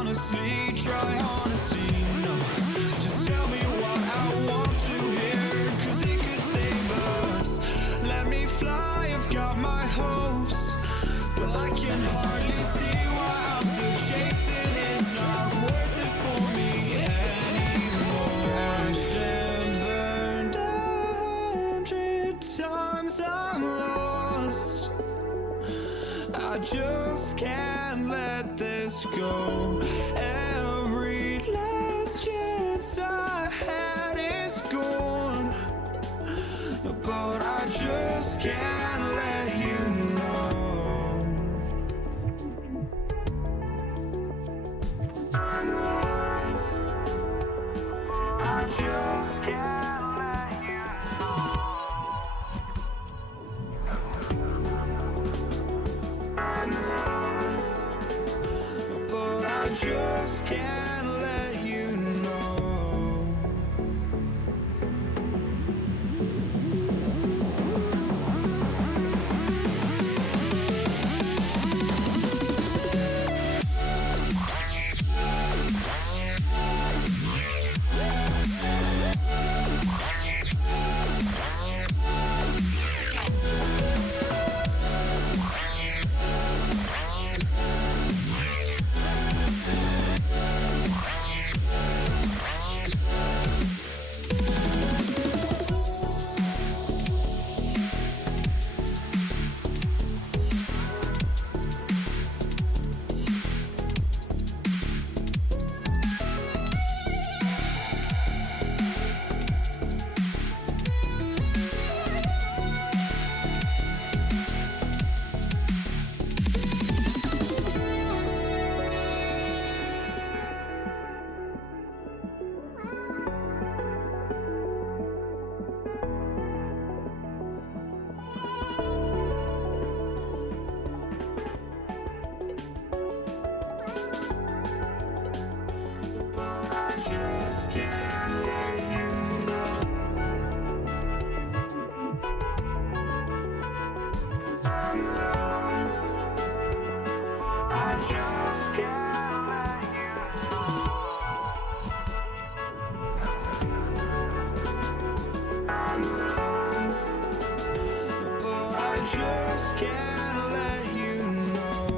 honestly, try honesty. No, just tell me what I want to hear, 'cause it could save us. Let me fly, I've got my hopes, but I can hardly see why I'm still chasing. It's not worth it for me anymore. Crashed and burned 100 times, I'm lost. I just can't let this go. Every last chance I had is gone, but I just can't let you know. I just can't let you know. But I just can't let you know.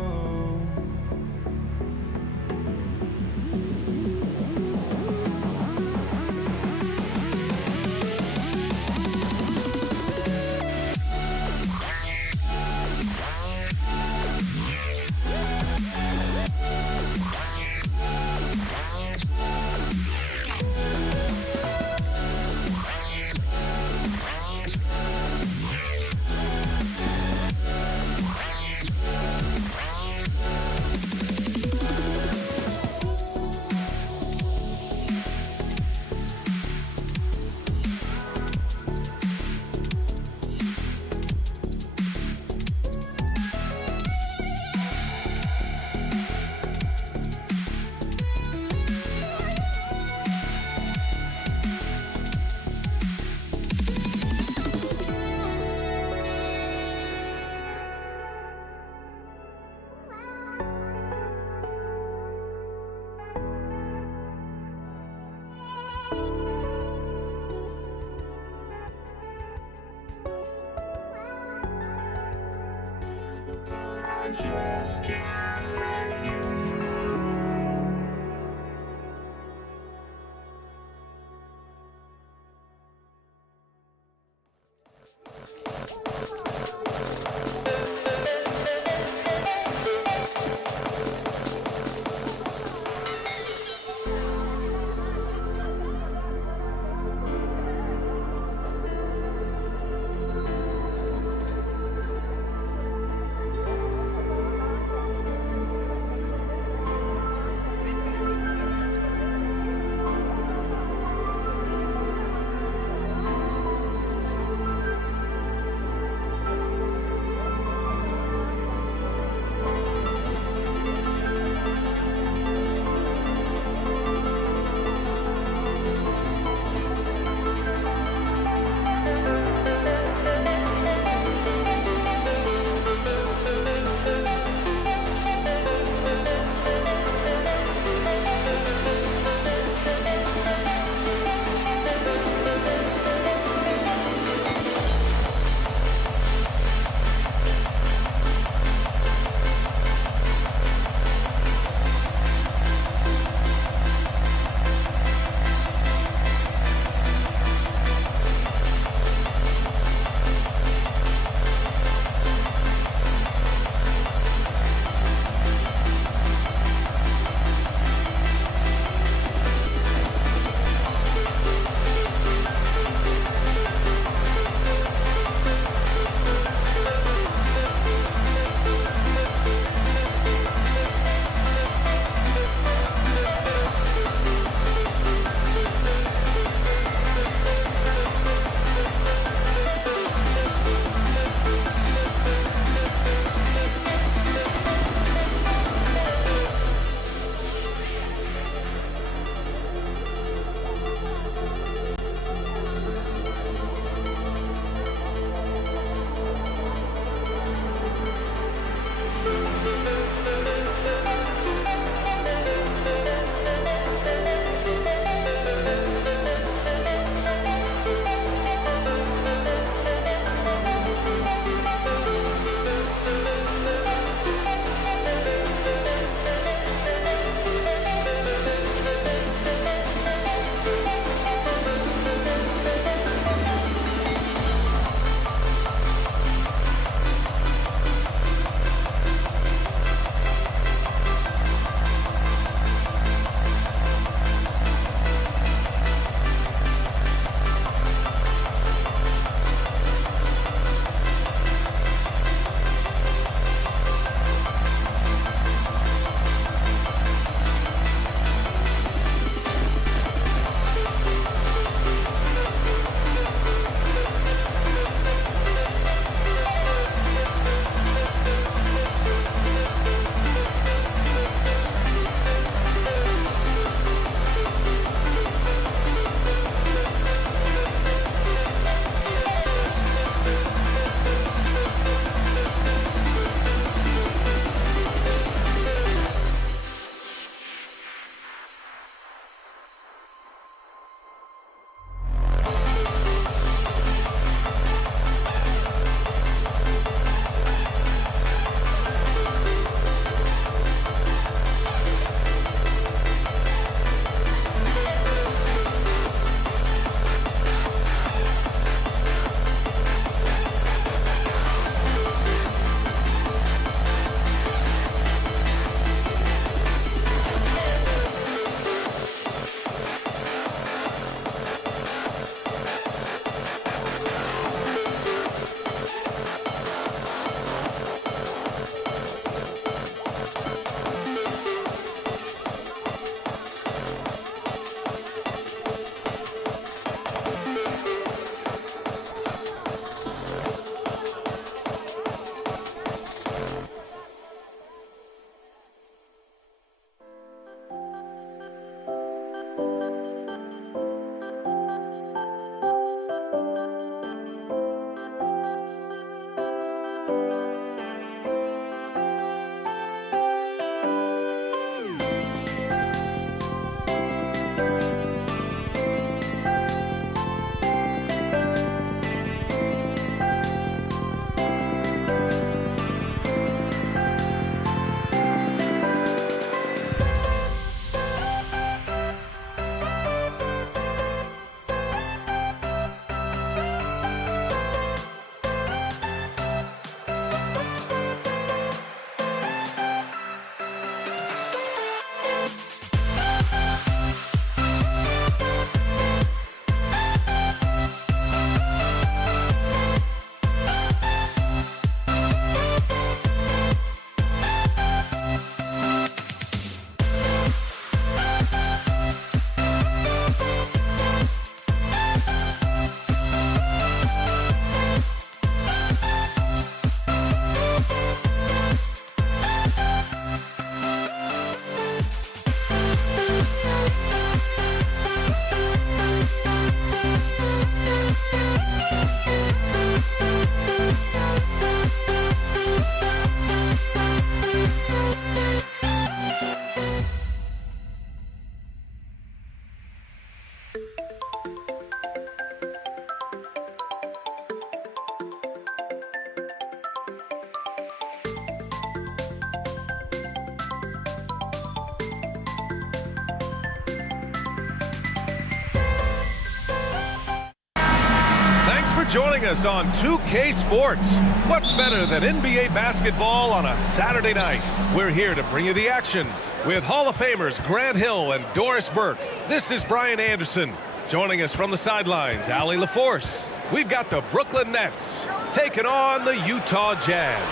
joining us on 2K Sports. What's better than NBA basketball on a Saturday night? We're here to bring you the action with Hall of Famers Grant Hill and Doris Burke. This is Brian Anderson. Joining us from the sidelines, Allie LaForce. We've got the Brooklyn Nets taking on the Utah Jazz.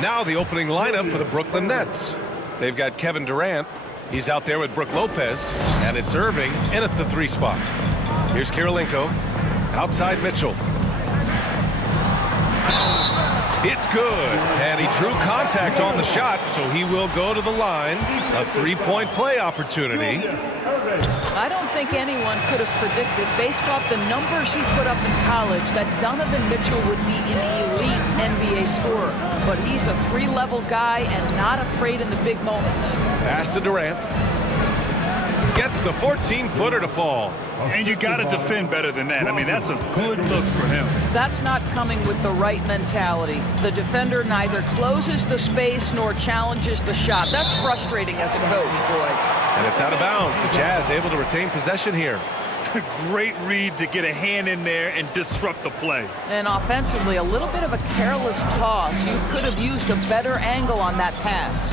Now the opening lineup for the Brooklyn Nets. They've got Kevin Durant. He's out there with Brook Lopez, and it's Irving in at the 3 spot. Here's Kirilenko. Outside Mitchell. It's good, and he drew contact on the shot, so he will go to the line. A 3-point play opportunity. I don't think anyone could have predicted, based off the numbers he put up in college, that Donovan Mitchell would be an elite NBA scorer. But he's a 3-level guy and not afraid in the big moments. Pass to Durant. Gets the 14-footer to fall. And you got to defend better than that. I mean, that's a good look for him. That's not coming with the right mentality. The defender neither closes the space nor challenges the shot. That's frustrating as a coach, boy. And it's out of bounds. The Jazz able to retain possession here. Great read to get a hand in there and disrupt the play. And offensively, a little bit of a careless toss. You could have used a better angle on that pass.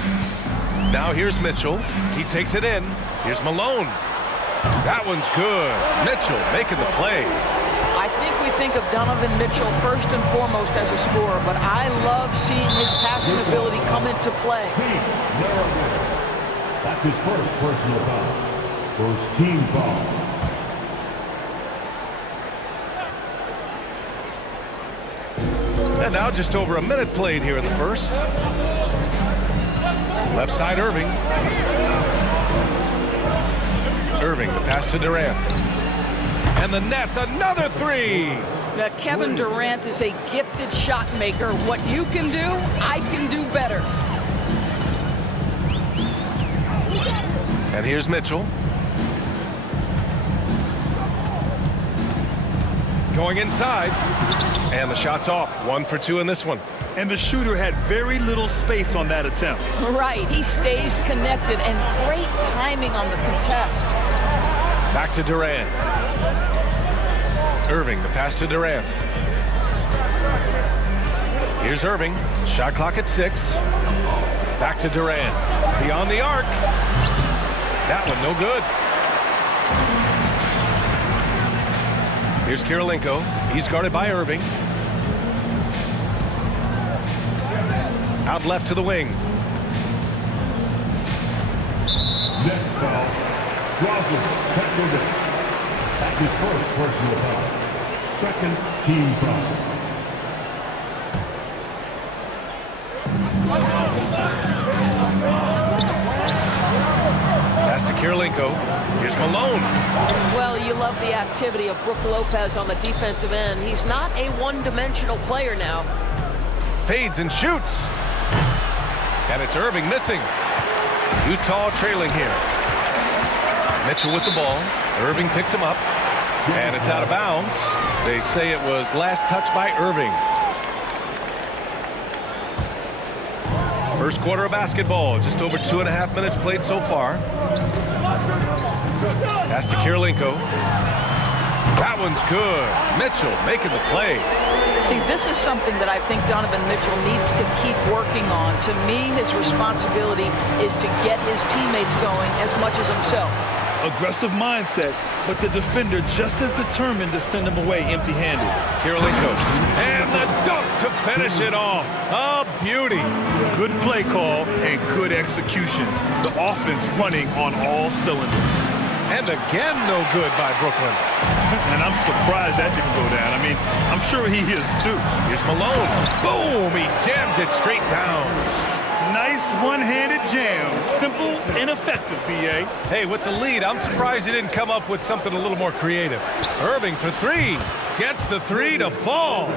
Now here's Mitchell. He takes it in. Here's Malone. That one's good. Mitchell making the play. I think we think of Donovan Mitchell first and foremost as a scorer, but I love seeing his passing ability come into play. That's his first personal foul. First team foul. And now just over a minute played here in the first. Left side Irving. Irving, the pass to Durant. And the Nets, another 3. Kevin Durant is a gifted shot maker. What you can do, I can do better. And here's Mitchell. Going inside. And the shot's off. 1 for 2 in this one. And the shooter had very little space on that attempt. Right, he stays connected, and great timing on the contest. Back to Durant. Irving, the pass to Durant. Here's Irving. Shot clock at 6. Back to Durant. Beyond the arc. That one no good. Here's Kirilenko. He's guarded by Irving. Out left to the wing. Next foul. Crosby, Petrovic. That's his first personal foul. Second team foul. Pass to Kirilenko. Here's Malone. Well, you love the activity of Brook Lopez on the defensive end. He's not a one-dimensional player now. Fades and shoots. And it's Irving missing. Utah trailing here. Mitchell with the ball. Irving picks him up. And it's out of bounds. They say it was last touched by Irving. First quarter of basketball. Just over 2.5 minutes played so far. Pass to Kirilenko. That one's good. Mitchell making the play. See, this is something that I think Donovan Mitchell needs to keep working on. To me, his responsibility is to get his teammates going as much as himself. Aggressive mindset, but the defender just as determined to send him away empty-handed. Kirilenko. And the dunk to finish it off. A beauty. Good play call and good execution. The offense running on all cylinders. And again, no good by Brooklyn. And I'm surprised that didn't go down. I mean, I'm sure he is too. Here's Malone. Boom! He jams it straight down. Nice one-handed jam. Simple and effective, B.A. Hey, with the lead, I'm surprised he didn't come up with something a little more creative. Irving for 3. Gets the 3 to fall.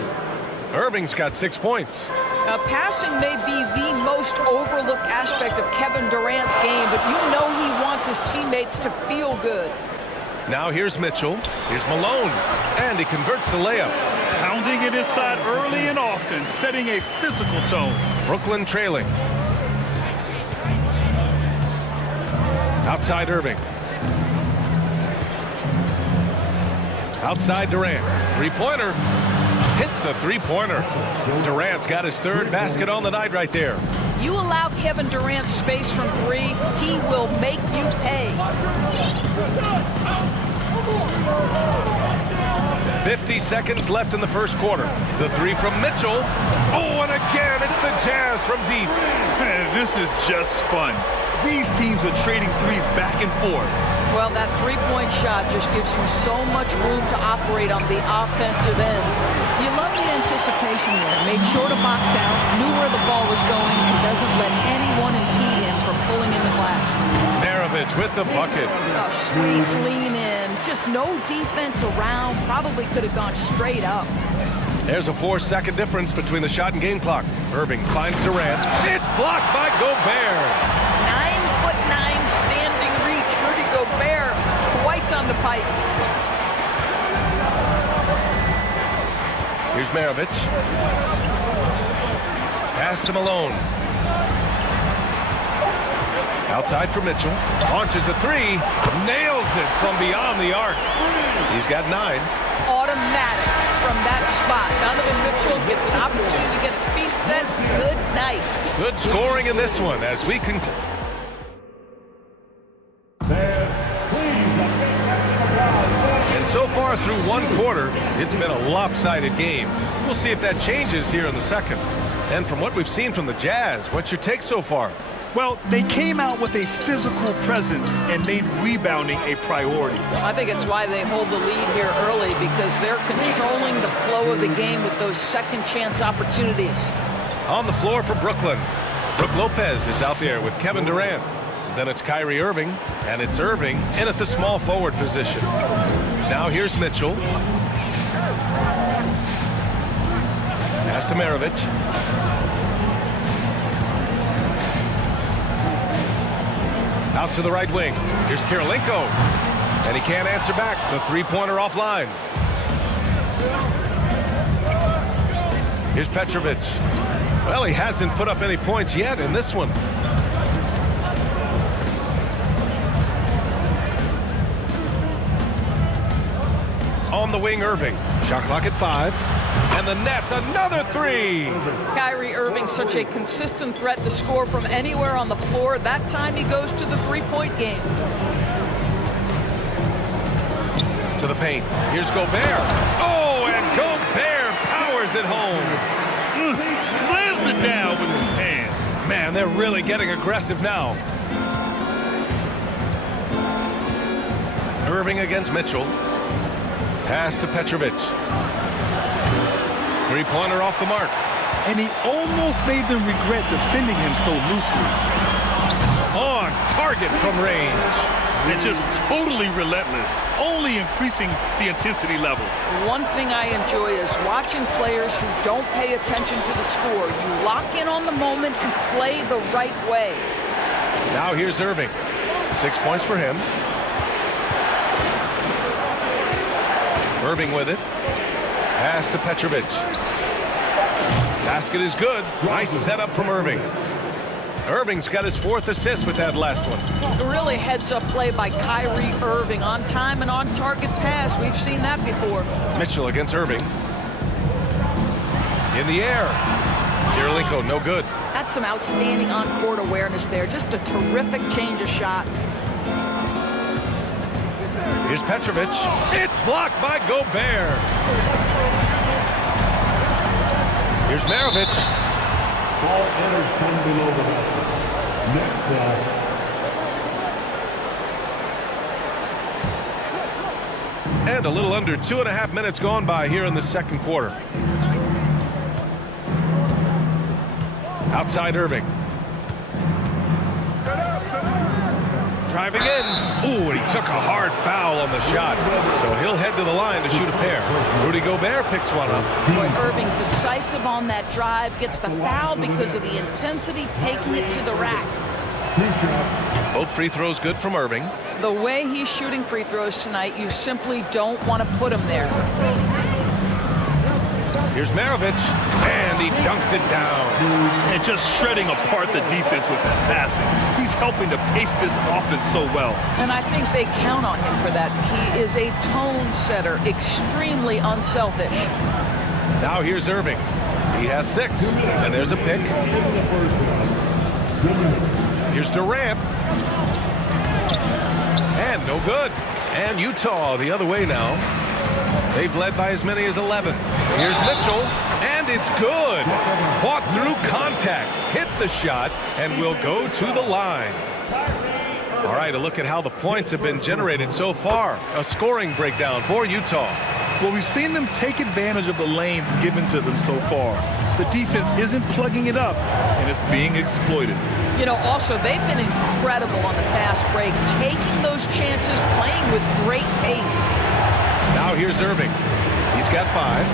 Irving's got 6 points. Passing may be the most overlooked aspect of Kevin Durant's game, but you know he wants his teammates to feel good. Now here's Mitchell. Here's Malone. And he converts the layup. Pounding it inside early and often, setting a physical tone. Brooklyn trailing. Outside Irving. Outside Durant. 3-pointer. hits the three-pointer. Durant's got his third basket on the night right there. You allow Kevin Durant space from three, he will make you pay. 50 seconds left in the first quarter. The three from Mitchell. Oh, and again, it's the Jazz from deep. Man, this is just fun. These teams are trading threes back and forth. Well, that three-point shot just gives you so much room to operate on the offensive end. You love the anticipation there. Made sure to box out, knew where the ball was going, and doesn't let anyone impede him from pulling in the glass. Maravich with the bucket. A sweet lean in. Just no defense around. Probably could have gone straight up. There's a 4-second difference between the shot and game clock. Irving finds Durant. It's blocked by Gobert. 9'9" standing reach. Rudy Gobert twice on the pipes. Here's Maravich. Pass to Malone. Outside for Mitchell. Launches a three. Nails it from beyond the arc. He's got 9. Automatic from that spot. Donovan Mitchell gets an opportunity to get his feet set. Good night. Good scoring in this one as we conclude. And so far through one quarter, it's been a lopsided game. We'll see if that changes here in the second. And from what we've seen from the Jazz, what's your take so far? Well, they came out with a physical presence and made rebounding a priority. I think it's why they hold the lead here early, because they're controlling the flow of the game with those second chance opportunities. On the floor for Brooklyn, Brook Lopez is out there with Kevin Durant. Then it's Kyrie Irving, and it's Irving in at the small forward position. Now here's Mitchell. Pass to Maravich. Out to the right wing. Here's Kirilenko. And he can't answer back. The three-pointer offline. Here's Petrovic. Well, he hasn't put up any points yet in this one. On the wing, Irving. Shot clock at 5. And the Nets, another three. Kyrie Irving, such a consistent threat to score from anywhere on the floor. That time he goes to the three-point game. To the paint. Here's Gobert. Oh, and Gobert powers it home. Slams it down with 2 hands. Man, they're really getting aggressive now. Irving against Mitchell. Pass to Petrovic. Three-pointer off the mark. And he almost made them regret defending him so loosely. On target from range. And just totally relentless, only increasing the intensity level. One thing I enjoy is watching players who don't pay attention to the score. You lock in on the moment and play the right way. Now here's Irving. 6 points for him. Irving with it. Pass to Petrovic. Basket is good. Nice setup from Irving. Irving's got his 4th assist with that last one. Really heads-up play by Kyrie Irving. On time and on target pass. We've seen that before. Mitchell against Irving. In the air. Kirilenko, no good. That's some outstanding on-court awareness there. Just a terrific change of shot. Here's Petrovic. It's blocked by Gobert. Here's Maravich. Ball entered from below the basket. Next ball. And a little under 2.5 minutes gone by here in the second quarter. Outside Irving. Driving in. Ooh, and he took a hard foul on the shot. So he'll head to the line to shoot a pair. Rudy Gobert picks one up. Boy, Irving decisive on that drive. Gets the foul because of the intensity, taking it to the rack. Both free throws good from Irving. The way he's shooting free throws tonight, you simply don't want to put him there. Here's Maravich, and he dunks it down. And just shredding apart the defense with his passing. He's helping to pace this offense so well. And I think they count on him for that. He is a tone setter, extremely unselfish. Now here's Irving. He has 6, and there's a pick. Here's Durant. And no good. And Utah the other way now. They've led by as many as 11. Here's Mitchell, and it's good. Fought through contact, hit the shot, and will go to the line. All right, a look at how the points have been generated so far. A scoring breakdown for Utah. Well, we've seen them take advantage of the lanes given to them so far. The defense isn't plugging it up, and it's being exploited. You know, also, they've been incredible on the fast break, taking those chances, playing with great pace. Now here's Irving. He's got 5.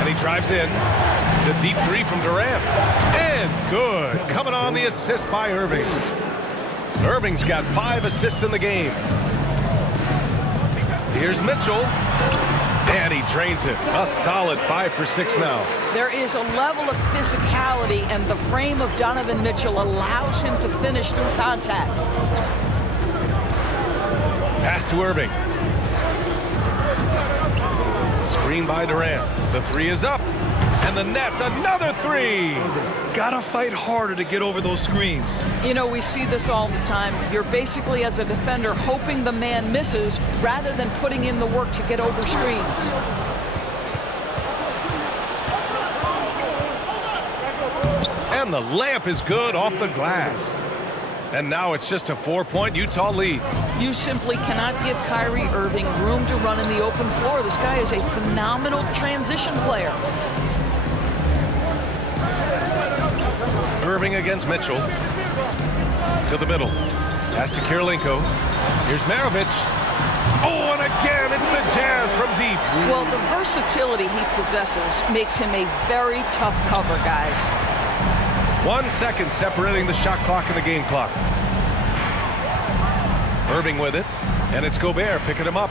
And he drives in. The deep 3 from Durant. And good. Coming on the assist by Irving. Irving's got 5 assists in the game. Here's Mitchell. And he drains it. A solid 5 for 6 now. There is a level of physicality, and the frame of Donovan Mitchell allows him to finish through contact. Pass to Irving. Screen by Durant. The 3 is up. And the net's another 3. Gotta fight harder to get over those screens. You know, we see this all the time. You're basically, as a defender, hoping the man misses rather than putting in the work to get over screens. And the layup is good off the glass. And now it's just a 4-point Utah lead. You simply cannot give Kyrie Irving room to run in the open floor. This guy is a phenomenal transition player. Irving against Mitchell. To the middle. Pass to Kirilenko. Here's Maravich. Oh, and again, it's the Jazz from deep. Well, the versatility he possesses makes him a very tough cover, guys. 1 second separating the shot clock and the game clock. Irving with it, and it's Gobert picking him up.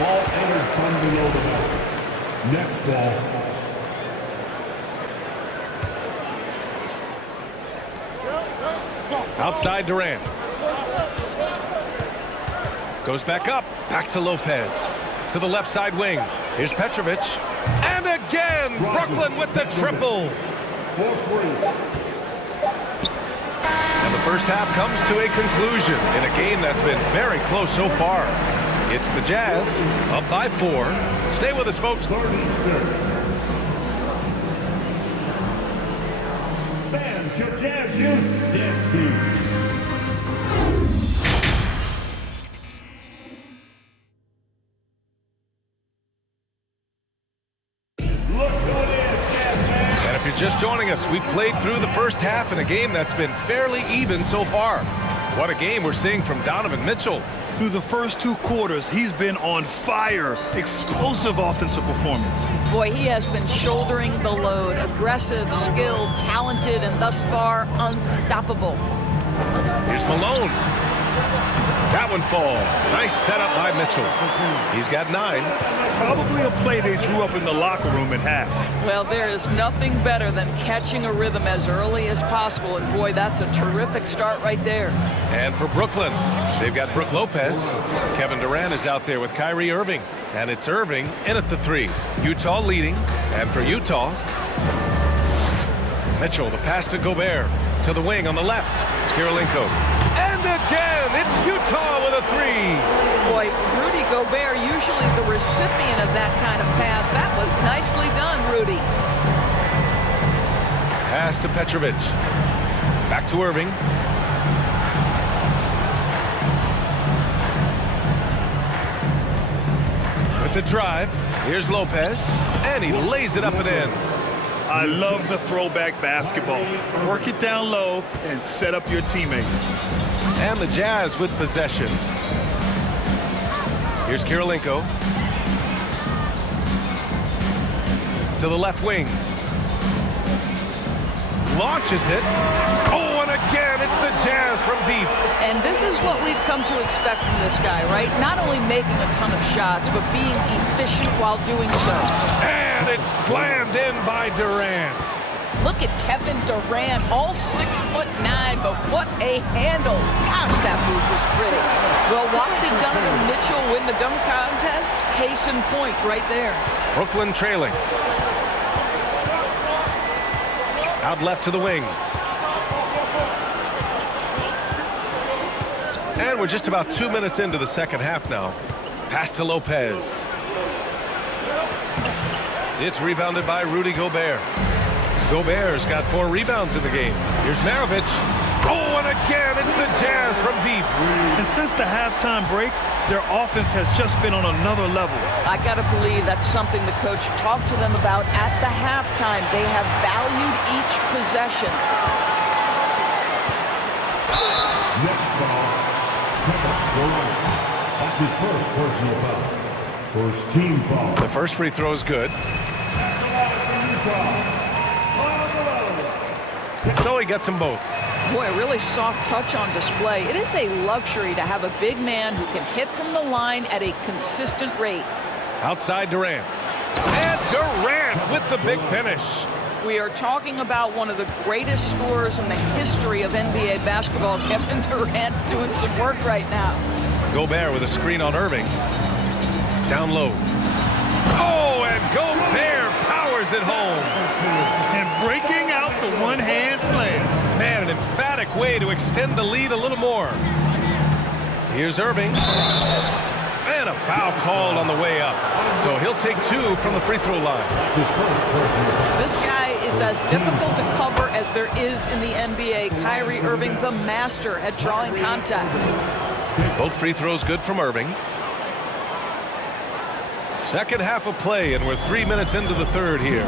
Ball entered from below the ball. Next ball. Outside Durant. Goes back up. Back to Lopez. To the left side wing. Here's Petrovic. And again, Brooklyn with the triple. And the first half comes to a conclusion in a game that's been very close so far. It's the Jazz up by 4. Stay with us, folks. Fans, your Jazz youth dance team. Just joining us, we've played through the first half in a game that's been fairly even so far. What a game we're seeing from Donovan Mitchell. Through the first 2 quarters, he's been on fire. Explosive offensive performance. Boy, he has been shouldering the load. Aggressive, skilled, talented, and thus far, unstoppable. Here's Malone. That one falls. Nice setup by Mitchell. He's got 9. Probably a play they drew up in the locker room at half. Well, there is nothing better than catching a rhythm as early as possible, and boy, that's a terrific start right there. And for Brooklyn, they've got Brook Lopez. Kevin Durant is out there with Kyrie Irving. And it's Irving in at the 3. Utah leading. And for Utah, Mitchell, the pass to Gobert. To the wing on the left. Kirilenko. And again, it's Utah with a 3. Boy, Rudy Gobert, usually the recipient of that kind of pass. That was nicely done, Rudy. Pass to Petrovic. Back to Irving. With the drive, here's Lopez, and he lays it up and in. I love the throwback basketball. Work it down low and set up your teammate. And the Jazz with possession. Here's Kirilenko. To the left wing. Launches it. Oh, and again, it's the Jazz from deep. And this is what we've come to expect from this guy, right? Not only making a ton of shots, but being efficient while doing so. And it's slammed in by Durant. Look at Kevin Durant, all 6'9", but what a handle. Gosh, that move was pretty. Well, why did Donovan Mitchell win the dunk contest? Case in point right there. Brooklyn trailing. Out left to the wing. And we're just about 2 minutes into the second half now. Pass to Lopez. It's rebounded by Rudy Gobert. Gobert's got 4 rebounds in the game. Here's Maravich. Oh, and again, it's the Jazz from deep. And since the halftime break, their offense has just been on another level. I got to believe that's something the coach talked to them about at the halftime. They have valued each possession. Next foul, Kevin Durant. That's his first personal foul. First team foul. The first free throw is good. So he gets them both. Boy, a really soft touch on display. It is a luxury to have a big man who can hit from the line at a consistent rate. Outside Durant. And Durant with the big finish. We are talking about one of the greatest scorers in the history of NBA basketball. Kevin Durant's doing some work right now. Gobert with a screen on Irving. Down low. Oh, and Gobert powers it home. And breaking out the one-hand slam. Man, an emphatic way to extend the lead a little more. Here's Irving. And a foul called on the way up. So he'll take 2 from the free throw line. This guy is as difficult to cover as there is in the NBA. Kyrie Irving, the master at drawing contact. Both free throws good from Irving. Second half of play, and we're 3 minutes into the third here.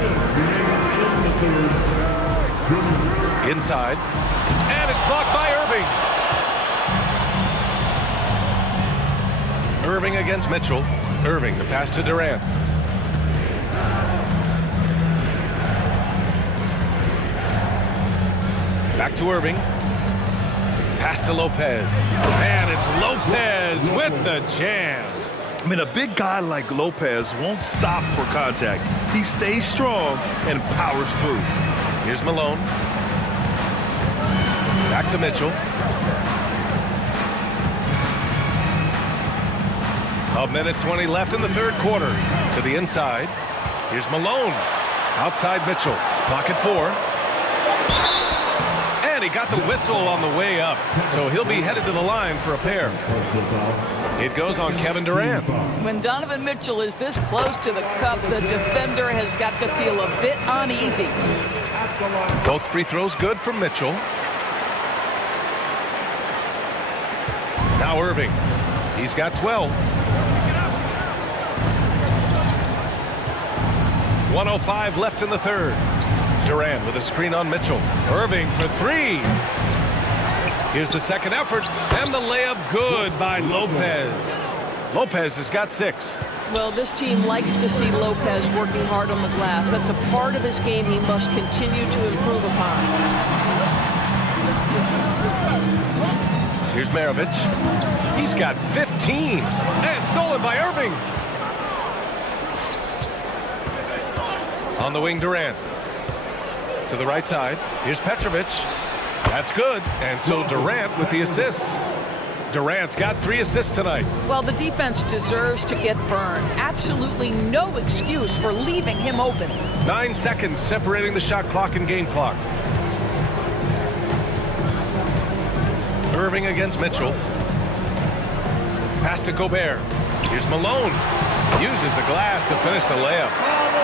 Inside. And it's blocked by Irving. Irving against Mitchell. Irving, the pass to Durant. Back to Irving. Pass to Lopez. And it's Lopez with the jam. I mean, a big guy like Lopez won't stop for contact. He stays strong and powers through. Here's Malone. Back to Mitchell. A minute 20 left in the third quarter. To the inside. Here's Malone. Outside Mitchell. Clock at 4. And he got the whistle on the way up. So he'll be headed to the line for a pair. It goes on Kevin Durant. When Donovan Mitchell is this close to the cup, the defender has got to feel a bit uneasy. Both free throws good from Mitchell. Now Irving. He's got 12. 1:05 left in the third. Durant with a screen on Mitchell. Irving for 3. Here's the second effort, and the layup good by Lopez. Lopez has got 6. Well, this team likes to see Lopez working hard on the glass. That's a part of his game he must continue to improve upon. Here's Maravich. He's got 15. And stolen by Irving. On the wing, Durant. To the right side. Here's Petrovic. That's good. And so Durant with the assist. Durant's got 3 assists tonight. Well, the defense deserves to get burned. Absolutely no excuse for leaving him open. 9 seconds separating the shot clock and game clock. Irving against Mitchell. Pass to Gobert. Here's Malone. Uses the glass to finish the layup.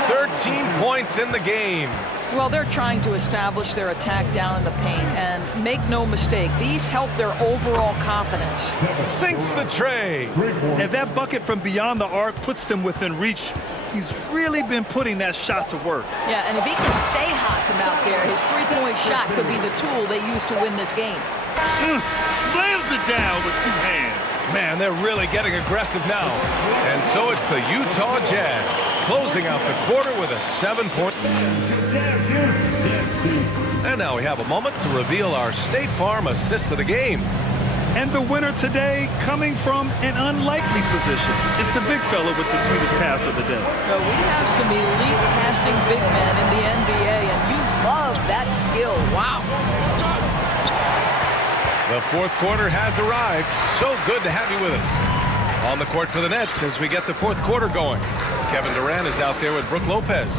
13 points in the game. Well, they're trying to establish their attack down in the paint, and make no mistake, these help their overall confidence. Sinks the tray. And that bucket from beyond the arc puts them within reach. He's really been putting that shot to work. Yeah, and if he can stay hot from out there, his three-point shot could be the tool they use to win this game. Slams it down with 2 hands. Man, they're really getting aggressive now. And so it's the Utah Jazz closing out the quarter with a 7-point. And now we have a moment to reveal our State Farm assist of the game. And the winner today coming from an unlikely position. It's the big fella with the sweetest pass of the day. So we have some elite passing big men in the NBA, and you love that skill. Wow. The fourth quarter has arrived. So good to have you with us. On the court for the Nets as we get the fourth quarter going. Kevin Durant is out there with Brook Lopez.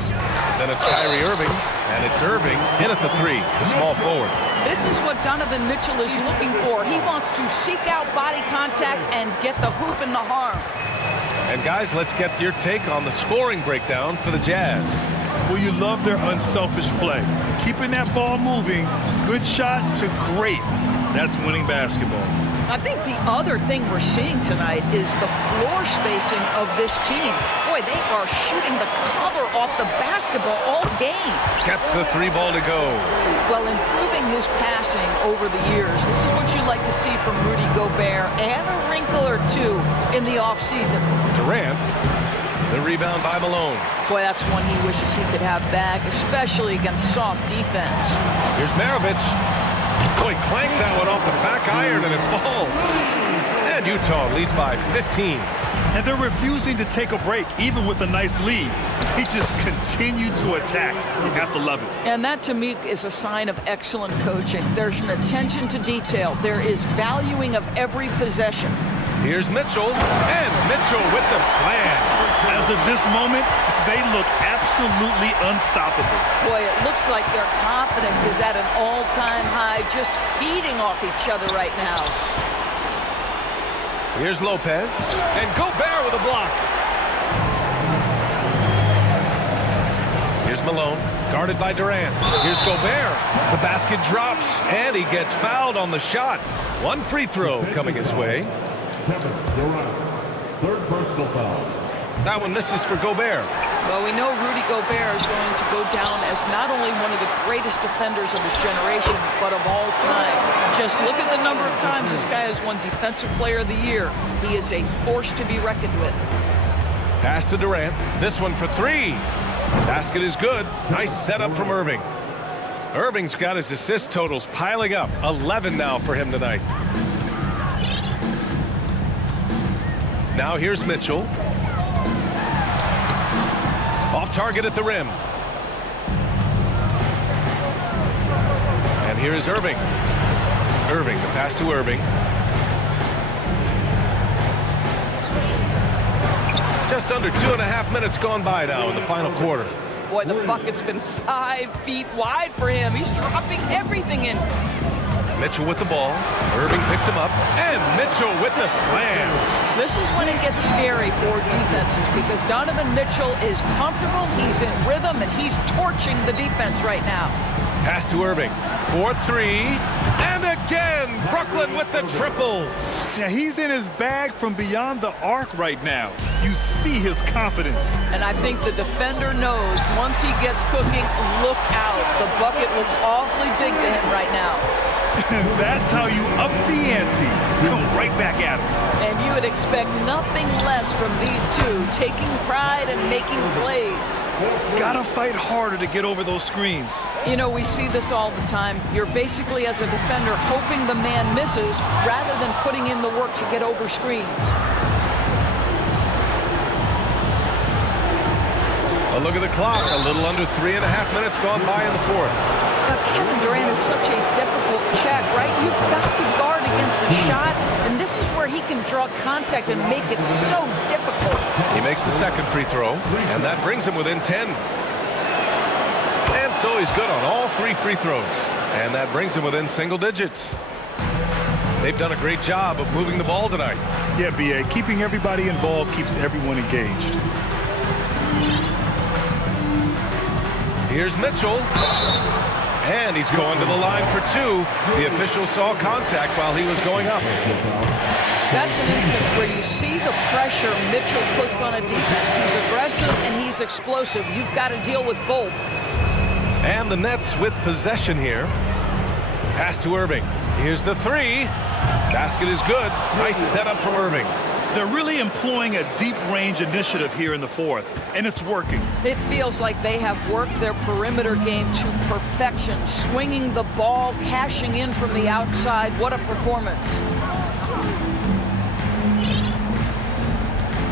Then it's Kyrie Irving, and it's Irving in at the three, the small forward. This is what Donovan Mitchell is looking for. He wants to seek out body contact and get the hoop in the harm. And guys, let's get your take on the scoring breakdown for the Jazz. Well, you love their unselfish play. Keeping that ball moving, good shot to great. That's winning basketball. I think the other thing we're seeing tonight is the floor spacing of this team. Boy, they are shooting the cover off the basketball all game. Gets the three ball to go. Well, improving his passing over the years, this is what you like to see from Rudy Gobert, and a wrinkle or two in the offseason. Durant, the rebound by Malone. Boy, that's one he wishes he could have back, especially against soft defense. Here's Maravich. Boy, clanks that one off the back iron and it falls. And Utah leads by 15. And they're refusing to take a break, even with a nice lead. They just continue to attack. You have to love it. And that, to me, is a sign of excellent coaching. There's an attention to detail. There is valuing of every possession. Here's Mitchell, and Mitchell with the slam. As of this moment, they look absolutely unstoppable. Boy, it looks like their confidence is at an all-time high, just feeding off each other right now. Here's Lopez, and Gobert with a block. Here's Malone, guarded by Durant. Here's Gobert. The basket drops, and he gets fouled on the shot. One free throw coming his way. Kevin Durant, third personal foul. That one misses for Gobert. Well, we know Rudy Gobert is going to go down as not only one of the greatest defenders of his generation, but of all time. Just look at the number of times this guy has won Defensive Player of the Year. He is a force to be reckoned with. Pass to Durant. This one for three. Basket is good. Nice setup from Irving. Irving's got his assist totals piling up. 11 now for him tonight. Now here's Mitchell. Off target at the rim. And here is Irving. Irving, the pass to Irving. Just under 2.5 minutes gone by now in the final quarter. Boy, the bucket's been 5 feet wide for him. He's dropping everything in. Mitchell with the ball. Irving picks him up. And Mitchell with the slam. This is when it gets scary for defenses because Donovan Mitchell is comfortable, he's in rhythm, and he's torching the defense right now. Pass to Irving. 4-3. And again, Brooklyn with the triple. Yeah, he's in his bag from beyond the arc right now. You see his confidence. And I think the defender knows once he gets cooking, look out. The bucket looks awfully big to him right now. That's how you up the ante. Come right back at him. And you would expect nothing less from these two, taking pride and making plays. Gotta fight harder to get over those screens. You know, we see this all the time. You're basically, as a defender, hoping the man misses rather than putting in the work to get over screens. A look at the clock. A little under 3.5 minutes gone by in the fourth. Kevin Durant is such a difficult check, right? You've got to guard against the shot, and this is where he can draw contact and make it so difficult. He makes the second free throw, and that brings him within 10. And so he's good on all 3 free throws, and that brings him within single digits. They've done a great job of moving the ball tonight. Yeah, B.A., keeping everybody involved keeps everyone engaged. Here's Mitchell. And he's going to the line for 2. The official saw contact while he was going up. That's an instance where you see the pressure Mitchell puts on a defense. He's aggressive and he's explosive. You've got to deal with both. And the Nets with possession here. Pass to Irving. Here's the 3. Basket is good. Nice setup from Irving. They're really employing a deep-range initiative here in the fourth, and it's working. It feels like they have worked their perimeter game to perfection, swinging the ball, cashing in from the outside. What a performance.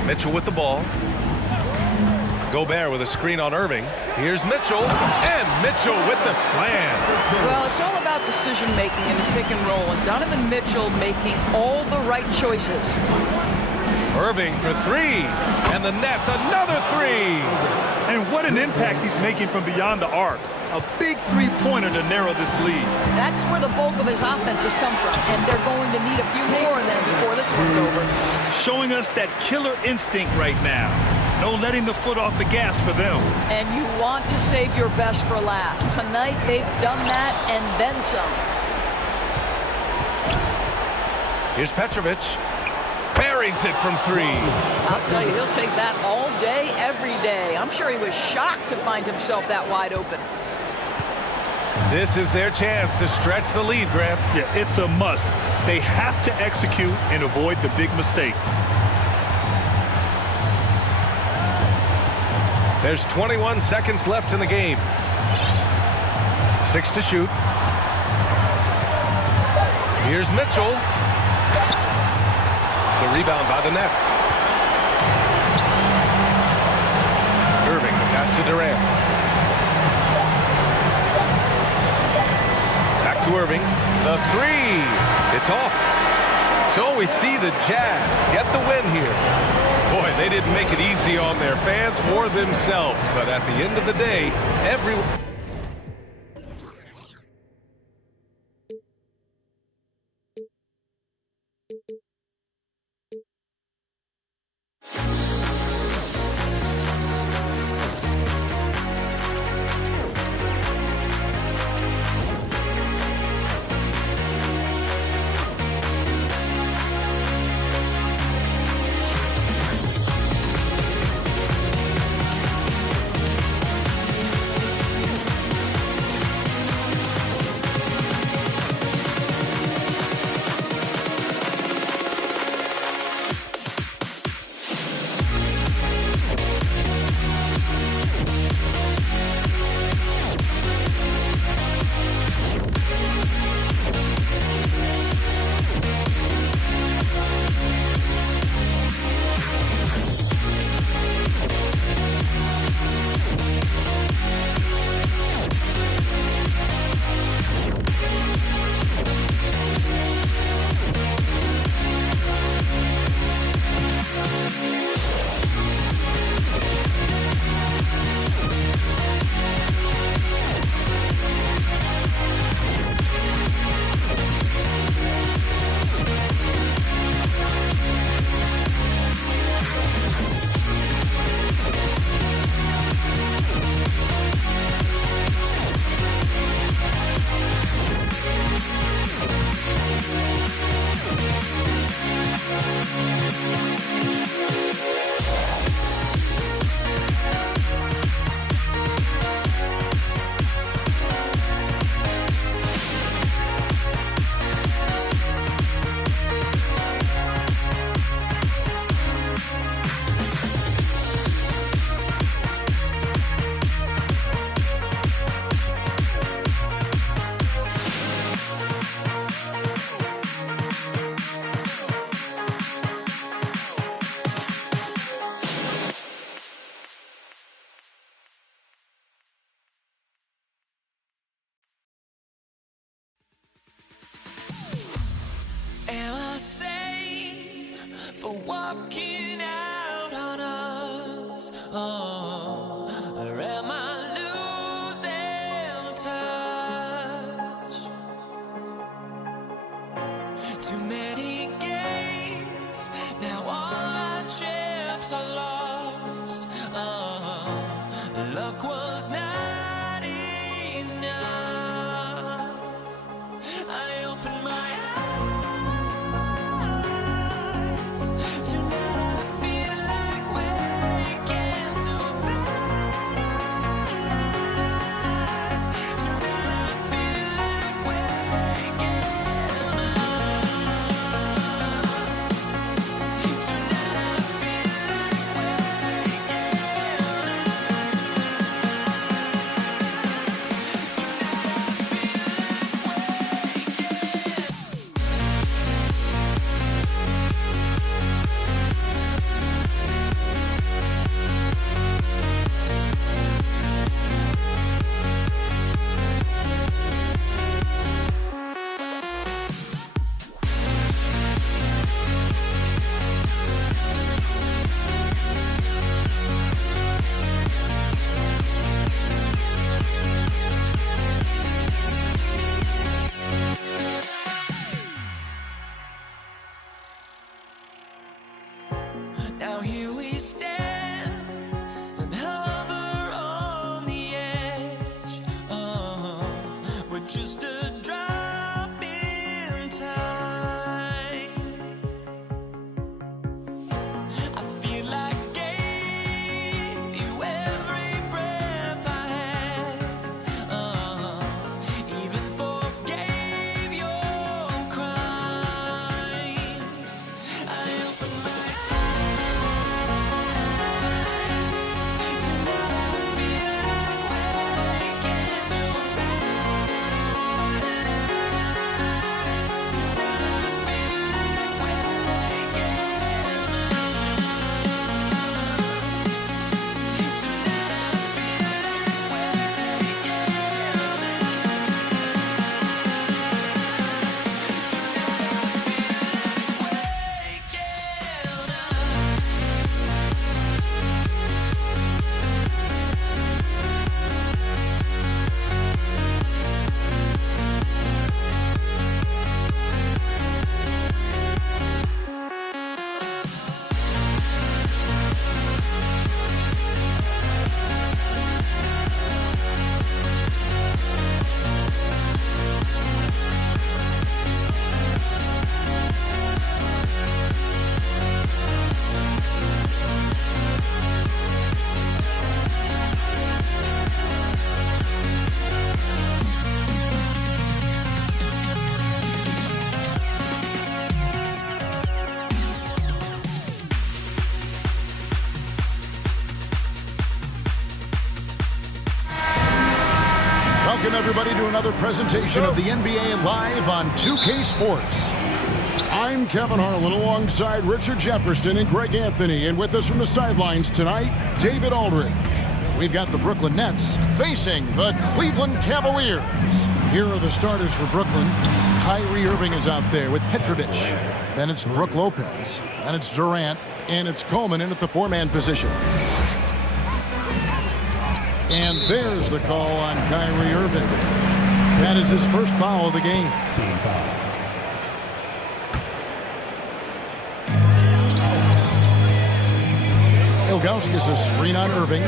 Mitchell with the ball. Gobert with a screen on Irving. Here's Mitchell, and Mitchell with the slam. Well, it's all about decision-making in the pick and roll, and Donovan Mitchell making all the right choices. Irving for three, and the Nets another three. And what an impact he's making from beyond the arc. A big three-pointer to narrow this lead. That's where the bulk of his offense has come from, and they're going to need a few more of them before this one's over. Showing us that killer instinct right now. No letting the foot off the gas for them. And you want to save your best for last. Tonight, they've done that and then some. Here's Petrovic. Buries it from three. I'll tell you, he'll take that all day, every day. I'm sure he was shocked to find himself that wide open. This is their chance to stretch the lead, Grant. Yeah, it's a must. They have to execute and avoid the big mistake. There's 21 seconds left in the game. 6 to shoot. Here's Mitchell. The rebound by the Nets. Irving, the pass to Durant. Back to Irving. The three. It's off. So we see the Jazz get the win here. Boy, they didn't make it easy on their fans or themselves. But at the end of the day, everyone... Am I safe for walking out on us? Oh, or am I losing touch? Too many games, now all our chips are lost. Oh, luck was not enough. I opened my eyes. Tonight I feel like waking to life. Tonight I feel like waking up. Tonight I feel like waking up. Welcome, everybody, to another presentation of the NBA Live on 2K Sports. I'm Kevin Harlan alongside Richard Jefferson and Greg Anthony. And with us from the sidelines tonight, David Aldridge. We've got the Brooklyn Nets facing the Cleveland Cavaliers. Here are the starters for Brooklyn. Kyrie Irving is out there with Petrovic. Then it's Brook Lopez. Then it's Durant. And it's Coleman in at the four-man position. And there's the call on Kyrie Irving. That is his first foul of the game. Team foul. Ilgauskas a screen on Irving.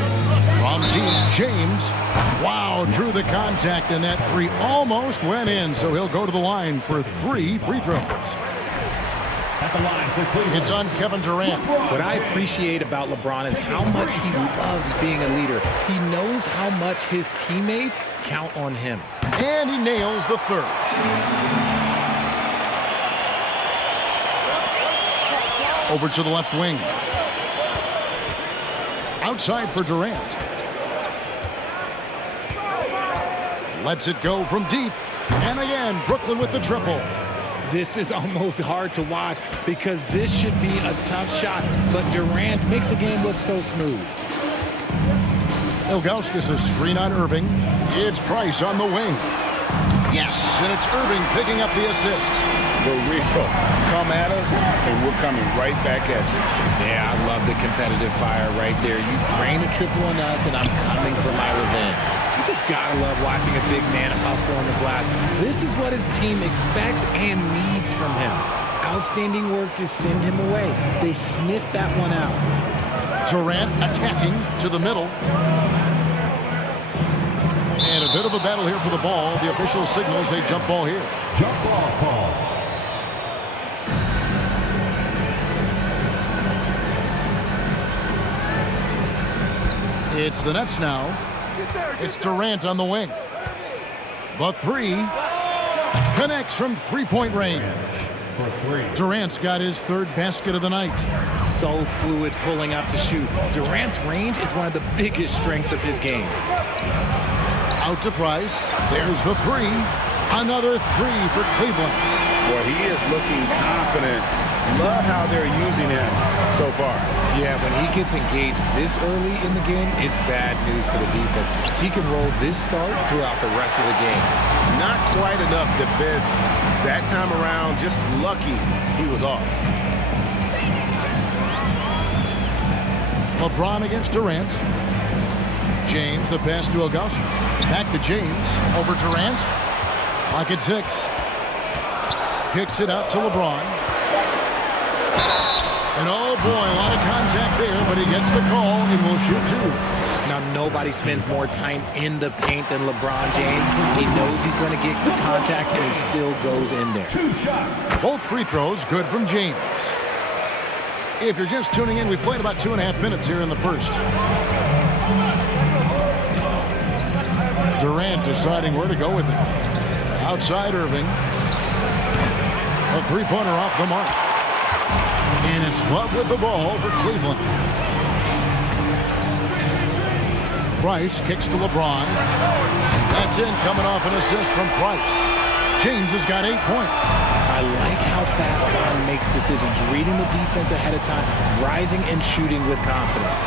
From deep, James. Wow, drew the contact, and that three almost went in, so he'll go to the line for 3 free throws. At the line for Cleveland. It's on Kevin Durant. What I appreciate about LeBron is how much he loves being a leader. He knows how much his teammates count on him. And he nails the third. Over to the left wing. Outside for Durant. Lets it go from deep. And again, Brooklyn with the triple. This is almost hard to watch because this should be a tough shot, but Durant makes the game look so smooth. Ilgauskas a screen on Irving. It's Price on the wing. Yes, and it's Irving picking up the assist. The real come at us, and we're coming right back at you. Yeah, I love the competitive fire right there. You drain a triple on us, and I'm coming for my revenge. You just gotta love watching a big man hustle on the glass. This is what his team expects and needs from him. Outstanding work to send him away. They sniffed that one out. Durant attacking to the middle. And a bit of a battle here for the ball. The official signals a jump ball here. Jump ball call. It's the Nets now. It's Durant on the wing. The three connects from three-point range. For 3. Durant's got his third basket of the night. So fluid pulling up to shoot. Durant's range is one of the biggest strengths of his game. Out to Price. There's the three. Another three for Cleveland. Boy, he is looking confident. Love how they're using him so far. Yeah, when he gets engaged this early in the game, it's bad news for the defense. He can roll this start throughout the rest of the game. Not quite enough defense that time around. Just lucky he was off. LeBron against Durant. James, the pass to Ilgauskas. Back to James. Over Durant. Pocket 6. Kicks it out to LeBron. And oh boy, a lot of contact there, but he gets the call and will shoot 2. Now, nobody spends more time in the paint than LeBron James. He knows he's going to get the contact, and he still goes in there. 2 shots. Both free throws good from James. If you're just tuning in, we've played about 2.5 minutes here in the first. Durant deciding where to go with it. Outside Irving. A three-pointer off the mark. And it's Love with the ball for Cleveland. Price kicks to LeBron. That's in, coming off an assist from Price. James has got 8 points. I like how fast Bond makes decisions, reading the defense ahead of time, rising and shooting with confidence.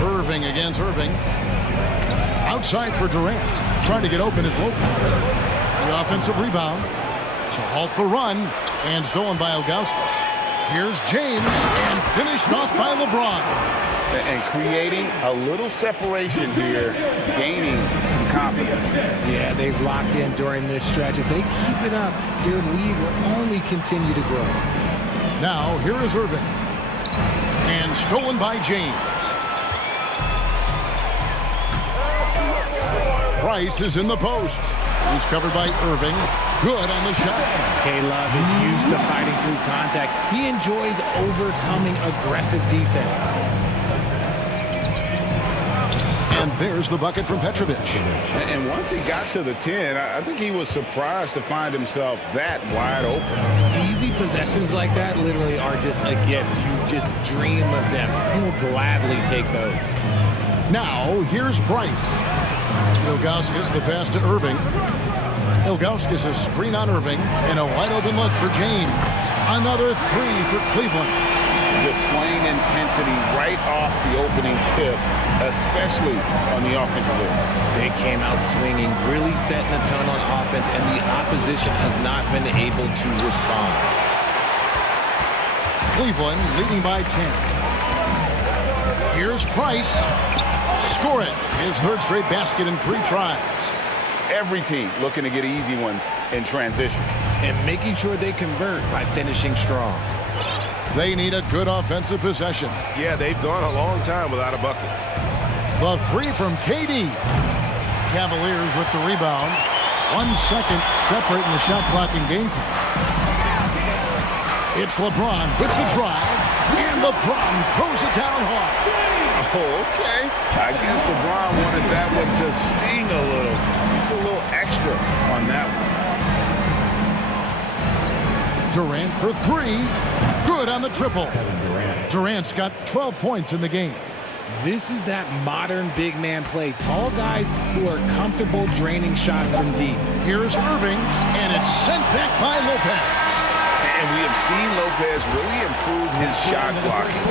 Irving against Irving. Outside for Durant. Trying to get open is Lopez. The offensive rebound to halt the run, and stolen by Ilgauskas. Here's James, and finished off by LeBron. And creating a little separation here, gaining some confidence. Yeah, they've locked in during this stretch. If they keep it up, their lead will only continue to grow. Now, here is Irving. And stolen by James. Price is in the post. He's covered by Irving. Good on the shot. K-Love is used to fighting through contact. He enjoys overcoming aggressive defense. And there's the bucket from Petrovic. And once he got to the 10, I think he was surprised to find himself that wide open. Easy possessions like that literally are just a gift. You just dream of them. He'll gladly take those. Now, here's Price. Ilgauskas, the pass to Irving. Ilgauskas, a screen on Irving, and a wide-open look for James. Another three for Cleveland. Displaying intensity right off the opening tip, especially on the offensive end. They came out swinging, really setting the tone on offense, and the opposition has not been able to respond. Cleveland leading by 10. Here's Price. Score it. His third straight basket in 3 tries. Every team looking to get easy ones in transition. And making sure they convert by finishing strong. They need a good offensive possession. Yeah, they've gone a long time without a bucket. The three from KD. Cavaliers with the rebound. 1 second separating the shot clock and game clock. It's LeBron with the drive, and LeBron throws it down hard. Oh, okay. I guess LeBron wanted that one to sting a little. A little extra on that one. Durant for 3. Good on the triple. Durant's got 12 points in the game. This is that modern big man play. Tall guys who are comfortable draining shots from deep. Here's Irving, and it's sent back by Lopez. And we have seen Lopez really improve his shot blocking.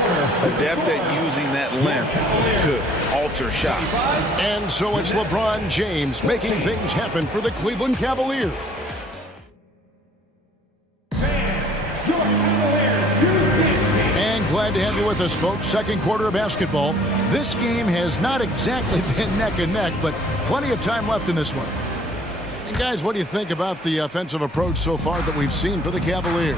Adept at using that length to alter shots. And so it's LeBron James making things happen for the Cleveland Cavaliers. And glad to have you with us, folks. Second quarter of basketball. This game has not exactly been neck and neck, but plenty of time left in this one. And guys, what do you think about the offensive approach so far that we've seen for the Cavaliers?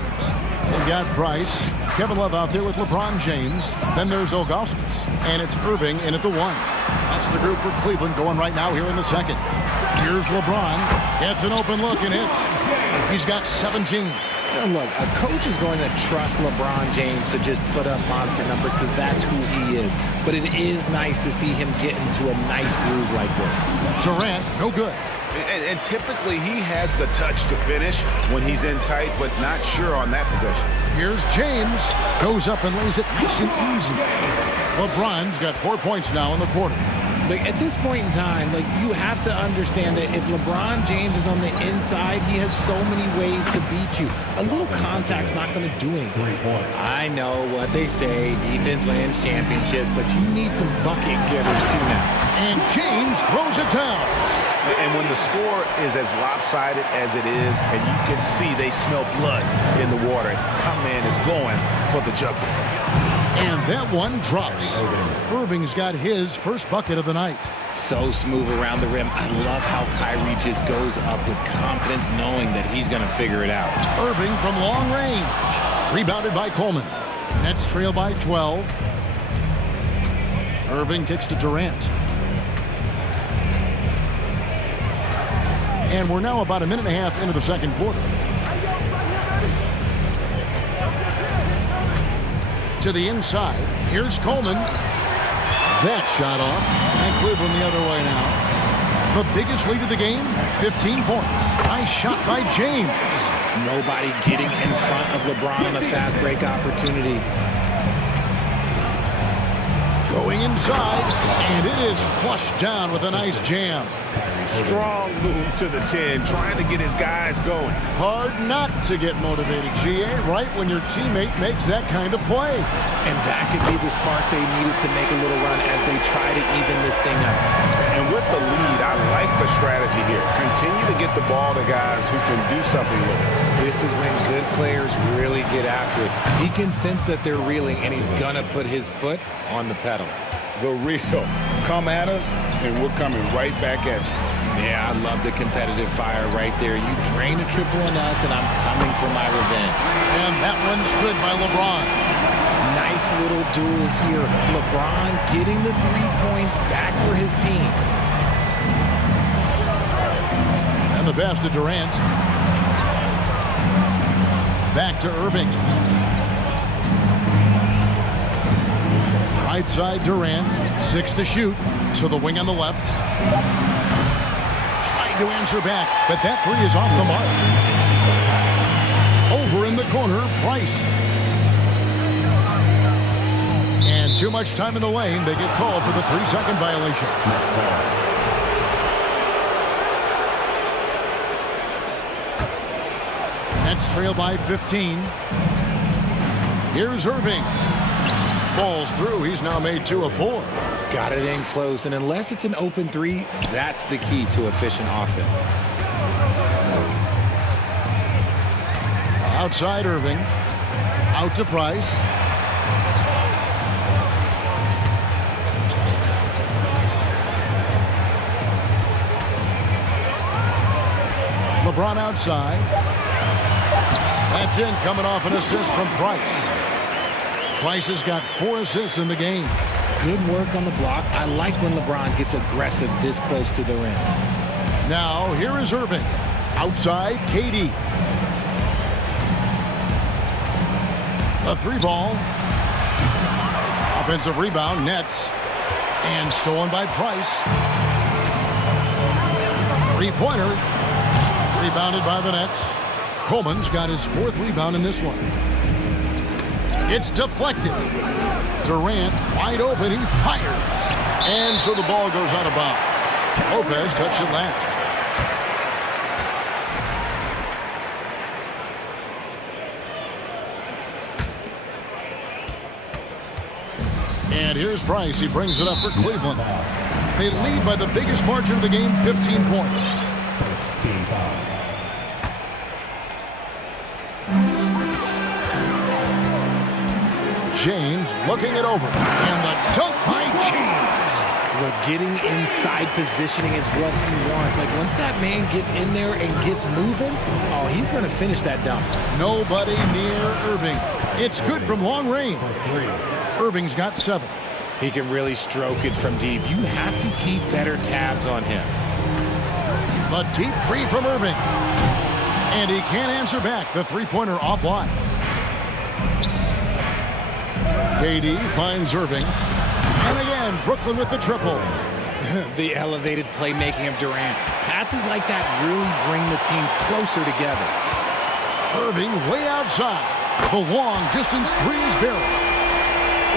They've got Price, Kevin Love out there with LeBron James. Then there's Ilgauskas, and it's Irving in at the 1. That's the group for Cleveland going right now here in the second. Here's LeBron. Gets an open look and hits. He's got 17. And look, a coach is going to trust LeBron James to just put up monster numbers because that's who he is. But it is nice to see him get into a nice groove like this. Durant, no good. And typically he has the touch to finish when he's in tight, but not sure on that possession. Here's James. Goes up and lays it nice and easy. LeBron's got 4 points now in the quarter. Like at this point in time, like you have to understand that if LeBron James is on the inside, he has so many ways to beat you. A little contact's not going to do anything. I know what they say, defense wins championships, but you need some bucket getters too now. And James throws it down. And when the score is as lopsided as it is, and you can see they smell blood in the water, my man is going for the jugular. And that one drops. Irving's got his first bucket of the night. So smooth around the rim. I love how Kyrie just goes up with confidence knowing that he's going to figure it out. Irving from long range. Rebounded by Coleman. Nets trail by 12. Irving kicks to Durant. And we're now about a minute and a half into the second quarter. To the inside. Here's Coleman. That shot off. And Cleveland the other way now. The biggest lead of the game, 15 points. Nice shot by James. Nobody getting in front of LeBron on a fast break opportunity. Going inside, and it is flushed down with a nice jam. Strong move to the 10, trying to get his guys going. Hard not to get motivated, GA, right when your teammate makes that kind of play. And that could be the spark they needed to make a little run as they try to even this thing up. And with the lead, I like the strategy here. Continue to get the ball to guys who can do something with it. This is when good players really get after it. He can sense that they're reeling, and he's going to put his foot on the pedal. The real. Come at us, and we're coming right back at you. Yeah, I love the competitive fire right there. You drain a triple on us, and I'm coming for my revenge. And that one's good by LeBron. Nice little duel here. LeBron getting the 3 points back for his team. And the pass to Durant. Back to Irving. Right side Durant. 6 to shoot. To the wing on the left. Tried to answer back, but that 3 is off the mark. Over in the corner, Price. And And too much time in the lane. They get called for the 3-second violation. Nets trail by 15. Here's Irving. Falls through. He's now made 2 of 4. Got it in close, and unless it's an open 3, that's the key to efficient offense. Outside Irving. Out to Price. LeBron outside. That's in, coming off an assist from Price. Price has got 4 assists in the game. Good work on the block. I like when LeBron gets aggressive this close to the rim. Now, here is Irving. Outside, KD. A 3-ball. Offensive rebound, Nets. And stolen by Price. 3-pointer. Rebounded by the Nets. Coleman's got his 4th rebound in this one. It's deflected. Durant wide open. He fires. And so the ball goes out of bounds. Lopez touched it last. And here's Price. He brings it up for Cleveland. They lead by the biggest margin of the game, 15 points. James looking it over. And the dunk by James. Look, getting inside positioning is what he wants. Like, once that man gets in there and gets moving, oh, he's going to finish that dunk. Nobody near Irving. It's good from long range. Irving's got 7. He can really stroke it from deep. You have to keep better tabs on him. The deep 3 from Irving. And he can't answer back. The 3-pointer offline. KD finds Irving. And again, Brooklyn with the triple. The elevated playmaking of Durant. Passes like that really bring the team closer together. Irving way outside. The long distance 3 is buried.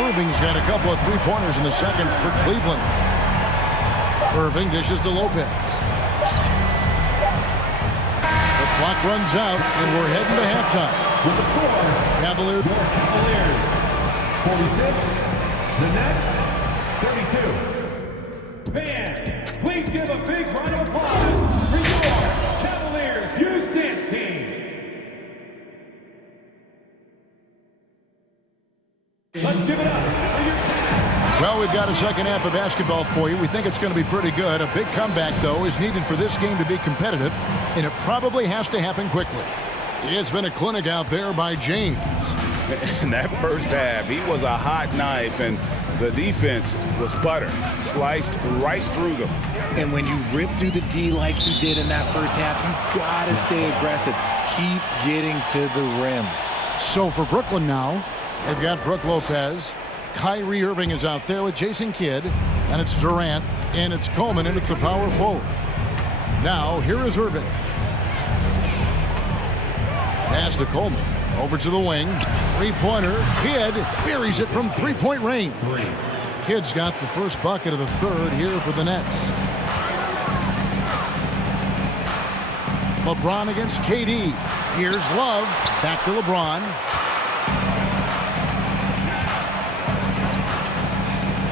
Irving's got a couple of 3-pointers in the second for Cleveland. Irving dishes to Lopez. The clock runs out, and we're heading to halftime. Cavaliers 46, the Nets 32. Fans, please give a big round of applause for your Cavaliers Youth Dance Team. Let's give it up for your Cavs. Well, we've got a second half of basketball for you. We think it's going to be pretty good. A big comeback, though, is needed for this game to be competitive, and it probably has to happen quickly. It's been a clinic out there by James. In that first half, he was a hot knife, and the defense was butter, sliced right through them. And when you rip through the D like he did in that first half, you got to stay aggressive. Keep getting to the rim. So for Brooklyn now, they've got Brook Lopez. Kyrie Irving is out there with Jason Kidd, and it's Durant, and it's Coleman in at the power forward. Now, here is Irving. Pass to Coleman. Over to the wing. 3-pointer. Kidd buries it from 3-point range. Kidd's got the first bucket of the third here for the Nets. LeBron against KD. Here's Love. Back to LeBron.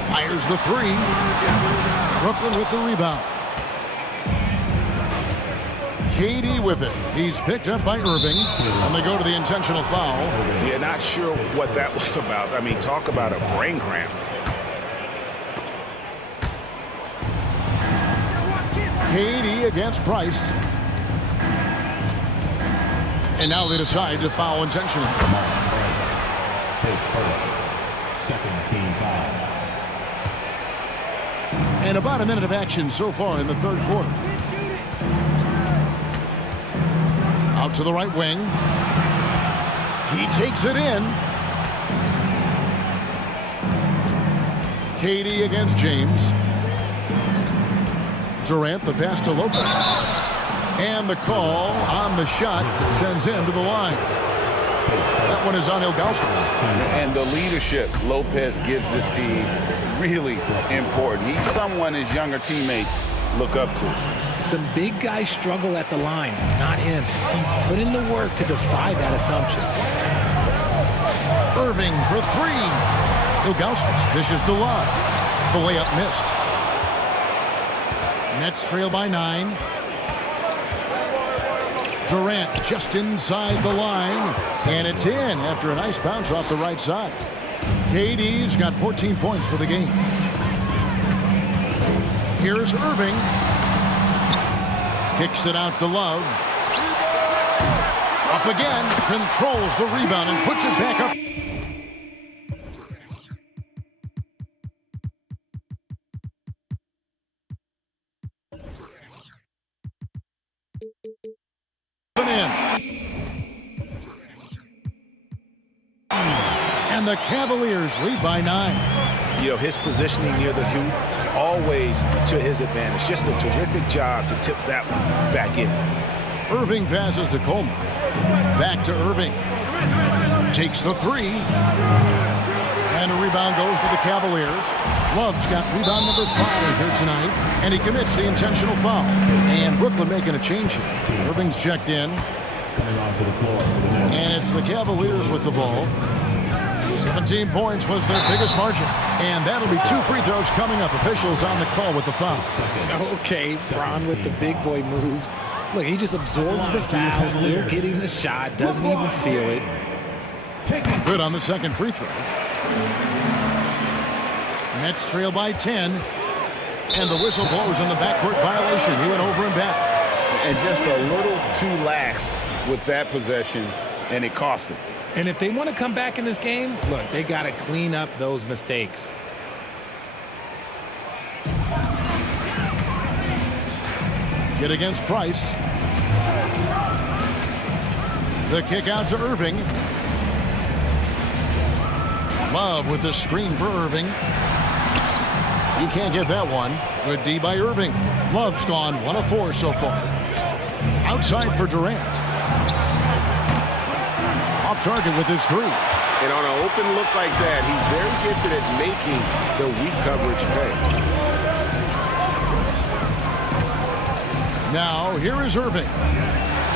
Fires the 3. Brooklyn with the rebound. KD with it. He's picked up by Irving, and they go to the intentional foul. Yeah, not sure what that was about. I mean, talk about a brain cramp. KD against Price. And now they decide to foul intentionally. His first, second team foul. And about a minute of action so far in the third quarter. Out to the right wing. He takes it in. KD against James. Durant, the pass to Lopez. And the call on the shot sends him to the line. That one is on Ilgauskas. And the leadership Lopez gives this team really important. He's someone his younger teammates look up to. Some big guys struggle at the line, not him. He's put in the work to defy that assumption. Irving for three. Ilgauskas dishes to Love. The layup missed. Nets trail by 9. Durant just inside the line, and it's in after a nice bounce off the right side. KD's got 14 points for the game. Here's Irving. Kicks it out to Love. Up again, controls the rebound and puts it back up. And the Cavaliers lead by 9. You know, his positioning near the hoop, always to his advantage. Just a terrific job to tip that one back in. Irving passes to Coleman. Back to Irving. Takes the three. And a rebound goes to the Cavaliers. Love's got rebound number 5 here tonight. And he commits the intentional foul. And Brooklyn making a change here. Irving's checked in. And it's the Cavaliers with the ball. 17 points was their biggest margin. And that'll be 2 free throws coming up. Officials on the call with the foul. Okay, Bron with the big boy moves. Look, he just absorbs the foul, still getting the shot, doesn't even feel it. Good on the second free throw. Nets trail by 10. And the whistle blows on the backcourt violation. He went over and back. And just a little too lax with that possession, and it cost him. And if they want to come back in this game, look, they got to clean up those mistakes. Get against Price. The kick out to Irving. Love with the screen for Irving. You can't get that one. Good D by Irving. Love's gone 1 of 4 so far. Outside for Durant. Off target with his 3. And on an open look like that, he's very gifted at making the weak coverage pay. Now, here is Irving.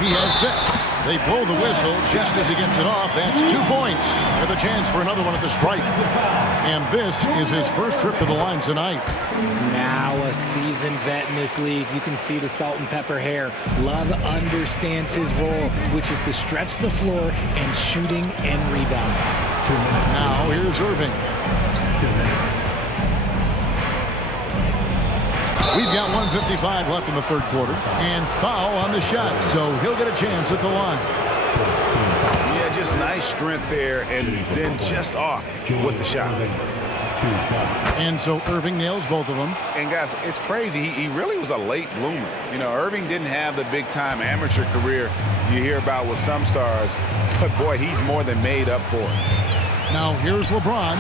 He has 6. They blow the whistle just as he gets it off. That's 2 points with a chance for another one at the stripe. And this is his first trip to the line tonight. Now a seasoned vet in this league. You can see the salt and pepper hair. Love understands his role, which is to stretch the floor and shooting and rebounding. Now here's Irving. We've got 1:55 left in the third quarter. And foul on the shot, so he'll get a chance at the line. Yeah, just nice strength there, and then just off with the shot. And so Irving nails both of them. And guys, it's crazy. He really was a late bloomer. You know, Irving didn't have the big-time amateur career you hear about with some stars, but boy, he's more than made up for it. Now here's LeBron.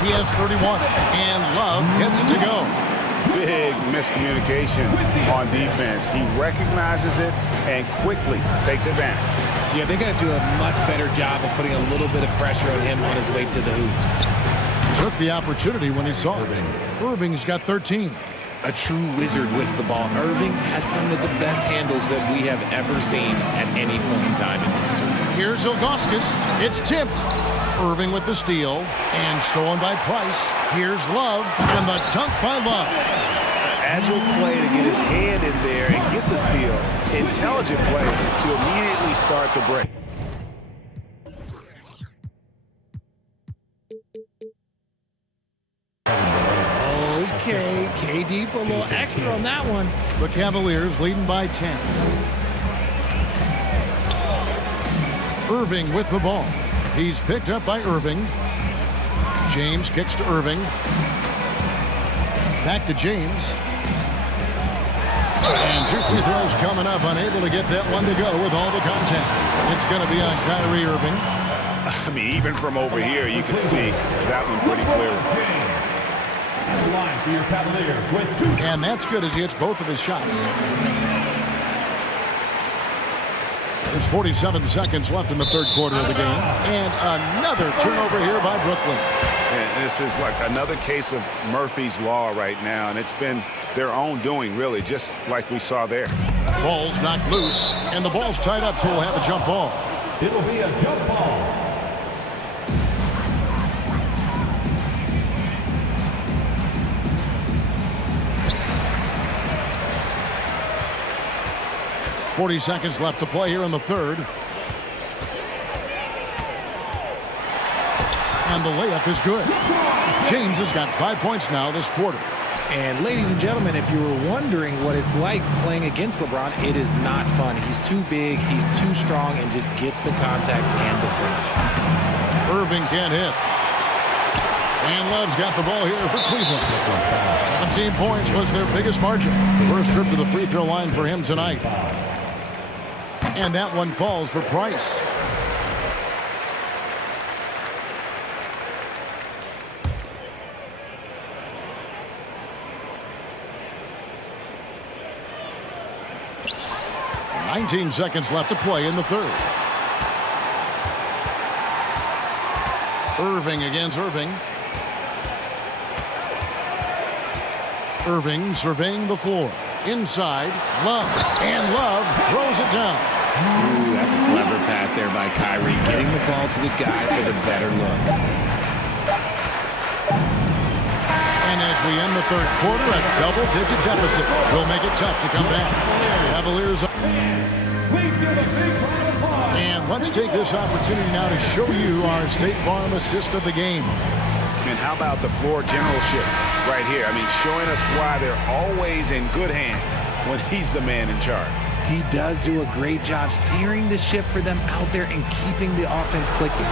He has 31, and Love gets it to go. Big miscommunication on defense. He recognizes it and quickly takes advantage. Yeah, they got to do a much better job of putting a little bit of pressure on him on his way to the hoop. Took the opportunity when he saw it. Irving's got 13. A true wizard with the ball. Irving has some of the best handles that we have ever seen at any point in time in history. Here's Ilgauskas. It's tipped. Irving with the steal and stolen by Price. Here's Love and the dunk by Love. Agile play to get his hand in there and get the steal. Intelligent play to immediately start the break. Okay, KD put a little extra on that one. The Cavaliers leading by 10. Irving with the ball. He's picked up by Irving. James kicks to Irving. Back to James. And 2 free throws coming up. Unable to get that one to go with all the contact. It's going to be on Kyrie Irving. I mean, even from over here, you can see that one pretty clearly. And that's good as he hits both of his shots. There's 47 seconds left in the third quarter of the game. And another turnover here by Brooklyn. And this is like another case of Murphy's Law right now, and it's been their own doing, really, just like we saw there. Ball's knocked loose, and the ball's tied up, so we'll have a jump ball. It'll be a jump ball. .40 seconds left to play here in the third. And the layup is good. James has got 5 points now this quarter. And ladies and gentlemen, if you were wondering what it's like playing against LeBron, it is not fun. He's too big, he's too strong, and just gets the contact and the finish. Irving can't hit. And Love's got the ball here for Cleveland. 17 points was their biggest margin. First trip to the free throw line for him tonight. And that one falls for Price. .19 seconds left to play in the third. Irving against Irving. Irving surveying the floor. Inside, Love. And Love throws it down. Ooh, that's a clever pass there by Kyrie, getting the ball to the guy for the better look. And as we end the third quarter, a double-digit deficit will make it tough to come back. Cavaliers. And let's take this opportunity now to show you our State Farm assist of the game. And how about the floor generalship right here? I mean, showing us why they're always in good hands when he's the man in charge. He does do a great job steering the ship for them out there and keeping the offense clicking.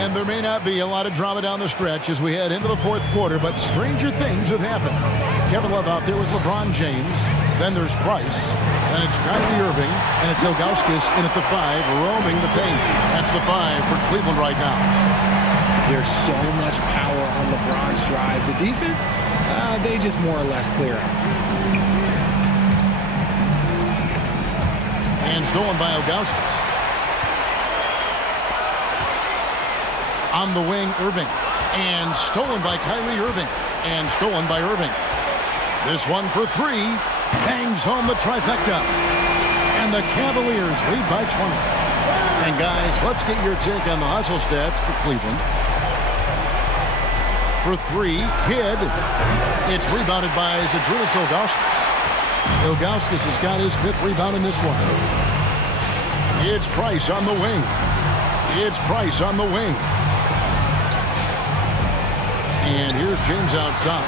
And there may not be a lot of drama down the stretch as we head into the fourth quarter, but stranger things have happened. Kevin Love out there with LeBron James. Then there's Price. Then it's Kyrie Irving. And it's Ilgauskas in at the 5, roaming the paint. That's the 5 for Cleveland right now. There's so much power on LeBron's drive. The defense, they just more or less clear out. And stolen by Ilgauskas. On the wing, Irving. And stolen by Kyrie Irving. And stolen by Irving. This one for 3. Bangs home the trifecta. And the Cavaliers lead by 20. And guys, let's get your take on the hustle stats for Cleveland. For 3, Kidd. It's rebounded by Zydrunas Ilgauskas. Ilgauskas has got his 5th rebound in this one. It's Price on the wing. It's Price on the wing. And here's James outside.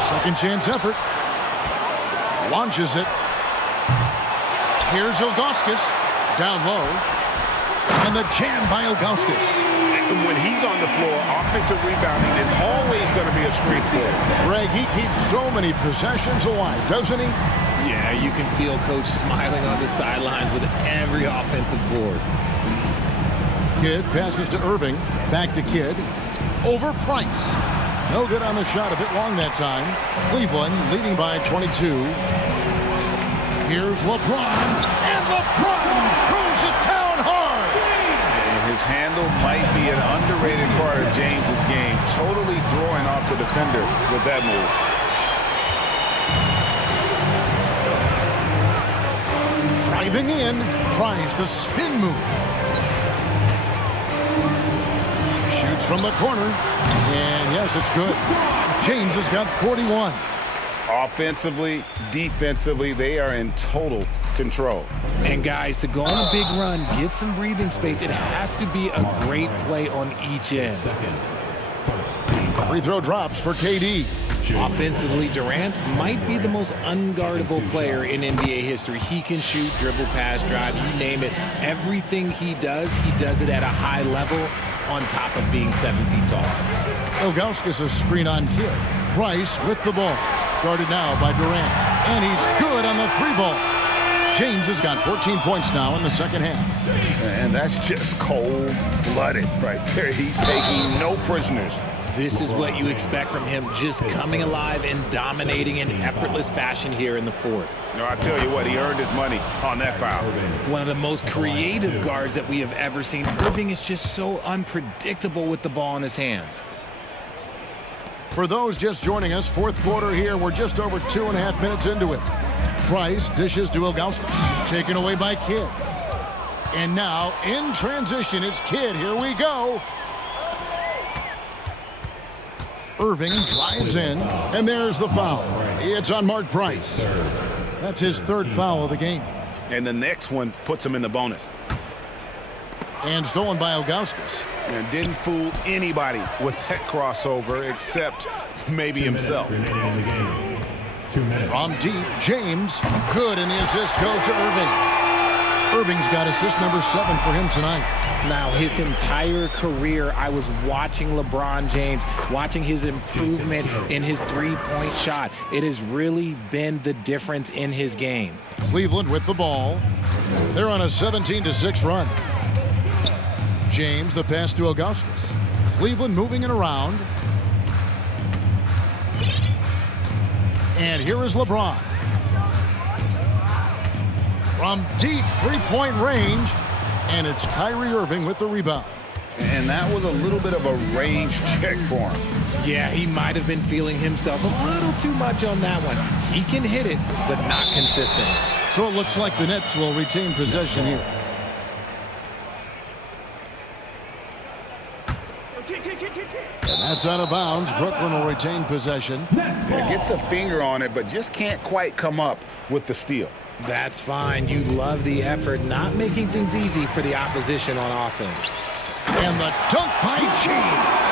Second chance effort. Launches it. Here's Ilgauskas. Down low. And the jam by Ilgauskas. When he's on the floor, offensive rebounding is always going to be a strength for him. Greg, he keeps so many possessions alive, doesn't he? Yeah, you can feel Coach smiling on the sidelines with every offensive board. Kidd passes to Irving. Back to Kidd. Over Price. No good on the shot. A bit long that time. Cleveland leading by 22. Here's LeBron. And LeBron throws it down hard. And his handle might be an underrated part of James's game. Totally throwing off the defender with that move. Driving in. Tries the spin move. Shoots from the corner. And yes, it's good. James has got 41. Offensively, defensively, they are in total control. And guys, to go on a big run, get some breathing space, it has to be a great play on each end. Free throw drops for KD. Offensively, Durant might be the most unguardable player in NBA history. He can shoot, dribble, pass, drive, you name it. Everything he does it at a high level on top of being 7 feet tall. Ilgauskas a screen on Kidd. Price with the ball. Guarded now by Durant. And he's good on the 3-ball. James has got 14 points now in the second half. And that's just cold-blooded right there. He's taking no prisoners. This is what you expect from him, just coming alive and dominating in effortless fashion here in the fourth. No, I tell you what, he earned his money on that foul. One of the most creative guards that we have ever seen. Irving is just so unpredictable with the ball in his hands. For those just joining us, fourth quarter here. We're just over 2.5 minutes into it. Price dishes to Ilgauskas, taken away by Kidd. And now, in transition, it's Kidd. Here we go. Irving drives in, and there's the foul. It's on Mark Price. That's his third foul of the game. And the next one puts him in the bonus. And stolen by Ilgauskas. And didn't fool anybody with that crossover except maybe himself. From deep, James. Good, and the assist goes to Irving. Irving's got assist number 7 for him tonight. Now, his entire career, I was watching LeBron James, watching his improvement in his three-point shot. It has really been the difference in his game. Cleveland with the ball. They're on a 17-6 run. James, the pass to Ilgauskas. Cleveland moving it around. And here is LeBron. From deep three-point range. And it's Kyrie Irving with the rebound. And that was a little bit of a range check for him. Yeah, he might have been feeling himself a little too much on that one. He can hit it, but not consistent. So it looks like the Nets will retain possession here. And that's out of bounds. Brooklyn will retain possession. Yeah, gets a finger on it, but just can't quite come up with the steal. That's fine. You love the effort, not making things easy for the opposition on offense. And the dunk by James.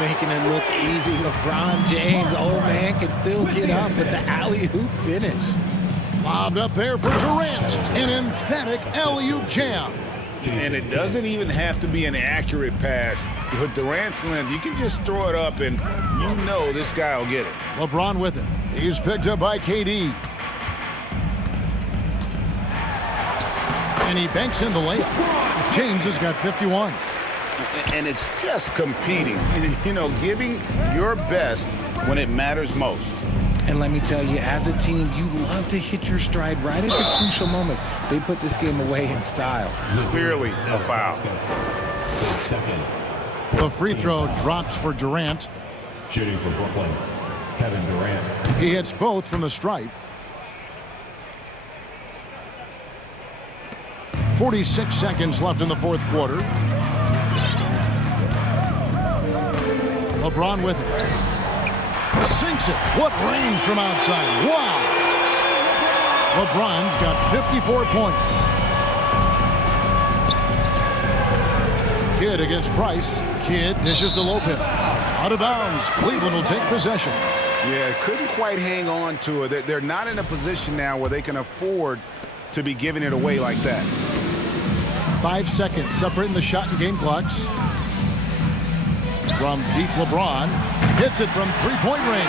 Making it look easy. LeBron James, old man, can still get up with the alley-oop finish. Lobbed up there for Durant. An emphatic alley-oop jam. And it doesn't even have to be an accurate pass. With Durant's length, you can just throw it up and you know this guy will get it. LeBron with it. He's picked up by KD. And he banks in the layup. James has got 51. And it's just competing, you know, giving your best when it matters most. And let me tell you, as a team, you love to hit your stride right at the crucial moments. They put this game away in style. Clearly a foul. The free throw drops for Durant. Shooting for Brooklyn, Kevin Durant. He hits both from the stripe. 46 seconds left in the fourth quarter. LeBron with it. Sinks it. What range from outside. Wow. LeBron's got 54 points. Kidd against Price. Kidd dishes to Lopez. Out of bounds. Cleveland will take possession. Yeah, couldn't quite hang on to it. They're not in a position now where they can afford to be giving it away like that. 5 seconds separating the shot and game clocks. From deep, LeBron hits it from three-point range.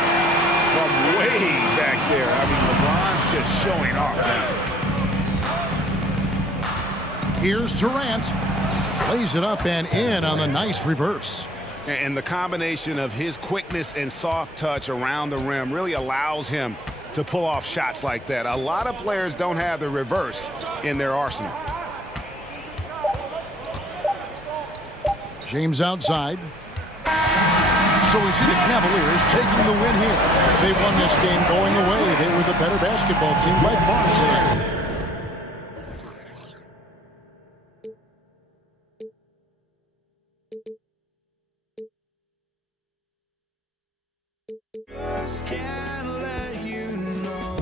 From way back there. I mean, LeBron's just showing off now. Here's Durant. Plays it up and in on the nice reverse. And the combination of his quickness and soft touch around the rim really allows him to pull off shots like that. A lot of players don't have the reverse in their arsenal. James outside. So we see the Cavaliers taking the win here. They won this game going away. They were the better basketball team by far tonight. Just can't let you know.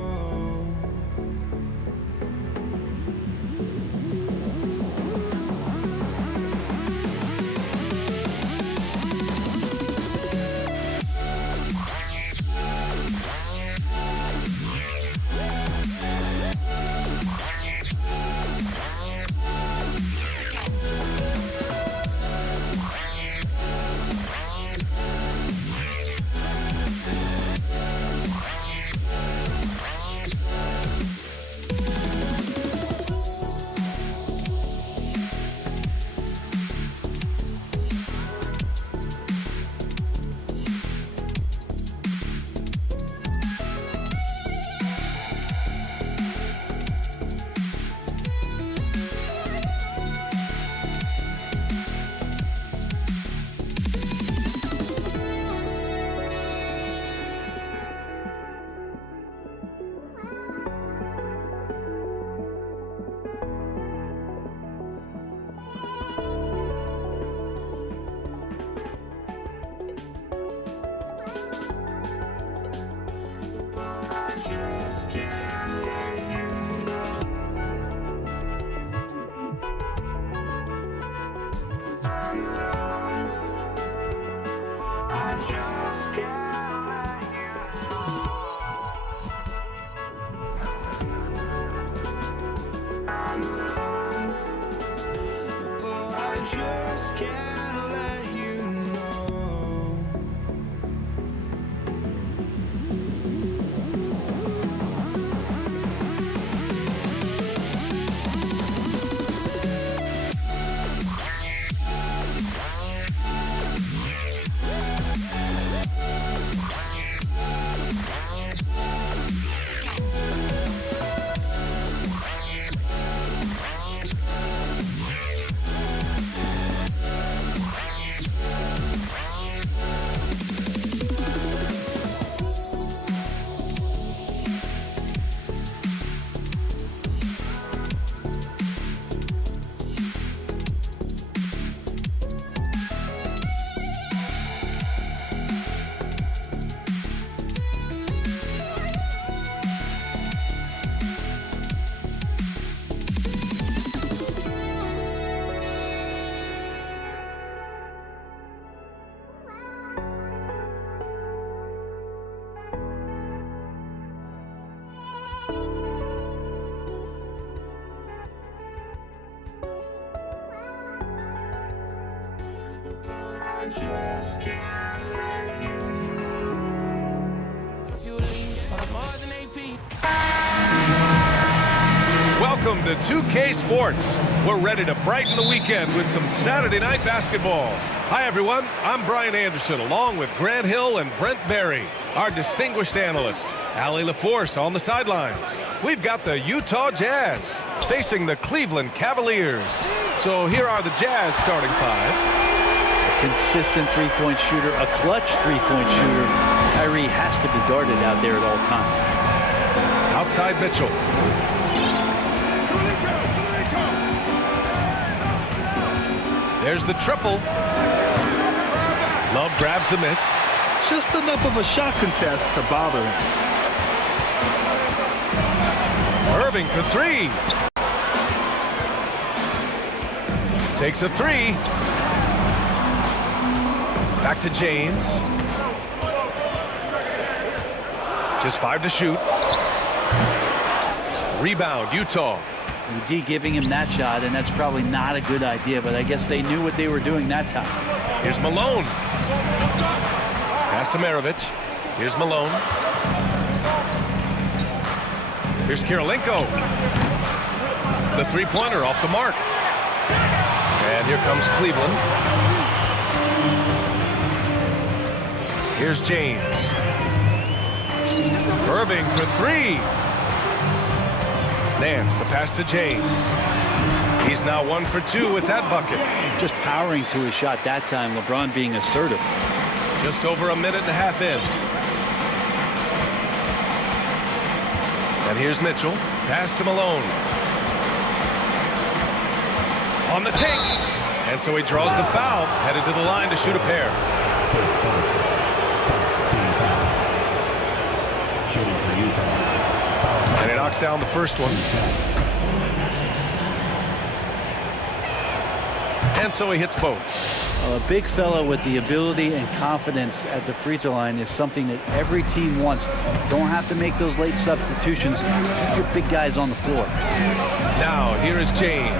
Just can't let you know. I just can't let you know. If you leave more than AP. Welcome to 2K Sports. We're ready to brighten the weekend with some Saturday night basketball. Hi, everyone. I'm Brian Anderson, along with Grant Hill and Brent Barry, our distinguished analyst. Allie LaForce on the sidelines. We've got the Utah Jazz facing the Cleveland Cavaliers. So here are the Jazz starting five. Consistent three-point shooter, a clutch three-point shooter. Kyrie has to be guarded out there at all times. Outside Mitchell. There's the triple. Love grabs the miss. Just enough of a shot contest to bother him. Irving for three. Takes a three. Back to James. Just 5 to shoot. Rebound, Utah. The D giving him that shot, and that's probably not a good idea, but I guess they knew what they were doing that time. Here's Malone. Pass to Maravich. Here's Malone. Here's Kirilenko. It's the three-pointer off the mark. And here comes Cleveland. Here's James. Irving for three. Nance, the pass to James. He's now 1 for 2 with that bucket. Just powering to his shot that time, LeBron being assertive. Just over a minute and a half in. And here's Mitchell. Pass to Malone. On the take. And so he draws the foul, headed to the line to shoot a pair. And he knocks down the first one. And so he hits both. A big fella with the ability and confidence at the free throw line is something that every team wants. Don't have to make those late substitutions. Keep your big guys on the floor. Now here is James.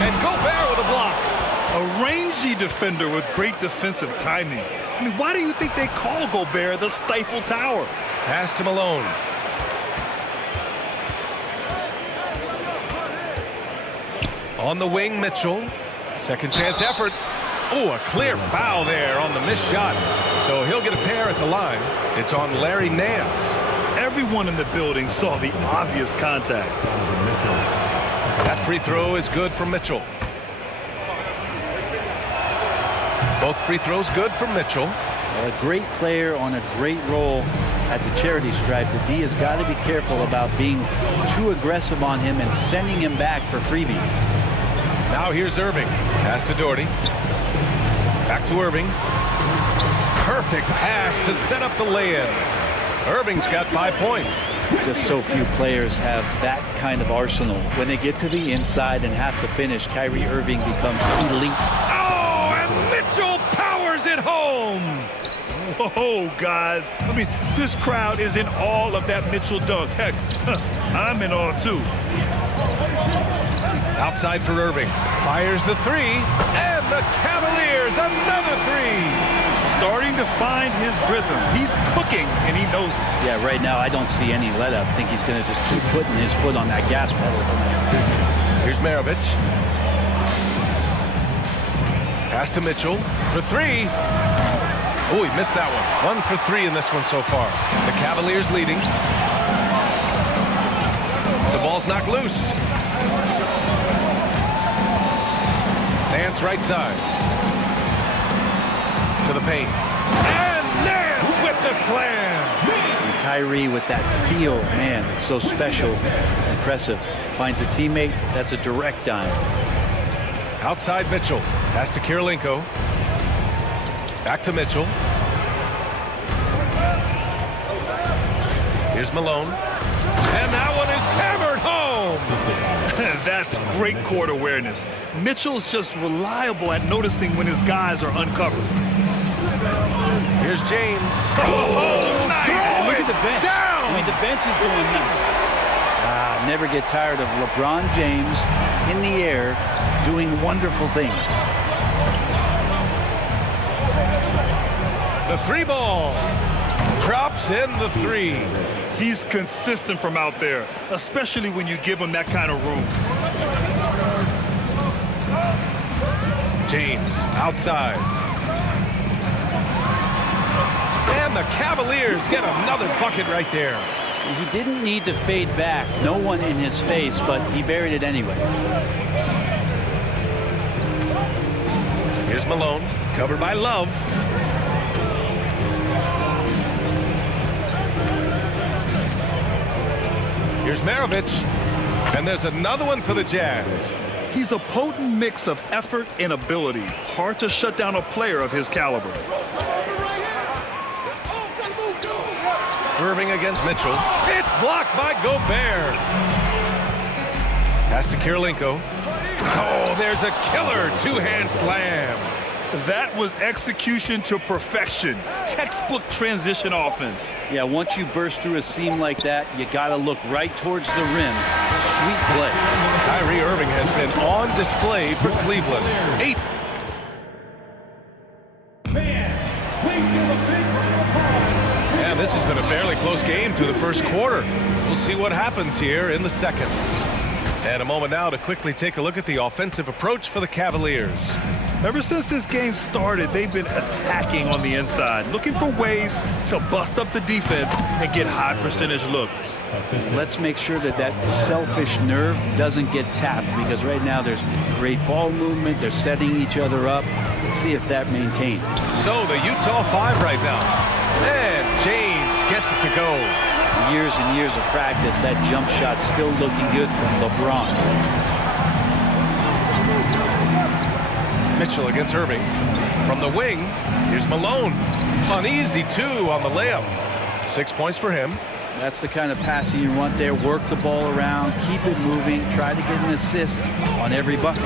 And Gobert with a block. A rangy defender with great defensive timing. I mean, why do you think they call Gobert the Stifle Tower? Pass to Malone. On the wing, Mitchell. Second chance effort. Oh, a clear foul there on the missed shot. So he'll get a pair at the line. It's on Larry Nance. Everyone in the building saw the obvious contact. That free throw is good for Mitchell. Both free throws good for Mitchell. A great player on a great role at the charity stripe. The D has got to be careful about being too aggressive on him and sending him back for freebies. Now here's Irving. Pass to Doherty. Back to Irving. Perfect pass to set up the lay-in. Irving's got 5 points. Just so few players have that kind of arsenal. When they get to the inside and have to finish, Kyrie Irving becomes elite. Oh, and Mitchell powers it home. Whoa, guys. I mean, this crowd is in awe of that Mitchell dunk. Heck, I'm in awe, too. Outside for Irving. Fires the three. And the Cavaliers, another three. Starting to find his rhythm. He's cooking, and he knows it. Yeah, right now I don't see any let up. I think he's going to just keep putting his foot on that gas pedal tonight. Here's Maravich. Pass to Mitchell for three. Oh, he missed that one. 1 for 3 in this one so far. The Cavaliers leading. The ball's knocked loose. Nance right side. To the paint. And Nance with the slam. And Kyrie with that feel, man, it's so special, impressive. Finds a teammate, that's a direct dime. Outside Mitchell. Pass to Kirilenko. Back to Mitchell. Here's Malone. And that one is hammered home. That's great court awareness. Mitchell's just reliable at noticing when his guys are uncovered. Here's James. Oh, nice. Look at the bench. Down. I mean, the bench is going nuts. Never get tired of LeBron James in the air doing wonderful things. The three ball. Drops in the three. He's consistent from out there, especially when you give him that kind of room. James outside. And the Cavaliers get another bucket right there. He didn't need to fade back. No one in his face, but he buried it anyway. Here's Malone, covered by Love. Here's Maravich. And there's another one for the Jazz. He's a potent mix of effort and ability. Hard to shut down a player of his caliber. Irving against Mitchell. It's blocked by Gobert. Pass to Kirilenko. Oh, there's a killer two-hand slam. That was execution to perfection. Textbook transition offense. Yeah, once you burst through a seam like that, you got to look right towards the rim. Sweet play. Kyrie Irving has been on display for Cleveland. 8. And this has been a fairly close game through the first quarter. We'll see what happens here in the second. And a moment now to quickly take a look at the offensive approach for the Cavaliers. Ever since this game started, they've been attacking on the inside, looking for ways to bust up the defense and get high percentage looks. Let's make sure that that selfish nerve doesn't get tapped, because right now there's great ball movement. They're setting each other up. Let's see if that maintains. So the Utah 5 right now. And James gets it to go. Years and years of practice, that jump shot still looking good from LeBron. Mitchell against Irving. From the wing, here's Malone. Uneasy, too, on the layup. 6 points for him. That's the kind of passing you want there. Work the ball around, keep it moving, try to get an assist on every bucket.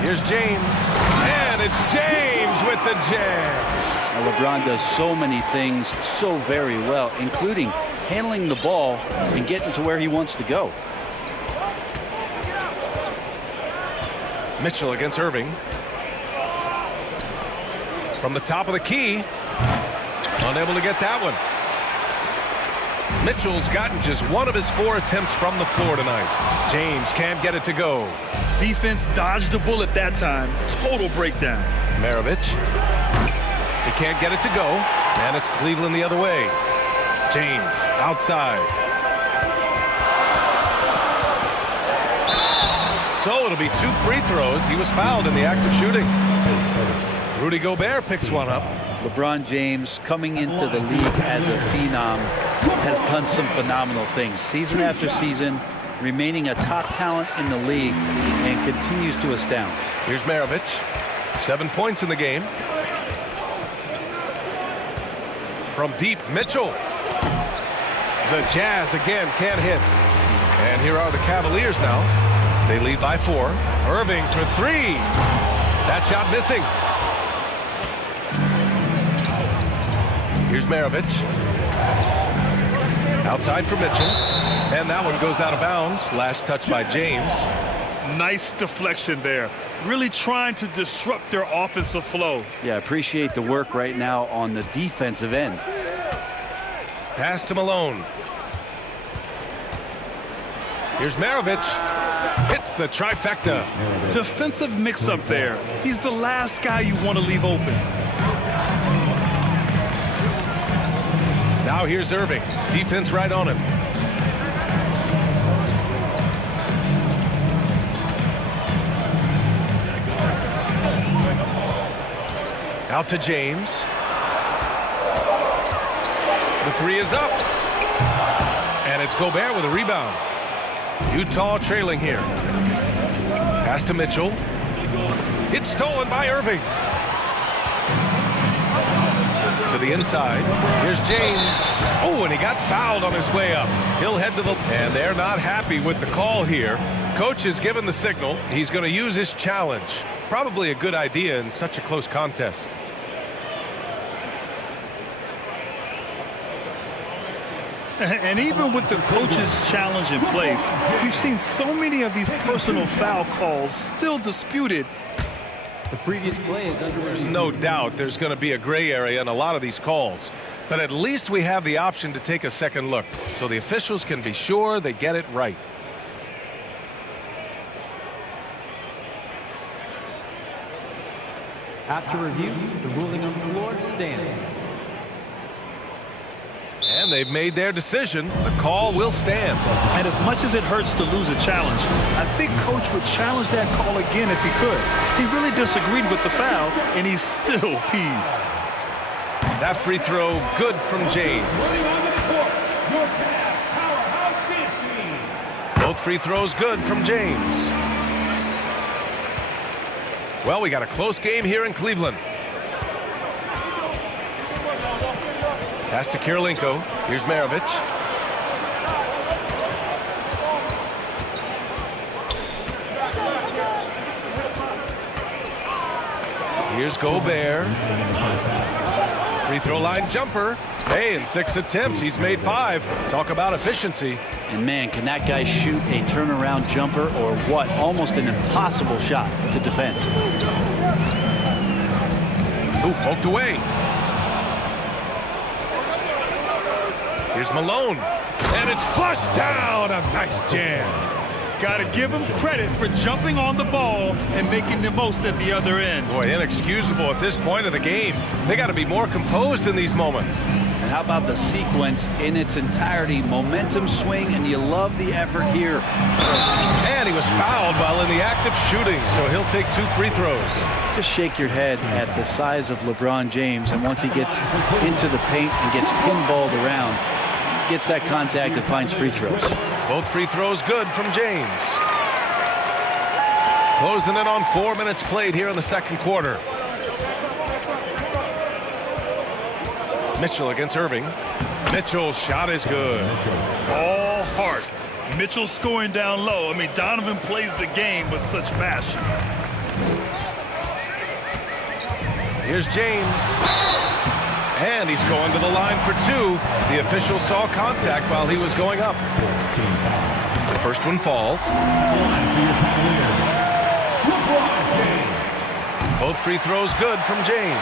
Here's James. And it's James with the jam. Now, LeBron does so many things so very well, including handling the ball and getting to where he wants to go. Mitchell against Irving. From the top of the key. Unable to get that one. Mitchell's gotten just one of his 4 attempts from the floor tonight. James can't get it to go. Defense dodged a bullet that time. Total breakdown. Maravich. He can't get it to go. And it's Cleveland the other way. James outside. So it'll be 2 free throws. He was fouled in the act of shooting. Rudy Gobert picks one up. LeBron James, coming into the league as a phenom, has done some phenomenal things. Season after season, remaining a top talent in the league, and continues to astound. Here's Maravich. 7 points in the game. From deep, Mitchell. The Jazz again can't hit. And here are the Cavaliers now. They lead by 4. Irving for 3. That shot missing. Here's Maravich. Outside for Mitchell. And that one goes out of bounds. Last touch by James. Nice deflection there. Really trying to disrupt their offensive flow. Yeah, appreciate the work right now on the defensive end. Pass to Malone. Here's Maravich. Hits the trifecta. Defensive mix-up there. He's the last guy you want to leave open. Now here's Irving. Defense right on him. Out to James. The 3 is up. And it's Gobert with a rebound. Utah trailing here. Pass to Mitchell. It's stolen by Irving. To the inside. Here's James. Oh, and he got fouled on his way up. He'll head to the... And they're not happy with the call here. Coach has given the signal. He's going to use his challenge. Probably a good idea in such a close contest. And even with the coach's challenge in place, we've seen so many of these personal foul calls still disputed. The previous play is under. There's no doubt there's going to be a gray area in a lot of these calls. But at least we have the option to take a second look, so the officials can be sure they get it right. After review, the ruling on the floor stands. And they've made their decision. The call will stand. And as much as it hurts to lose a challenge, I think Coach would challenge that call again if he could. He really disagreed with the foul, and he's still peeved. That free throw good from James. Both free throws good from James. Well, we got a close game here in Cleveland. Pass to Kirilenko. Here's Maravich. Here's Gobert. Free throw line jumper. Hey, in 6 attempts, he's made 5. Talk about efficiency. And man, can that guy shoot a turnaround jumper or what? Almost an impossible shot to defend. Ooh, poked away. Here's Malone. And it's flushed down. A nice jam. Got to give him credit for jumping on the ball and making the most at the other end. Boy, inexcusable at this point of the game. They got to be more composed in these moments. And how about the sequence in its entirety? Momentum swing, and you love the effort here. And he was fouled while in the act of shooting, so he'll take 2 free throws. Just shake your head at the size of LeBron James, and once he gets into the paint and gets pinballed around, gets that contact and finds free throws. Both free throws good from James. Closing in on 4 minutes played here in the second quarter. Mitchell against Irving. Mitchell's shot is good. All heart. Mitchell scoring down low. I mean, Donovan plays the game with such passion. Here's James. And he's going to the line for 2. The official saw contact while he was going up. The first one falls. Both free throws good from James.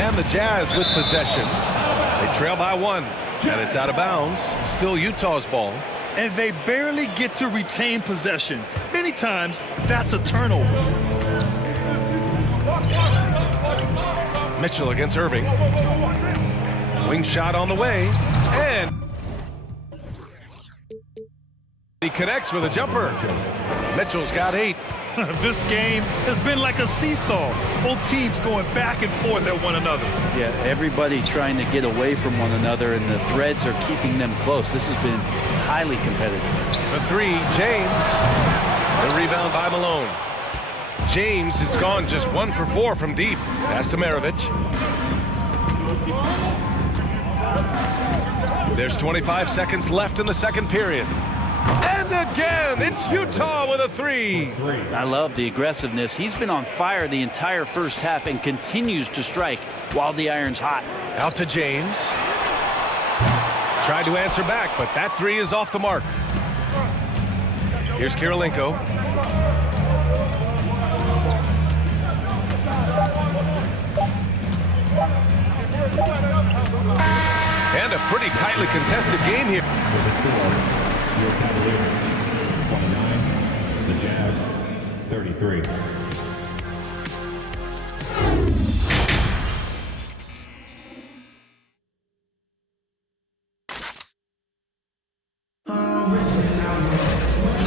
And the Jazz with possession. They trail by 1. And it's out of bounds. Still Utah's ball. And they barely get to retain possession. Many times, that's a turnover. Mitchell against Irving. Wing shot on the way. And he connects with a jumper. Mitchell's got 8. This game has been like a seesaw. Both teams going back and forth at one another. Yeah, everybody trying to get away from one another, and the threads are keeping them close. This has been highly competitive. The 3, James. The rebound by Malone. James has gone just 1 for 4 from deep. Pass to Maravich. There's 25 seconds left in the second period. And again, it's Utah with a three. I love the aggressiveness. He's been on fire the entire first half and continues to strike while the iron's hot. Out to James. Tried to answer back, but that three is off the mark. Here's Kirilenko. And a pretty tightly contested game here. With the score, your Cavaliers 29, the Jazz 33.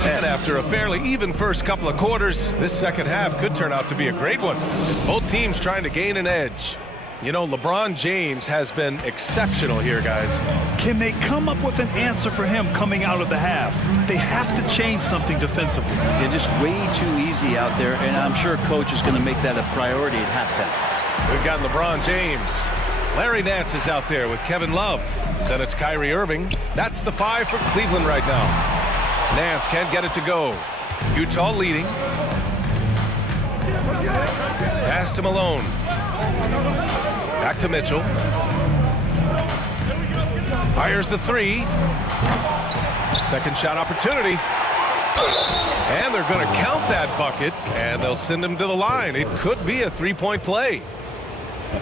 And after a fairly even first couple of quarters, this second half could turn out to be a great one, as both teams trying to gain an edge. You know, LeBron James has been exceptional here, guys. Can they come up with an answer for him coming out of the half? They have to change something defensively. They're just way too easy out there, and I'm sure coach is going to make that a priority at halftime. We've got LeBron James. Larry Nance is out there with Kevin Love. Then it's Kyrie Irving. That's the five for Cleveland right now. Nance can't get it to go. Utah leading. Pass to Malone. Back to Mitchell. Fires the three. Second shot opportunity. And they're going to count that bucket, and they'll send him to the line. It could be a three-point play.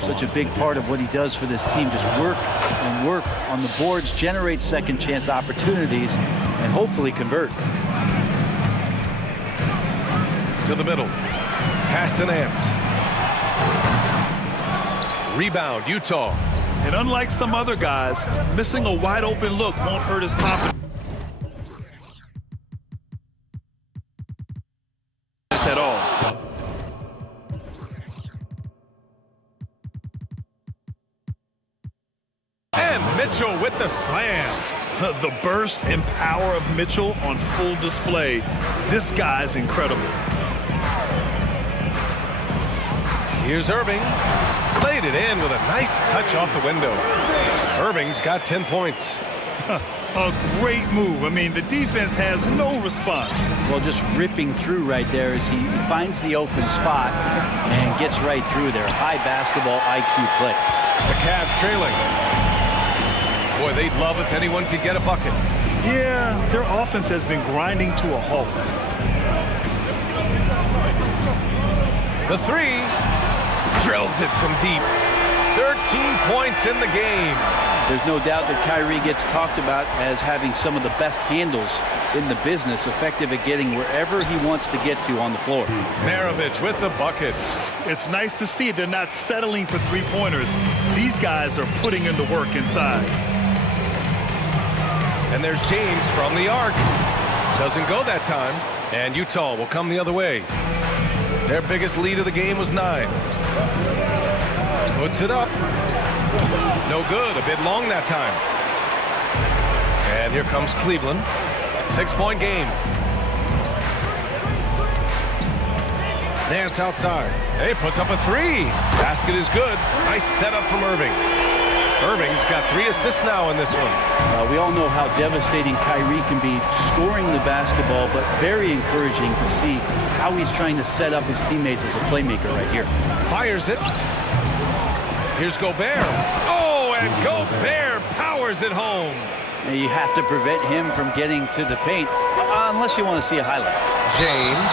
Such a big part of what he does for this team, just work and work on the boards, generate second chance opportunities, and hopefully convert. To the middle. Pass to Nance. Rebound, Utah. And unlike some other guys, missing a wide open look won't hurt his confidence at all. And Mitchell with the slam. The burst and power of Mitchell on full display. This guy's incredible. Here's Irving. Laid it in with a nice touch off the window. Irving's got 10 points. A great move. I mean, the defense has no response. Well, just ripping through right there as he finds the open spot and gets right through there. High basketball IQ play. The Cavs trailing. Boy, they'd love if anyone could get a bucket. Yeah, their offense has been grinding to a halt. The three. Drills it from deep. 13 points in the game. There's no doubt that Kyrie gets talked about as having some of the best handles in the business, effective at getting wherever he wants to get to on the floor. Maravich with the bucket. It's nice to see they're not settling for three-pointers. These guys are putting in the work inside. And there's James from the arc. Doesn't go that time. And Utah will come the other way. Their biggest lead of the game was 9. Puts it up. No good. A bit long that time. And here comes Cleveland. 6-point game. Nance outside. Hey, puts up a three. Basket is good. Nice setup from Irving. Irving's got 3 assists now in this one. We all know how devastating Kyrie can be scoring the basketball, but very encouraging to see how he's trying to set up his teammates as a playmaker right here. Fires it. Here's Gobert. Oh, and Gobert powers it home. And you have to prevent him from getting to the paint, unless you want to see a highlight. James.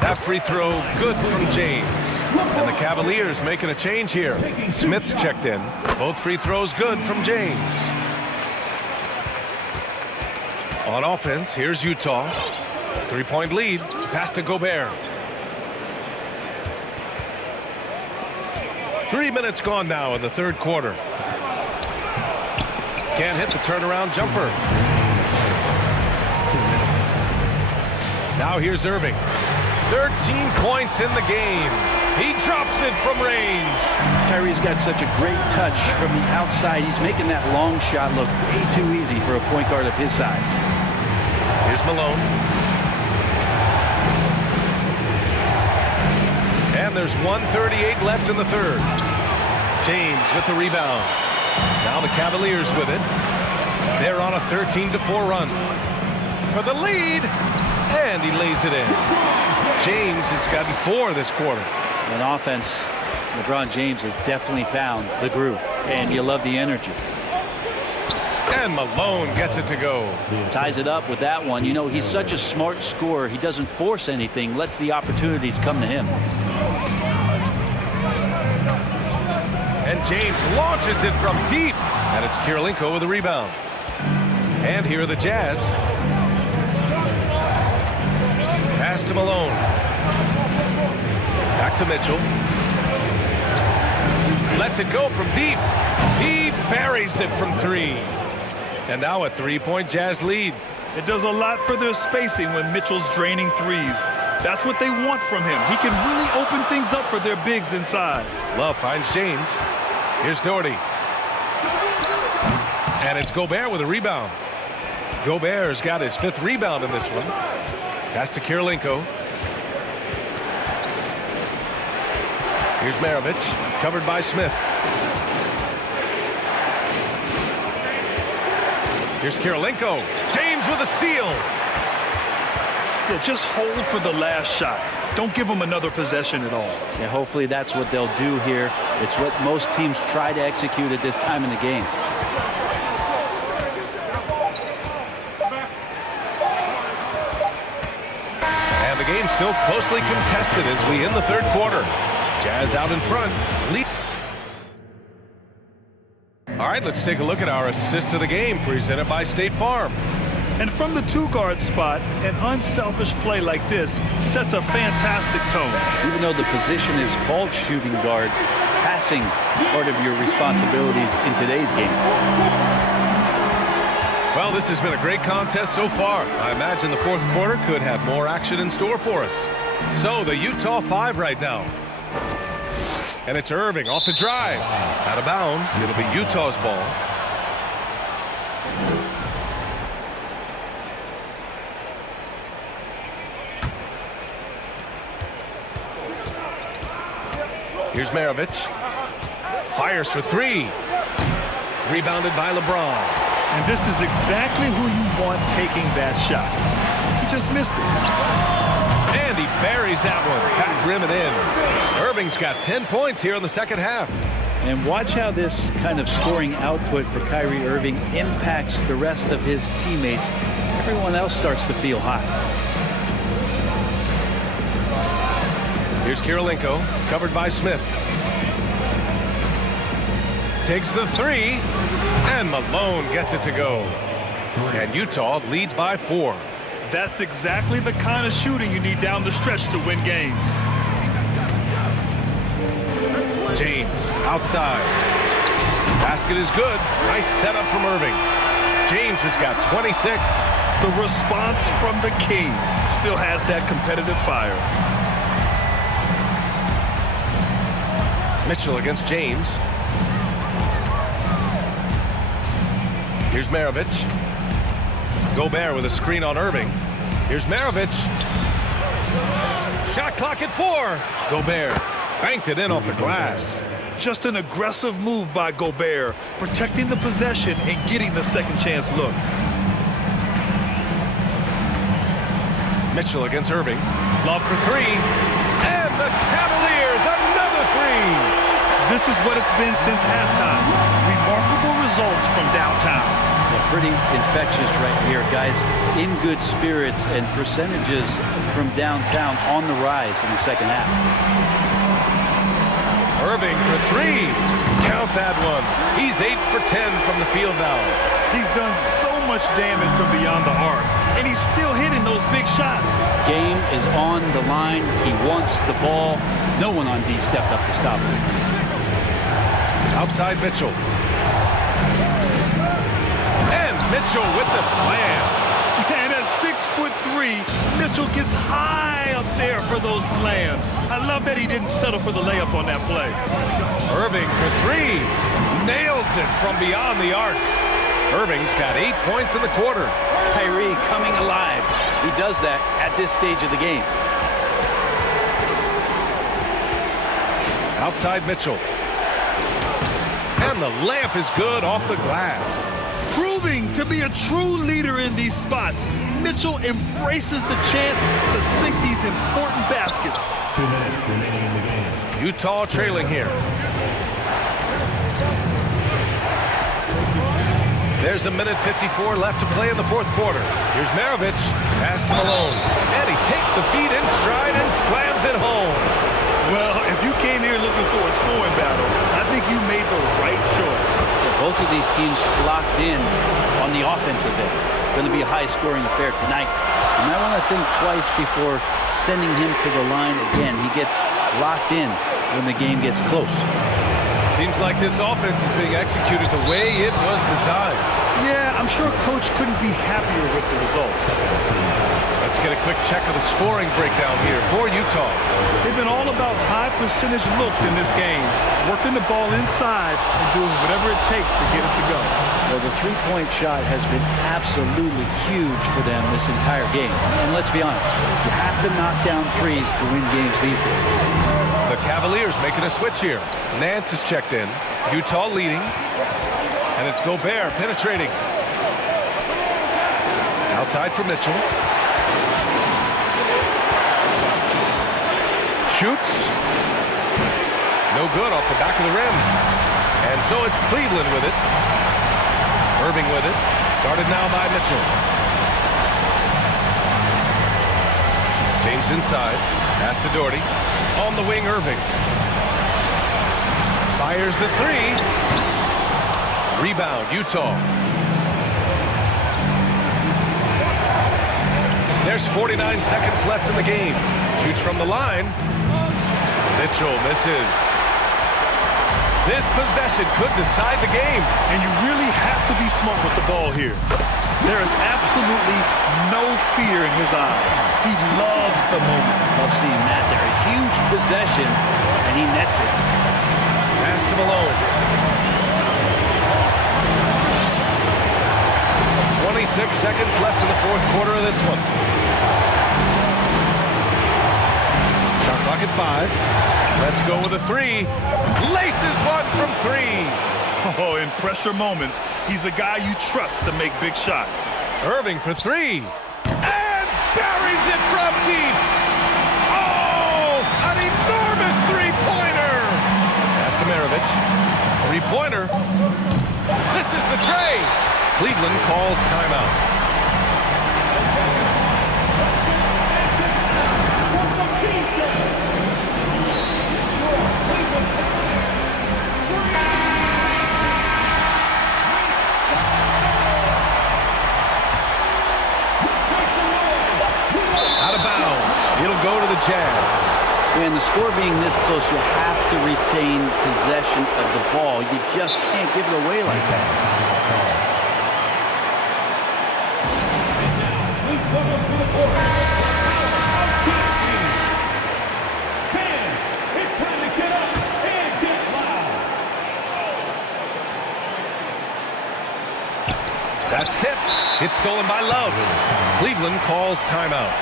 That free throw good from James. And the Cavaliers making a change here. Smith's checked in. Both free throws good from James. On offense, here's Utah. 3-point lead. Pass to Gobert. 3 minutes gone now in the third quarter. Can't hit the turnaround jumper. Now here's Irving. 13 points in the game. He drops it from range. Kyrie's got such a great touch from the outside. He's making that long shot look way too easy for a point guard of his size. Here's Malone. And there's 1:38 left in the third. James with the rebound. Now the Cavaliers with it. They're on a 13-4 run. For the lead. And he lays it in. James has gotten 4 this quarter. On offense, LeBron James has definitely found the groove. And you love the energy. And Malone gets it to go. Ties it up with that one. You know, he's such a smart scorer. He doesn't force anything, lets the opportunities come to him. And James launches it from deep. And it's Kirilenko with the rebound. And here are the Jazz. Pass to Malone. Back to Mitchell. Lets it go from deep. He buries it from 3. And now a 3-point Jazz lead. It does a lot for their spacing when Mitchell's draining threes. That's what they want from him. He can really open things up for their bigs inside. Love finds James. Here's Doherty. And it's Gobert with a rebound. Gobert's got his 5th rebound in this one. Pass to Kirilenko. Here's Maravich, covered by Smith. Here's Kirilenko. James with a steal. Yeah, just hold for the last shot. Don't give them another possession at all. Yeah, hopefully that's what they'll do here. It's what most teams try to execute at this time in the game. And the game's still closely contested as we end the third quarter. Jazz out in front. Lead. All right, let's take a look at our assist of the game presented by State Farm. And from the 2-guard spot, an unselfish play like this sets a fantastic tone. Even though the position is called shooting guard, passing part of your responsibilities in today's game. Well, this has been a great contest so far. I imagine the fourth quarter could have more action in store for us. So the Utah 5 right now. And it's Irving off the drive. Out of bounds. It'll be Utah's ball. Here's Maravich. Fires for 3. Rebounded by LeBron. And this is exactly who you want taking that shot. He just missed it. And he buries that one. Back rim and in. Irving's got 10 points here in the second half. And watch how this kind of scoring output for Kyrie Irving impacts the rest of his teammates. Everyone else starts to feel hot. Here's Kirilenko, covered by Smith. Takes the 3, and Malone gets it to go. And Utah leads by 4. That's exactly the kind of shooting you need down the stretch to win games. James outside. Basket is good. Nice setup from Irving. James has got 26. The response from the king still has that competitive fire. Mitchell against James. Here's Maravich. Gobert with a screen on Irving. Here's Maravich. Shot clock at 4. Gobert banked it in off the glass. Just an aggressive move by Gobert, protecting the possession and getting the second chance look. Mitchell against Irving. Love for 3. And the Cavaliers, another 3. This is what it's been since halftime. Remarkable results from downtown. Yeah, pretty infectious right here, guys. In good spirits and percentages from downtown on the rise in the second half. Irving for 3. Count that one. He's 8 for 10 from the field now. He's done so much damage from beyond the arc, and he's still hitting those big shots. Game is on the line. He wants the ball. No one on D stepped up to stop him. Outside Mitchell. And Mitchell with the slam. And at 6'3", Mitchell gets high up there for those slams. I love that he didn't settle for the layup on that play. Irving for 3. Nails it from beyond the arc. Irving's got 8 points in the quarter. Kyrie coming alive. He does that at this stage of the game. Outside Mitchell. And the layup is good off the glass. Proving to be a true leader in these spots, Mitchell embraces the chance to sink these important baskets. 2 minutes remaining in the game. Utah trailing here. There's a minute 54 left to play in the fourth quarter. Here's Maravich. Pass to Malone. And he takes the feed in stride and slams it home. Well, if you came here looking for a scoring battle, I think you made the right choice. Both of these teams locked in on the offensive end. Going to be a high-scoring affair tonight. You might want to think twice before sending him to the line again. He gets locked in when the game gets close. Seems like this offense is being executed the way it was designed. Yeah, I'm sure Coach couldn't be happier with the results. Let's get a quick check of the scoring breakdown here for Utah. They've been all about high percentage looks in this game, working the ball inside and doing whatever it takes to get it to go. Well, the three-point shot has been absolutely huge for them this entire game. And let's be honest, you have to knock down threes to win games these days. The Cavaliers making a switch here. Nance is checked in. Utah leading. And it's Gobert penetrating. Outside for Mitchell. Shoots. No good off the back of the rim. And so it's Cleveland with it. Irving with it. Guarded now by Mitchell. James inside. Pass to Doherty. On the wing, Irving. Fires the three. Rebound, Utah. There's 49 seconds left in the game. Shoots from the line. Mitchell misses. This possession could decide the game. And you really have to be smart with the ball here. There is absolutely no fear in his eyes. He loves the moment. Love seeing that there. A huge possession, and he nets it. Pass to Malone. 26 seconds left in the fourth quarter of this one. Shot clock at 5. Let's go with a three. Laces one from 3. Oh, in pressure moments, he's a guy you trust to make big shots. Irving for 3. And buries it from deep. Oh, an enormous three-pointer. Pass to Maravich. Three-pointer. This is the tray. Cleveland calls timeout. Out of bounds. It'll go to the Jazz. And the score being this close, you have to retain possession of the ball. You just can't give it away like that. That's tipped. It's stolen by Love. Cleveland calls timeout.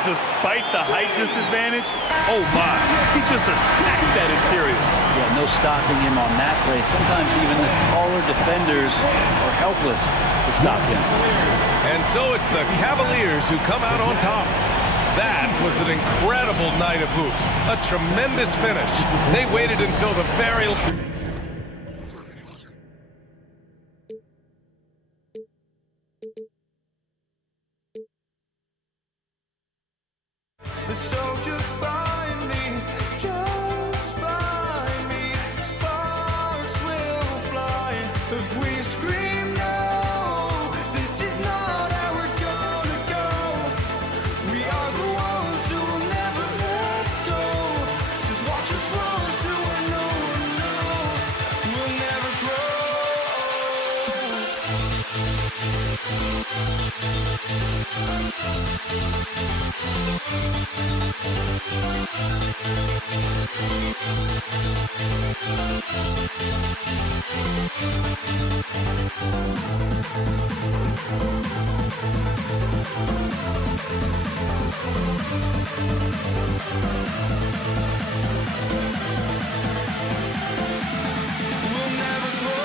Despite the height disadvantage, oh my, he just attacks that interior. Yeah, no stopping him on that play. Sometimes even the taller defenders are helpless to stop him. And so it's the Cavaliers who come out on top. That was an incredible night of hoops. A tremendous finish. They waited until the very... So just find me, sparks will fly if we scream no, this is not how we're gonna go, we are the ones who will never let go, just watch us run to where no one knows, we'll never grow. We'll never grow. We'll never grow.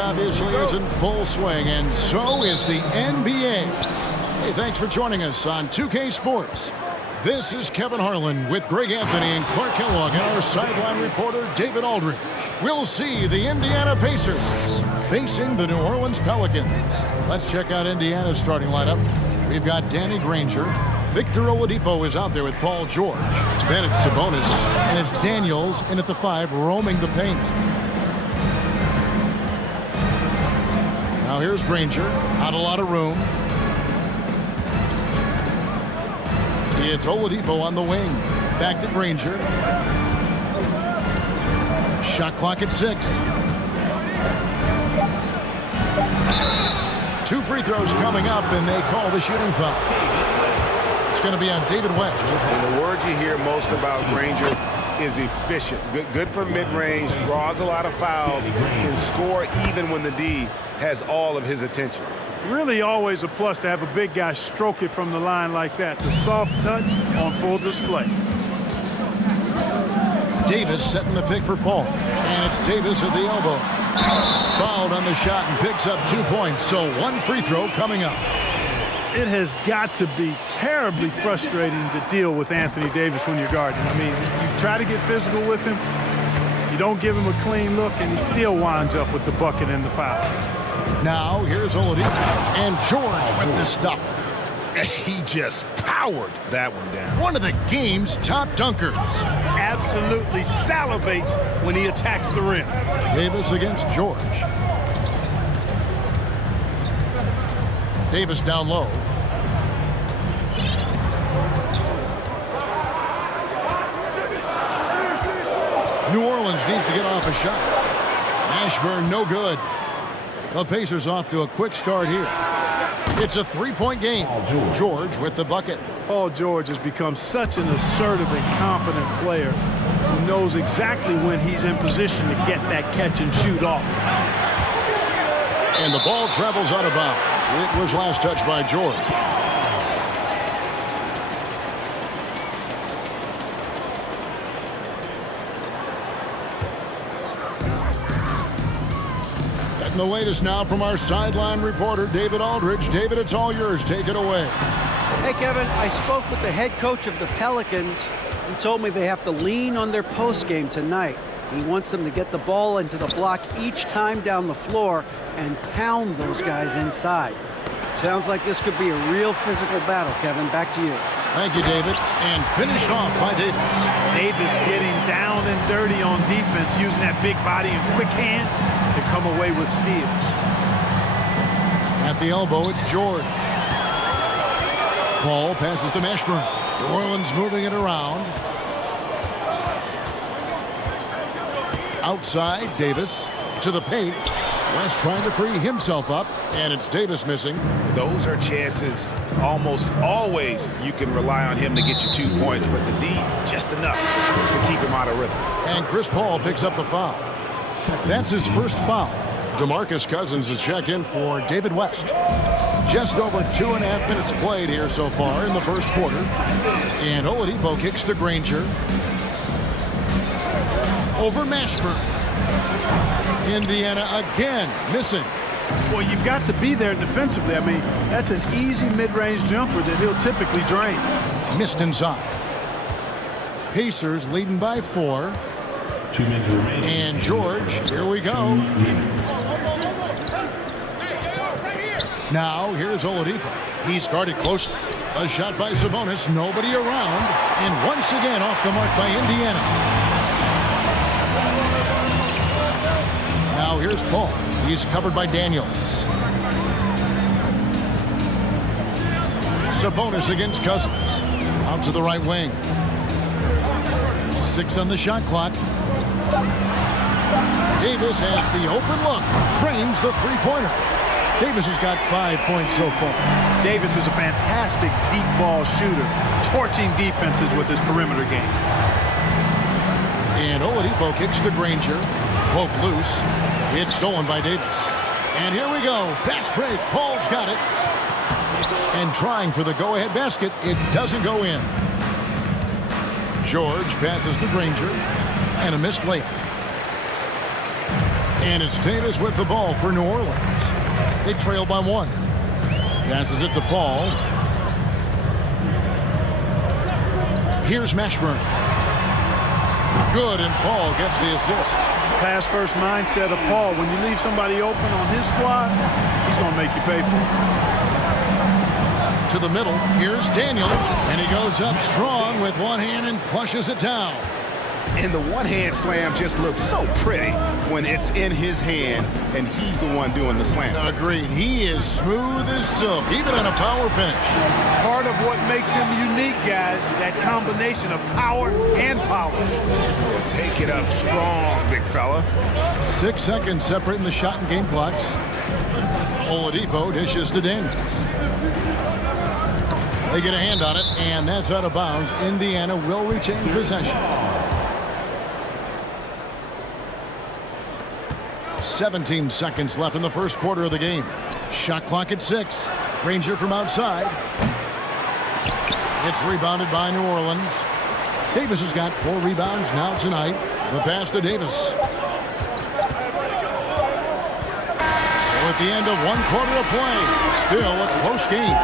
Obviously is in full swing, and so is the NBA. Hey, thanks for joining us on 2K Sports. This is Kevin Harlan with Greg Anthony and Clark Kellogg and our sideline reporter David Aldridge. We'll see the Indiana Pacers facing the New Orleans Pelicans. Let's check out Indiana's starting lineup. We've got Danny Granger. Victor Oladipo is out there with Paul George. Then it's Sabonis, and it's Daniels in at the 5, roaming the paint. Now here's Granger, not a lot of room. It's Oladipo on the wing. Back to Granger. Shot clock at 6. 2 free throws coming up, and they call the shooting foul. It's going to be on David West. And the word you hear most about Granger is efficient. Good from mid-range, draws a lot of fouls, can score even when the D has all of his attention. Really always a plus to have a big guy stroke it from the line like that. The soft touch on full display. Davis setting the pick for Paul. And it's Davis at the elbow. Fouled on the shot and picks up 2 points. So 1 free throw coming up. It has got to be terribly frustrating to deal with Anthony Davis when you're guarding. I mean, you try to get physical with him, you don't give him a clean look, and he still winds up with the bucket and the foul. Now, here's Oladipo. And George with the stuff. He just powered that one down. One of the game's top dunkers. Absolutely salivates when he attacks the rim. Davis against George. Davis down low. New Orleans needs to get off a shot. Ashburn no good. The Pacers off to a quick start here. It's a three-point game. George with the bucket. Paul George has become such an assertive and confident player who knows exactly when he's in position to get that catch and shoot off. And the ball travels out of bounds. It was last touched by George. The latest now from our sideline reporter, David Aldridge. David, it's all yours. Take it away. Hey, Kevin, I spoke with the head coach of the Pelicans. He told me they have to lean on their post game tonight. He wants them to get the ball into the block each time down the floor and pound those guys inside. Sounds like this could be a real physical battle, Kevin. Back to you. Thank you, David. And finished off by Davis. Davis getting down and dirty on defense, using that big body and quick hands to come away with steals. At the elbow, it's George. Paul passes to Mashburn. New Orleans moving it around. Outside, Davis to the paint. West trying to free himself up, and it's Davis missing. Those are chances almost always you can rely on him to get you 2 points, but the D just enough to keep him out of rhythm. And Chris Paul picks up the foul. That's his first foul. DeMarcus Cousins is checked in for David West. Just over 2.5 minutes played here so far in the first quarter. And Oladipo kicks to Granger. Over Mashburn. Indiana again missing. Well, you've got to be there defensively. I mean, that's an easy mid-range jumper that he'll typically drain. Missed inside. Pacers leading by 4. 2 minutes remaining. And George, here we go. Now here's Oladipo. He's guarded closely. A shot by Sabonis. Nobody around. And once again off the mark by Indiana. Now here's Paul. He's covered by Daniels. Sabonis against Cousins. Out to the right wing. 6 on the shot clock. Davis has the open look. Trains the three-pointer. Davis has got 5 points so far. Davis is a fantastic deep ball shooter, torching defenses with his perimeter game. And Oladipo kicks to Granger. Poke loose. It's stolen by Davis. And here we go. Fast break. Paul's got it. And trying for the go-ahead basket. It doesn't go in. George passes to Granger. And a missed layup. And it's Davis with the ball for New Orleans. They trail by 1. Passes it to Paul. Here's Mashburn. Good, and Paul gets the assist. Pass first mindset of Paul. When you leave somebody open on his squad, he's going to make you pay for it. To the middle, here's Daniels, and he goes up strong with one hand and flushes it down. And the one-hand slam just looks so pretty when it's in his hand and he's the one doing the slam. Agreed. He is smooth as silk, even on a power finish. Part of what makes him unique, guys, that combination of power and polish. Well, take it up strong, big fella. 6 seconds separating the shot and game clocks. Oladipo dishes to Daniels. They get a hand on it, and that's out of bounds. Indiana will retain possession. 17 seconds left in the first quarter of the game. Shot clock at 6. Granger from outside. It's rebounded by New Orleans. Davis has got 4 rebounds now tonight. The pass to Davis. So at the end of 1 quarter of play, still a close game.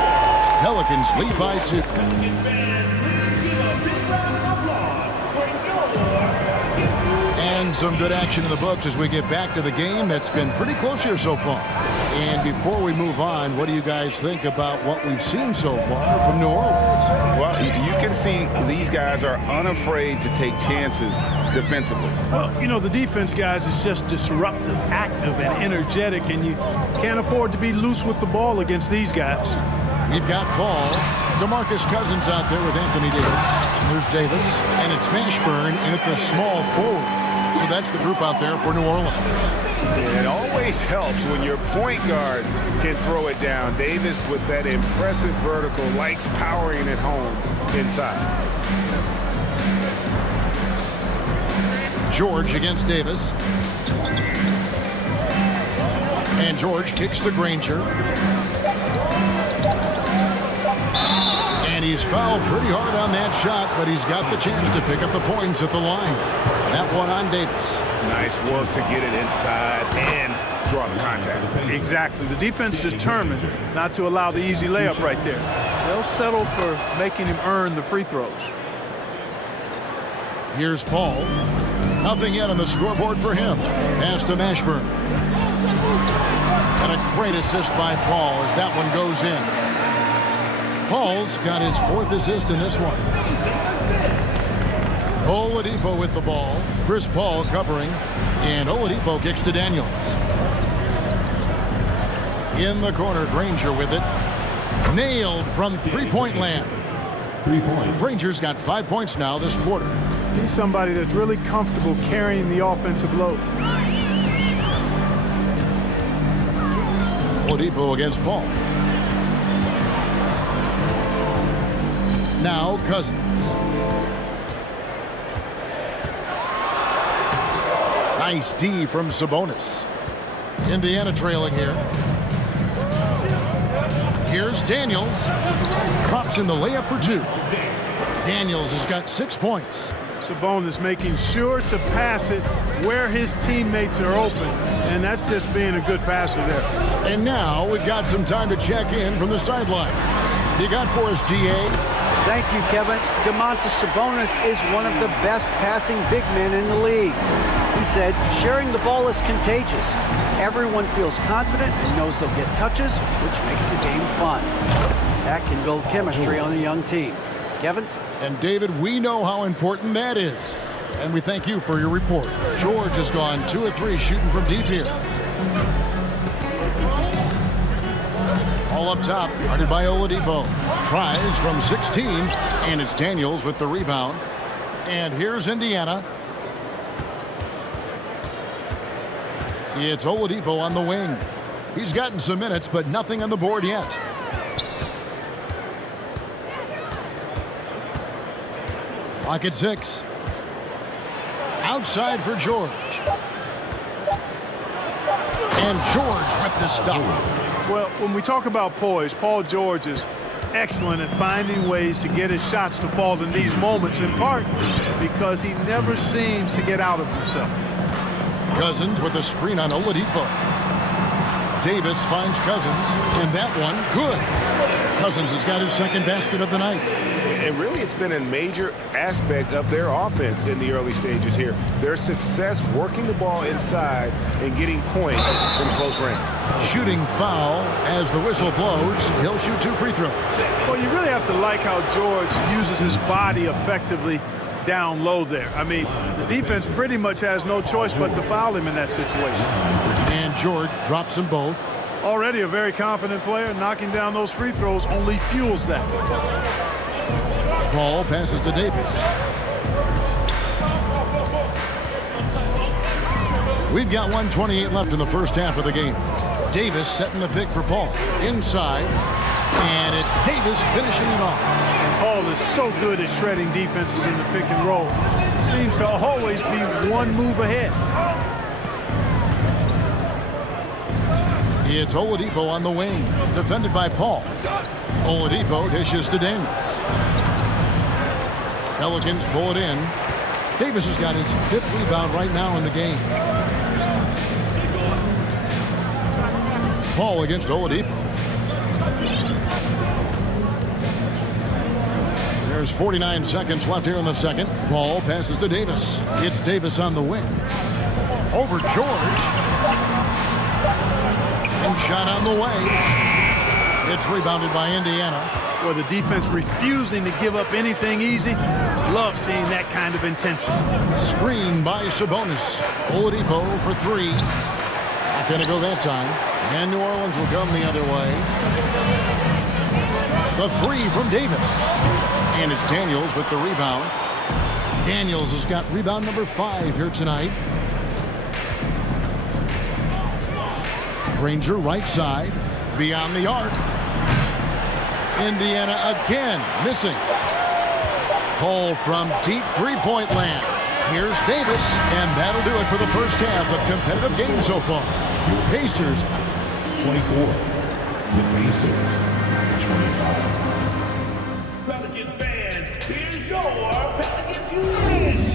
Pelicans lead by 2. And And some good action in the books as we get back to the game that's been pretty close here so far. And before we move on, what do you guys think about what we've seen so far from New Orleans? Well, you can see these guys are unafraid to take chances defensively. Well, you know, the defense, guys, is just disruptive, active, and energetic, and you can't afford to be loose with the ball against these guys. We've got Paul, DeMarcus Cousins out there with Anthony Davis. And there's Davis, and it's Mashburn in at the small forward. So that's the group out there for New Orleans. It always helps when your point guard can throw it down. Davis, with that impressive vertical, likes powering it home inside. George against Davis. And George kicks to Granger. And he's fouled pretty hard on that shot, but he's got the chance to pick up the points at the line. That one on Davis. Nice work to get it inside and draw the contact. Exactly. The defense determined not to allow the easy layup right there. They'll settle for making him earn the free throws. Here's Paul. Nothing yet on the scoreboard for him. Pass to Mashburn. And a great assist by Paul as that one goes in. Paul's got his 4th assist in this one. Oladipo with the ball. Chris Paul covering. And Oladipo kicks to Daniels. In the corner, Granger with it. Nailed from three-point land. 3 points. Granger's got 5 points now this quarter. He's somebody that's really comfortable carrying the offensive load. Oladipo against Paul. Now Cousins. Nice D from Sabonis. Indiana trailing here. Here's Daniels. Drops in the layup for 2. Daniels has got 6 points. Sabonis making sure to pass it where his teammates are open, and that's just being a good passer there. And now we've got some time to check in from the sideline. You got for us, GA? Thank you, Kevin. Domantas Sabonis is one of the best passing big men in the league. He said, sharing the ball is contagious. Everyone feels confident and knows they'll get touches, which makes the game fun. That can build chemistry on a young team. Kevin? And David, we know how important that is. And we thank you for your report. George has gone 2 of 3 shooting from deep here. All up top, guarded by Oladipo. Tries from 16, and it's Daniels with the rebound. And here's Indiana. It's Oladipo on the wing. He's gotten some minutes, but nothing on the board yet. Clock at 6. Outside for George. And George with the stuff. Well, when we talk about poise, Paul George is excellent at finding ways to get his shots to fall in these moments, in part because he never seems to get out of himself. Cousins with a screen on Oladipo. Davis finds Cousins, and that one, good. Cousins has got his 2nd basket of the night. And really, it's been a major aspect of their offense in the early stages here. Their success working the ball inside and getting points from close range. Shooting foul as the whistle blows. He'll shoot 2 free throws. Well, you really have to like how George uses his body effectively down low there. I mean, the defense pretty much has no choice but to foul him in that situation. And George drops them both. Already a very confident player. Knocking down those free throws only fuels that. Paul passes to Davis. We've got 1:28 left in the first half of the game. Davis setting the pick for Paul. Inside. And it's Davis finishing it off. Paul is so good at shredding defenses in the pick and roll. Seems to always be one move ahead. It's Oladipo on the wing. Defended by Paul. Oladipo dishes to Daniels. Pelicans pull it in. Davis has got his 5th rebound right now in the game. Paul against Oladipo. There's 49 seconds left here in the second. Ball passes to Davis. It's Davis on the wing. Over George. And shot on the way. It's rebounded by Indiana. Well, the defense refusing to give up anything easy. Love seeing that kind of intensity. Screen by Sabonis. Oladipo for three. Not going to go that time. And New Orleans will come the other way. The three from Davis. And it's Daniels with the rebound. Daniels has got rebound number 5 here tonight. Granger right side. Beyond the arc. Indiana again missing. Ball from deep three-point land. Here's Davis, and that'll do it for the first half of competitive game so far. Pacers 24. The Pacers 25. Pelicans fans, here's your Pelicans UNC.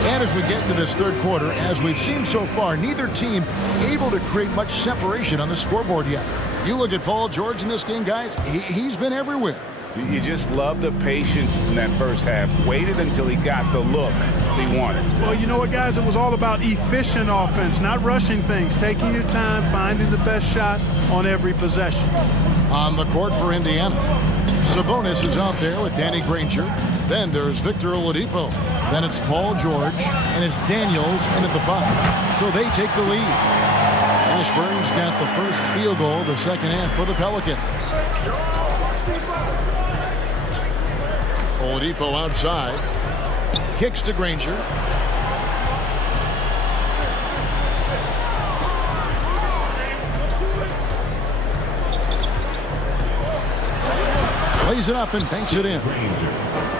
And as we get into this third quarter, as we've seen so far, neither team able to create much separation on the scoreboard yet. You look at Paul George in this game, guys, he's been everywhere. You just love the patience in that first half. Waited until he got the look he wanted. Well, you know what, guys? It was all about efficient offense, not rushing things, taking your time, finding the best shot on every possession. On the court for Indiana, Sabonis is out there with Danny Granger. Then there's Victor Oladipo. Then it's Paul George, and it's Daniels in at the 5. So they take the lead. Ashburn's got the first field goal of the second half for the Pelicans. Oladipo outside. Kicks to Granger. Lays it up and banks it in.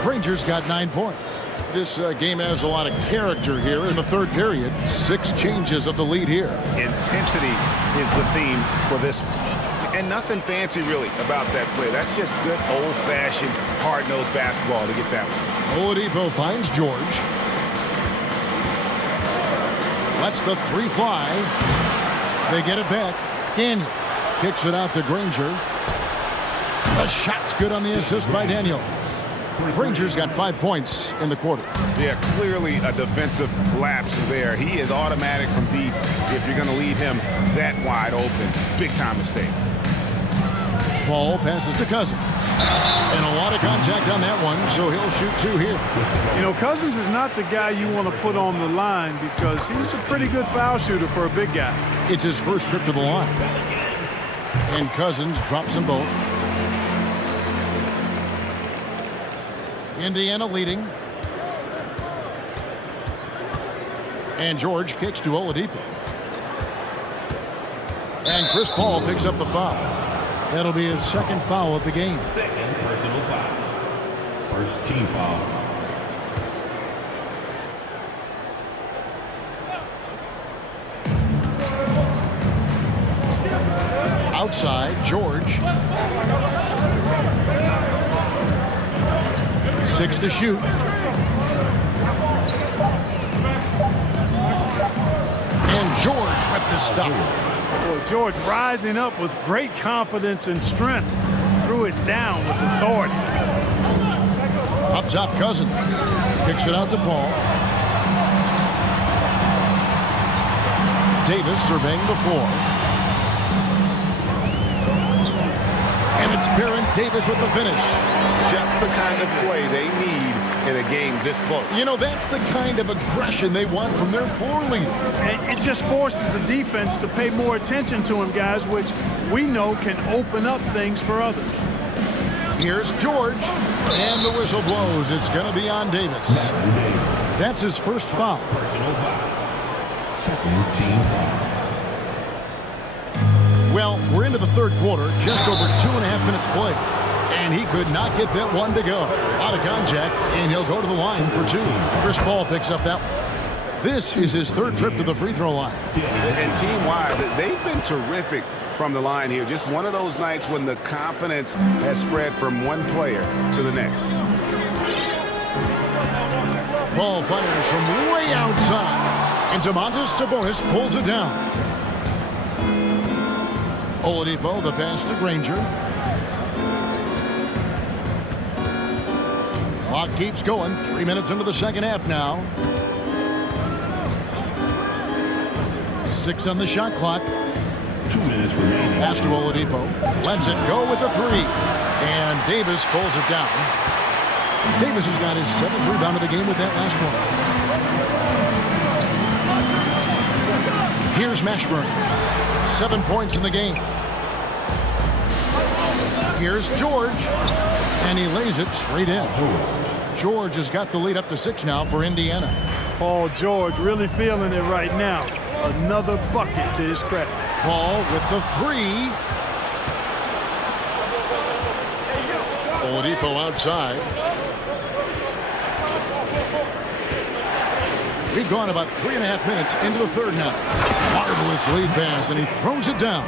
Granger's got 9 points. This game has a lot of character here in the third period. 6 changes of the lead here. Intensity is the theme for this. And nothing fancy really about that play. That's just good old-fashioned hard-nosed basketball to get that one. Oladipo finds George. Lets the 3 fly. They get it back. Daniels kicks it out to Granger. The shot's good on the assist by Daniels. Granger's got 5 points in the quarter. Yeah, clearly a defensive lapse there. He is automatic from deep if you're going to leave him that wide open. Big-time mistake. Paul passes to Cousins. And a lot of contact on that one, so he'll shoot 2 here. You know, Cousins is not the guy you want to put on the line because he's a pretty good foul shooter for a big guy. It's his first trip to the line. And Cousins drops them both. Indiana leading. And George kicks to Oladipo. And Chris Paul picks up the foul. That'll be his second foul of the game. Second personal foul. First team foul. Outside, George. 6 to shoot. And George with the stuff. Boy, George rising up with great confidence and strength. Threw it down with authority. Up top, Cousins. Kicks it out to Paul. Davis surveying the floor. And it's Baron Davis with the finish. Just the kind of play they need in a game this close. You know, that's the kind of aggression they want from their floor leader. It just forces the defense to pay more attention to him, guys, which we know can open up things for others. Here's George, and the whistle blows. It's going to be on Davis. That's his first foul. Personal foul. Second team foul. Well, we're into the third quarter, just over 2.5 minutes played. And he could not get that one to go. Out of contact, and he'll go to the line for 2. Chris Paul picks up that one. This is his third trip to the free throw line. And team-wide, they've been terrific from the line here. Just one of those nights when the confidence has spread from one player to the next. Ball fires from way outside. And Domantas Sabonis pulls it down. Oladipo, the pass to Granger. Clock keeps going. 3 minutes into the second half now. 6 on the shot clock. 2 minutes remaining. Pass to Oladipo. Lets it go with the 3. And Davis pulls it down. Davis has got his 7th rebound of the game with that last one. Here's Mashburn. 7 points in the game. Here's George. And he lays it straight in. George has got the lead up to 6 now for Indiana. Paul George really feeling it right now. Another bucket to his credit. Paul with the 3. Oladipo outside. We've gone about 3.5 minutes into the third now. Marvelous lead pass, and he throws it down.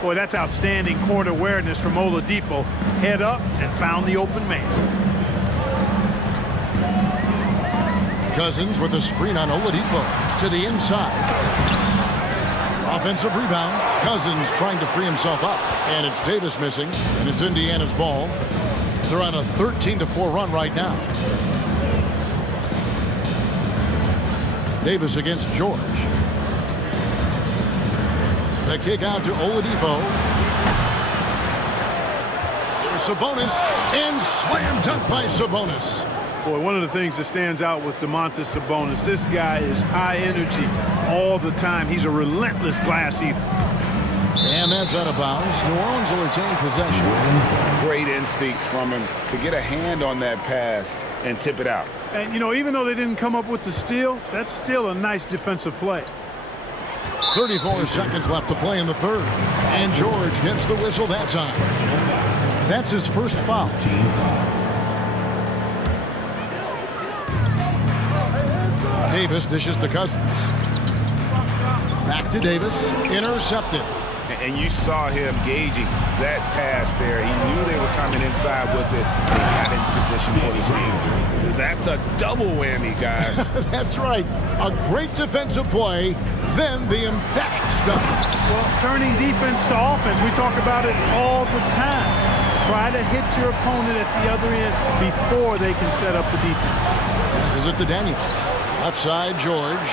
Boy, that's outstanding court awareness from Oladipo. Head up and found the open man. Cousins with a screen on Oladipo to the inside. Offensive rebound. Cousins trying to free himself up. And it's Davis missing, and it's Indiana's ball. They're on a 13-4 run right now. Davis against George. The kick out to Oladipo. Here's Sabonis, and slam dunk by Sabonis. Boy, one of the things that stands out with Domantas Sabonis, this guy is high energy all the time. He's a relentless glass eater. And that's out of bounds. New Orleans will retain possession. Great instincts from him to get a hand on that pass and tip it out. And, you know, even though they didn't come up with the steal, that's still a nice defensive play. 34 seconds left to play in the third. And George gets the whistle that time. That's his first foul. Davis dishes to Cousins. Back to Davis. Intercepted. And you saw him gauging that pass there. He knew they were coming inside with it. They got in position for the steal. That's a double whammy, guys. That's right. A great defensive play, then the emphatic stuff. Well, turning defense to offense, we talk about it all the time. Try to hit your opponent at the other end before they can set up the defense. Passes it to Daniels. Left side, George.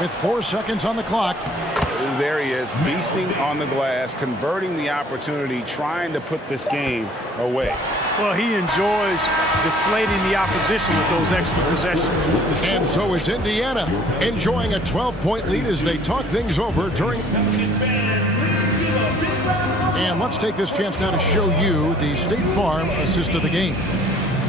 With 4 seconds on the clock. There he is, beasting on the glass, converting the opportunity, trying to put this game away. Well, he enjoys deflating the opposition with those extra possessions. And so it's Indiana enjoying a 12-point lead as they talk things over during. And let's take this chance now to show you the State Farm assist of the game.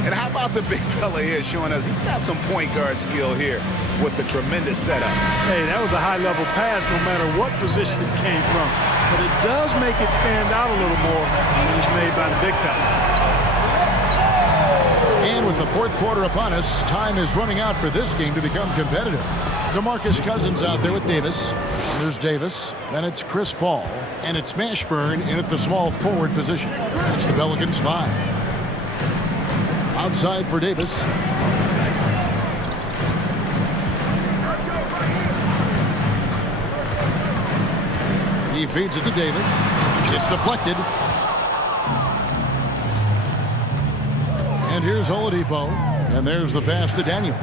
And how about the big fella here showing us he's got some point guard skill here with the tremendous setup. Hey, that was a high-level pass no matter what position it came from. But it does make it stand out a little more when it's made by the big fella. And with the fourth quarter upon us, time is running out for this game to become competitive. DeMarcus Cousins out there with Davis. There's Davis. Then it's Chris Paul. And it's Mashburn in at the small forward position. That's the Pelicans 5. Outside for Davis. He feeds it to Davis. It's deflected. And here's Oladipo. And there's the pass to Daniels.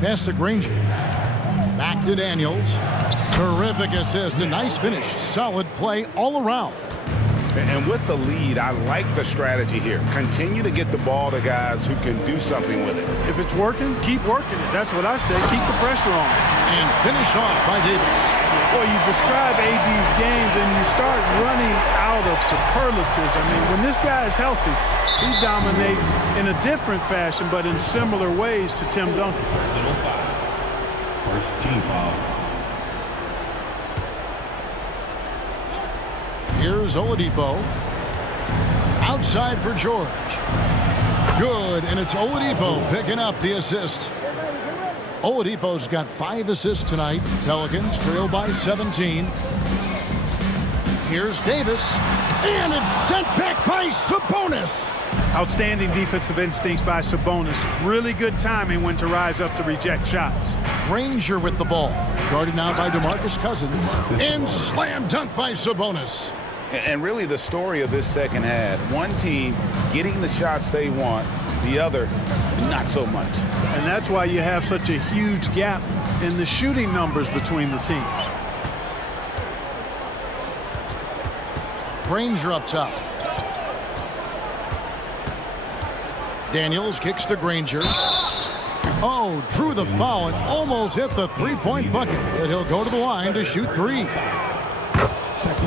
Pass to Granger. Back to Daniels. Terrific assist. A nice finish. Solid play all around. And with the lead, I like the strategy here. Continue to get the ball to guys who can do something with it. If it's working, keep working it. That's what I say. Keep the pressure on. And finished off by Davis. Well, you describe AD's games and you start running out of superlatives. I mean, when this guy is healthy, he dominates in a different fashion, but in similar ways to Tim Duncan. First team foul. Here's Oladipo. Outside for George. Good, and it's Oladipo picking up the assist. Oladipo's got 5 assists tonight. Pelicans trail by 17. Here's Davis. And it's sent back by Sabonis. Outstanding defensive instincts by Sabonis. Really good timing when to rise up to reject shots. Granger with the ball. Guarded now by DeMarcus Cousins. And slam dunk by Sabonis. And really the story of this second half, one team getting the shots they want, the other not so much. And that's why you have such a huge gap in the shooting numbers between the teams. Granger up top. Daniels kicks to Granger. Oh, drew the foul and almost hit the three-point bucket. And he'll go to the line to shoot three.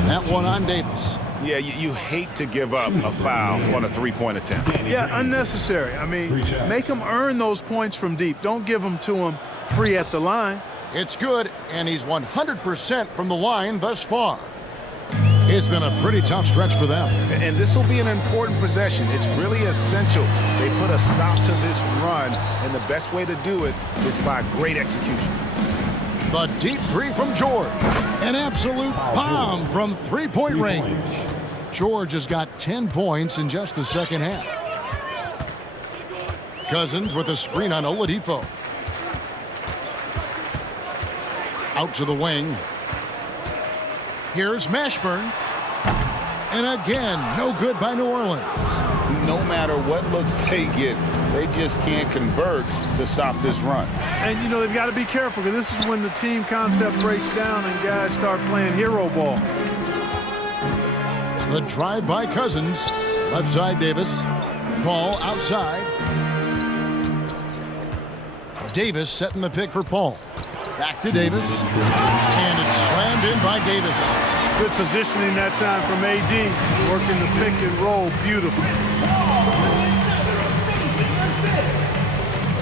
That one on Davis. Yeah, you hate to give up a foul on a three-point attempt. Yeah, unnecessary. I mean, make them earn those points from deep. Don't give them to them free at the line. It's good, and he's 100% from the line thus far. It's been a pretty tough stretch for them. And this will be an important possession. It's really essential they put a stop to this run, and the best way to do it is by great execution. The deep three from George. An absolute bomb from three-point range. George has got 10 points in just the second half. Cousins with a screen on Oladipo. Out to the wing. Here's Mashburn. And again, no good by New Orleans. No matter what looks they get, they just can't convert to stop this run. And, you know, they've got to be careful because this is when the team concept breaks down and guys start playing hero ball. The drive by Cousins. Left side, Davis. Paul outside. Davis setting the pick for Paul. Back to Davis. And it's slammed in by Davis. Good positioning that time from AD. Working the pick and roll beautifully.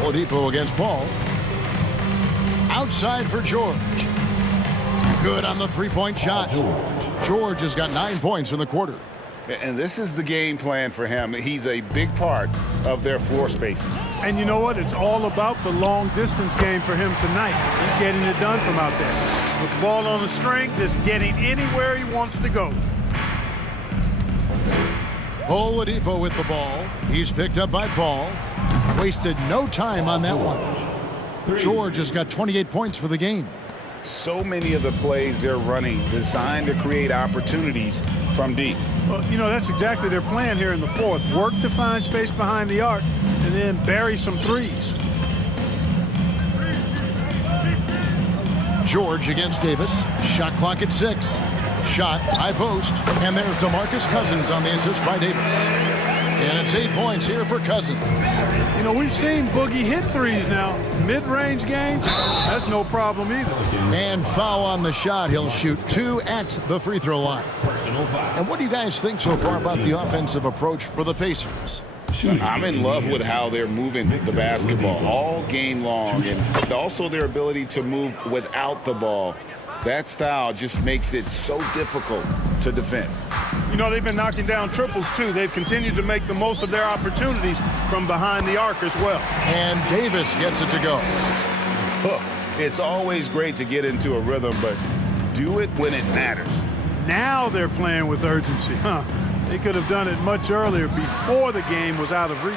Oladipo against Paul. Outside for George. Good on the three-point shot. George has got 9 points in the quarter. And this is the game plan for him. He's a big part of their floor spacing. And you know what? It's all about the long-distance game for him tonight. He's getting it done from out there. With the ball on the string, just getting anywhere he wants to go. Oladipo with the ball. He's picked up by Paul. Wasted no time on that one. George has got 28 points for the game. So many of the plays they're running designed to create opportunities from deep. Well, you know, that's exactly their plan here in the fourth. Work to find space behind the arc and then bury some threes. George against Davis. Shot clock at 6. Shot, high post. And there's DeMarcus Cousins on the assist by Davis. And it's 8 points here for Cousins. You know, we've seen Boogie hit threes now. Mid-range games, that's no problem either. And foul on the shot. He'll shoot 2 at the free throw line. And what do you guys think so far about the offensive approach for the Pacers? I'm in love with how they're moving the basketball all game long, and also their ability to move without the ball. That style just makes it so difficult to defend. You know, they've been knocking down triples, too. They've continued to make the most of their opportunities from behind the arc as well. And Davis gets it to go. It's always great to get into a rhythm, but do it when it matters. Now they're playing with urgency, huh? They could have done it much earlier before the game was out of reach.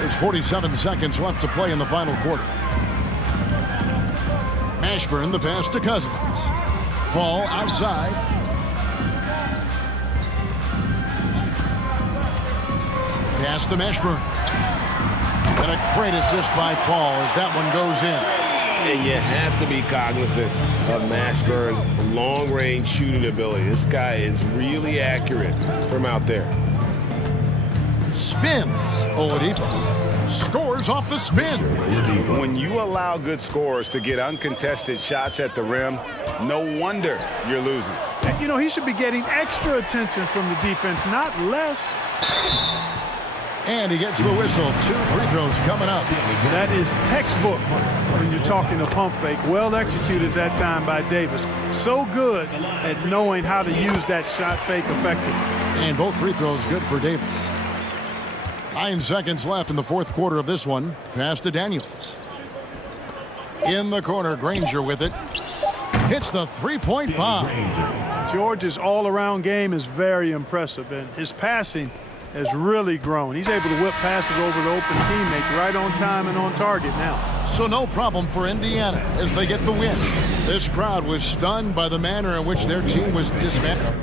There's 47 seconds left to play in the final quarter. Mashburn, the pass to Cousins. Paul outside. Pass to Mashburn. And a great assist by Paul as that one goes in. And you have to be cognizant of Mashburn's long-range shooting ability. This guy is really accurate from out there. Spins. Oladipo scores off the spin. When you allow good scorers to get uncontested shots at the rim, no wonder you're losing. You know, he should be getting extra attention from the defense, not less. And he gets the whistle. 2 free throws coming up. That is textbook when you're talking a pump fake. Well executed that time by Davis. So good at knowing how to use that shot fake effectively. And both free throws good for Davis. 9 seconds left in the fourth quarter of this one. Pass to Daniels. In the corner, Granger with it. Hits the three-point bomb. George's all-around game is very impressive, and his passing has really grown. He's able to whip passes over to open teammates right on time and on target now. So no problem for Indiana as they get the win. This crowd was stunned by the manner in which their team was dismantled.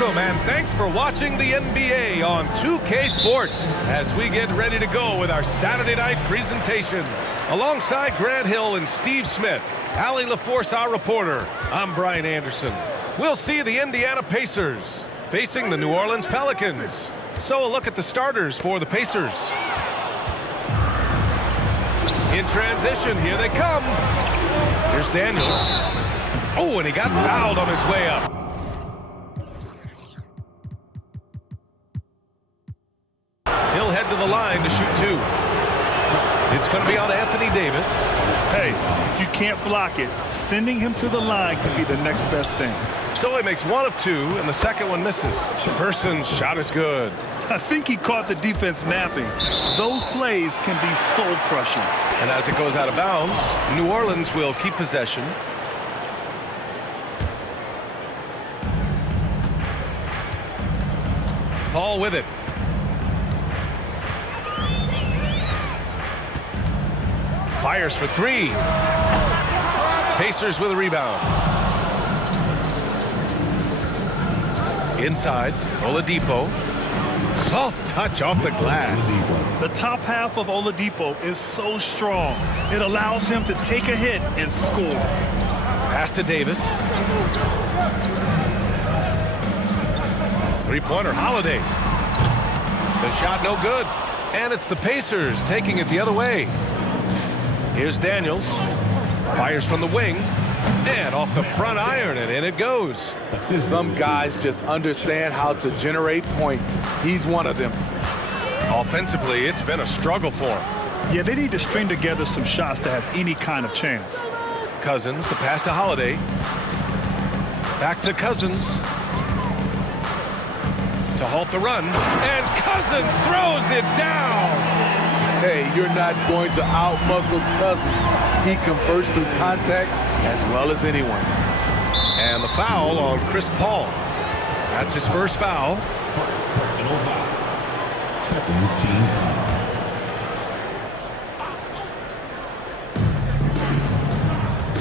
Welcome and thanks for watching the NBA on 2K Sports as we get ready to go with our Saturday night presentation. Alongside Grant Hill and Steve Smith, Allie LaForce, our reporter, I'm Brian Anderson. We'll see the Indiana Pacers facing the New Orleans Pelicans. So a look at the starters for the Pacers. In transition, here they come. Here's Daniels. Oh, and he got fouled on his way up. He'll head to the line to shoot two. It's going to be on Anthony Davis. Hey, if you can't block it, sending him to the line can be the next best thing. So he makes one of two, and the second one misses. Person's shot is good. I think he caught the defense napping. Those plays can be soul-crushing. And as it goes out of bounds, New Orleans will keep possession. Paul with it. Fires for three. Pacers with a rebound. Inside, Oladipo. Soft touch off the glass. The top half of Oladipo is so strong. It allows him to take a hit and score. Pass to Davis. Three-pointer, Holiday. The shot no good. And it's the Pacers taking it the other way. Here's Daniels. Fires from the wing. And off the front iron, and in it goes. Some guys just understand how to generate points. He's one of them. Offensively, it's been a struggle for him. Yeah, they need to string together some shots to have any kind of chance. Cousins, the pass to Holiday. Back to Cousins. To halt the run. And Cousins throws it down. Hey, you're not going to out-muscle Cousins. He converts through contact as well as anyone. And the foul on Chris Paul. That's his first foul. Personal foul. Second team foul.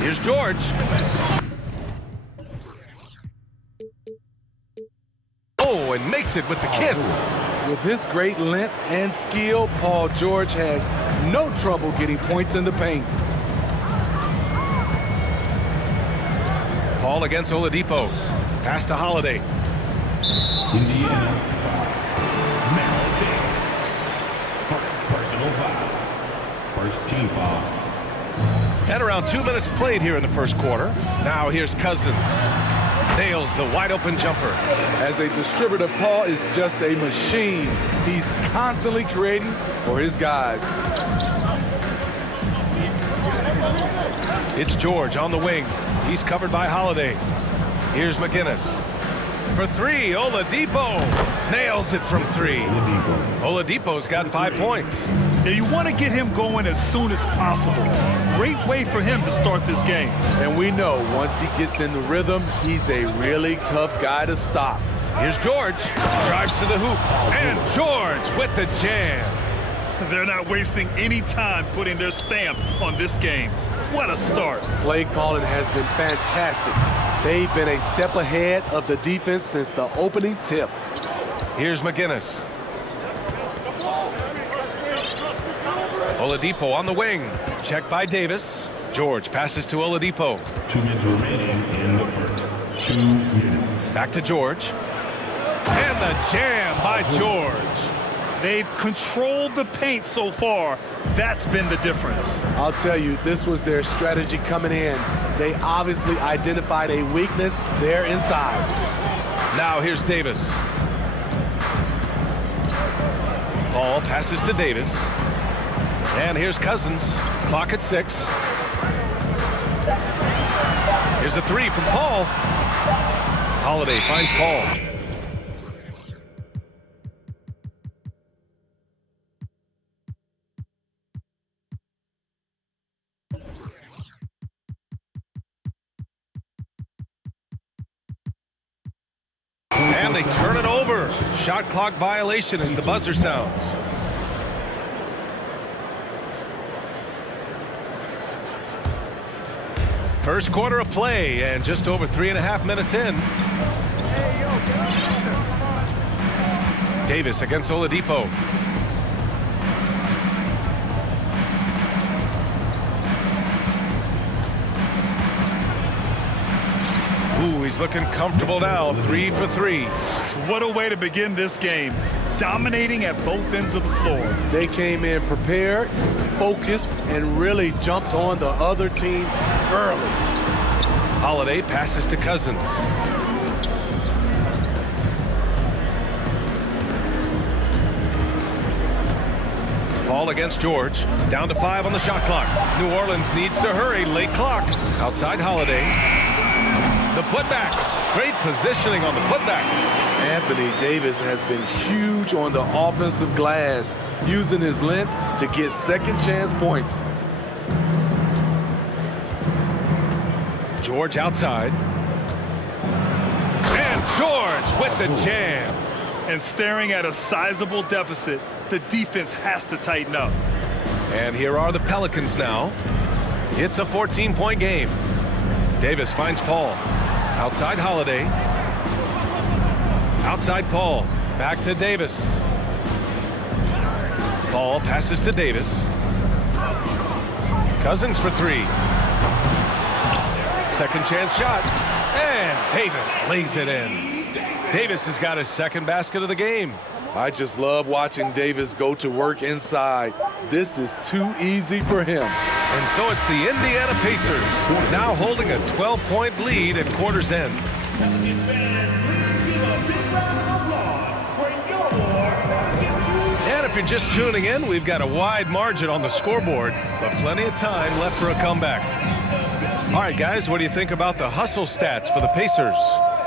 Here's George. Oh, and makes it with the kiss. With his great length and skill, Paul George has no trouble getting points in the paint. Paul against Oladipo. Pass to Holiday. Indiana. Personal foul. First team foul. And around 2 minutes played here in the first quarter. Now here's Cousins. Nails the wide open jumper. As a distributor, Paul is just a machine. He's constantly creating for his guys. It's George on the wing. He's covered by Holiday. Here's McGinnis. For three, Oladipo nails it from three. Oladipo's got 5 points. Yeah, you want to get him going as soon as possible. Great way for him to start this game. And we know once he gets in the rhythm, he's a really tough guy to stop. Here's George. Drives to the hoop. And George with the jam. They're not wasting any time putting their stamp on this game. What a start. Play calling has been fantastic. They've been a step ahead of the defense since the opening tip. Here's McGinnis. Oladipo on the wing. Check by Davis. George passes to Oladipo. 2 minutes remaining in the first. 2 minutes. Back to George. And the jam by George. They've controlled the paint so far. That's been the difference. I'll tell you, this was their strategy coming in. They obviously identified a weakness there inside. Now here's Davis. Paul passes to Davis. And here's Cousins. Clock at 6. Here's a three from Paul. Holiday finds Paul. And they turn it over. Shot clock violation as the buzzer sounds. First quarter of play and just over 3.5 minutes in. Davis against Oladipo. Ooh, he's looking comfortable now. 3 for 3. What a way to begin this game. Dominating at both ends of the floor. They came in prepared, focused, and really jumped on the other team early. Holiday passes to Cousins. Paul against George. Down to 5 on the shot clock. New Orleans needs to hurry. Late clock. Outside Holiday. The putback. Great positioning on the putback. Anthony Davis has been huge on the offensive glass, using his length to get second chance points. George outside. And George with the jam. And staring at a sizable deficit, the defense has to tighten up. And here are the Pelicans now. It's a 14-point game. Davis finds Paul. Outside Holiday. Outside Paul. Back to Davis. Paul passes to Davis. Cousins for 3. Second chance shot. And Davis lays it in. Davis has got his second basket of the game. I just love watching Davis go to work inside. This is too easy for him. And so it's the Indiana Pacers now holding a 12-point lead at quarter's end. And if you're just tuning in, we've got a wide margin on the scoreboard, but plenty of time left for a comeback. All right, guys, what do you think about the hustle stats for the Pacers?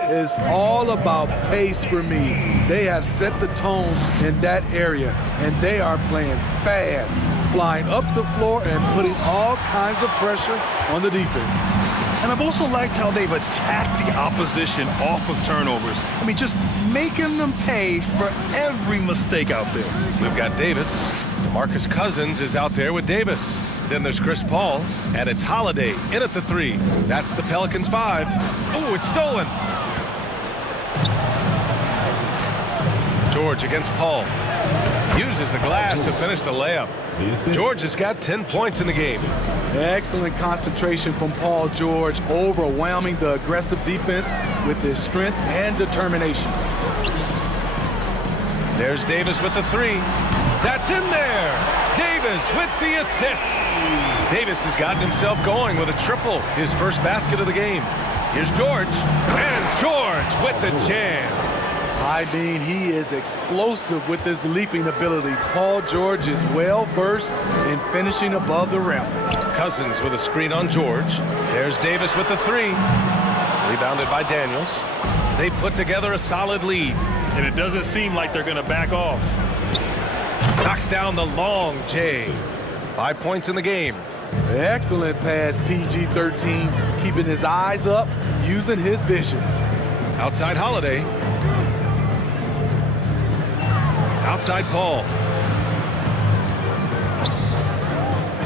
It's all about pace for me. They have set the tone in that area, and they are playing fast, flying up the floor and putting all kinds of pressure on the defense. And I've also liked how they've attacked the opposition off of turnovers. I mean, just making them pay for every mistake out there. We've got Davis. DeMarcus Cousins is out there with Davis. Then there's Chris Paul, and it's Holiday in at the 3. That's the Pelicans 5. Oh, it's stolen. George against Paul. Uses the glass to finish the layup. George has got 10 points in the game. Excellent concentration from Paul George, overwhelming the aggressive defense with his strength and determination. There's Davis with the 3. That's in there. Davis with the assist. Davis has gotten himself going with a triple, his first basket of the game. Here's George. And George with the jam. I mean, he is explosive with his leaping ability. Paul George is well versed in finishing above the rim. Cousins with a screen on George. There's Davis with the 3. Rebounded by Daniels. They put together a solid lead. And it doesn't seem like they're going to back off. Knocks down the long J. 5 points in the game. Excellent pass, PG-13, keeping his eyes up, using his vision. Outside Holiday. Outside Paul.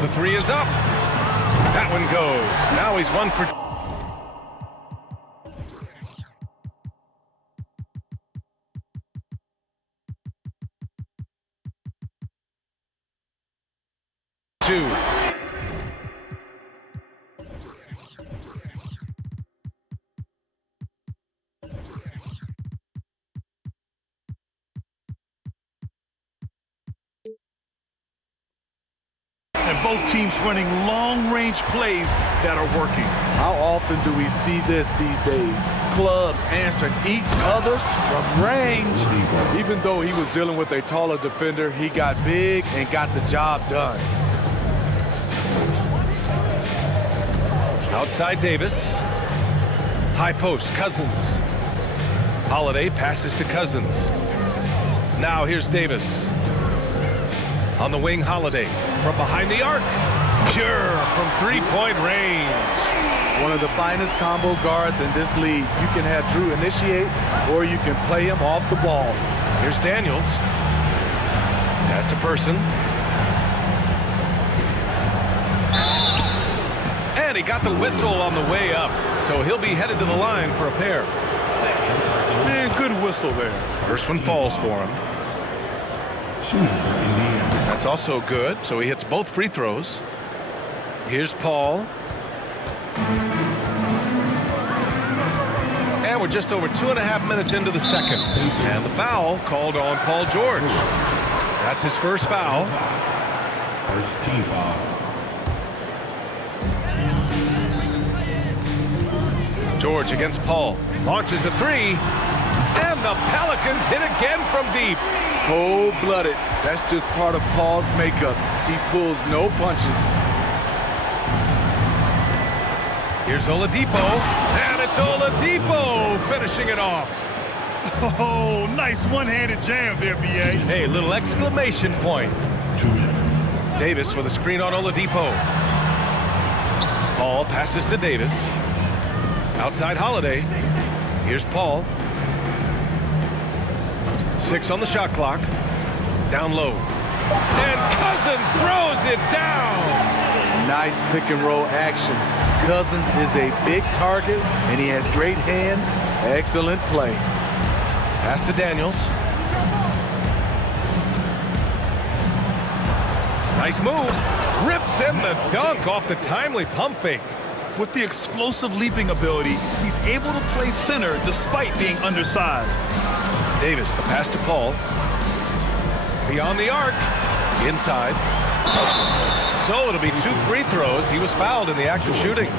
The 3 is up. That one goes. Now he's 1 for 2. And both teams running long-range plays that are working. How often do we see this these days? Clubs answering each other from range. Even though he was dealing with a taller defender, he got big and got the job done. Outside Davis. High post, Cousins. Holiday passes to Cousins. Now here's Davis. On the wing, Holiday. From behind the arc. Pure from three-point range. One of the finest combo guards in this league. You can have Drew initiate, or you can play him off the ball. Here's Daniels. Pass to Person. And he got the whistle on the way up. So he'll be headed to the line for a pair. Man, good whistle there. First one falls for him. shooting for Indiana. That's also good, so he hits both free throws. Here's Paul. And we're just over 2.5 minutes into the second. And the foul called on Paul George. That's his first foul. First team foul. George against Paul. Launches a three. And the Pelicans hit again from deep. Cold-blooded. That's just part of Paul's makeup. He pulls no punches. Here's Oladipo. And it's Oladipo finishing it off. Oh, nice one-handed jam there, B.A. Hey, little exclamation point. 2 minutes. Davis with a screen on Oladipo. Paul passes to Davis. Outside Holiday. Here's Paul. 6 on the shot clock. Down low. And Cousins throws it down. Nice pick-and-roll action. Cousins is a big target, and he has great hands. Excellent play. Pass to Daniels. Nice move. Rips in the dunk off the timely pump fake. With the explosive leaping ability, he's able to play center despite being undersized. Davis, the pass to Paul. Beyond the arc. Inside. So it'll be 2 free throws. He was fouled in the act of shooting.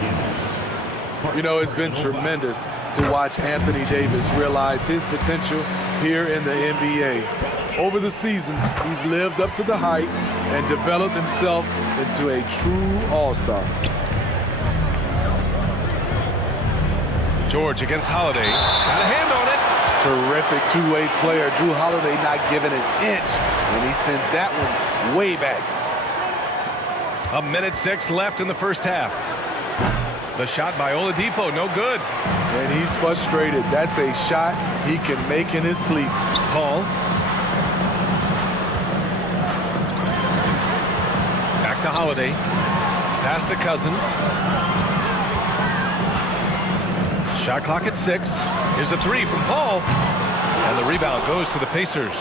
You know, it's been tremendous to watch Anthony Davis realize his potential here in the NBA. Over the seasons, he's lived up to the hype and developed himself into a true all-star. George against Holiday. Got a hand on it. Terrific two-way player. Drew Holiday not giving an inch, and he sends that one way back. 1:06 left in the first half. The shot by Oladipo, no good. And he's frustrated. That's a shot he can make in his sleep. Paul. Back to Holiday. Pass to Cousins. Shot clock at 6. Here's a 3 from Paul. And the rebound goes to the Pacers.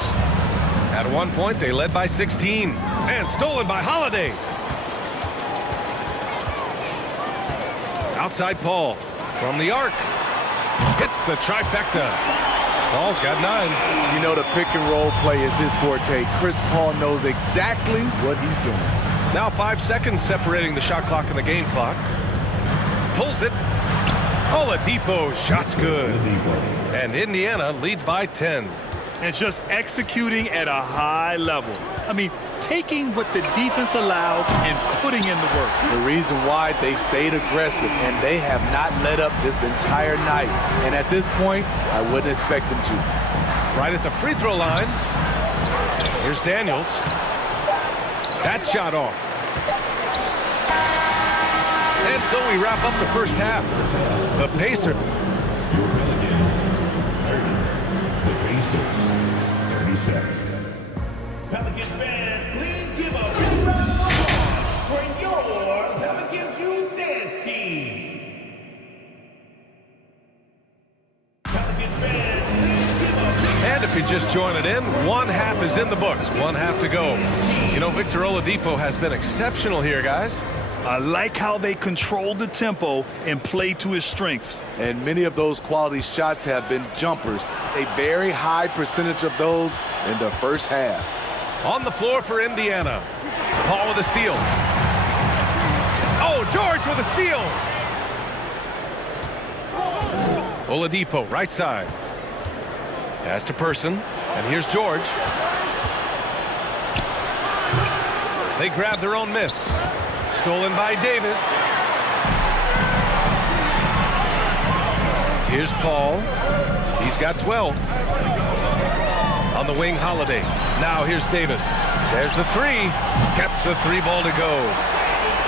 At one point, they led by 16. And stolen by Holiday. Outside Paul. From the arc. Hits the trifecta. Paul's got 9. You know, the pick-and-roll play is his forte. Chris Paul knows exactly what he's doing. Now 5 seconds separating the shot clock and the game clock. Pulls it. Oladipo, shot's good. And Indiana leads by 10. And just executing at a high level. I mean, taking what the defense allows and putting in the work. The reason why they've stayed aggressive and they have not let up this entire night. And at this point, I wouldn't expect them to. Right at the free throw line. Here's Daniels. That shot off. And so we wrap up the first half. The Pacers. Your Pelicans 30. The Pacers 37. Pelicans fans, please give a big round of applause for your Pelicans Youth Dance Team. Pelicans fans, please give a big And if you just join it in, 1 half is in the books. 1 half to go. You know, Victor Oladipo has been exceptional here, guys. I like how they control the tempo and play to his strengths. And many of those quality shots have been jumpers. A very high percentage of those in the first half. On the floor for Indiana. Paul with a steal. Oh, George with a steal. Oladipo, right side. Pass to Person. And here's George. They grab their own miss. Stolen by Davis. Here's Paul. He's got 12. On the wing, Holiday. Now here's Davis. There's the 3. Gets the 3 ball to go.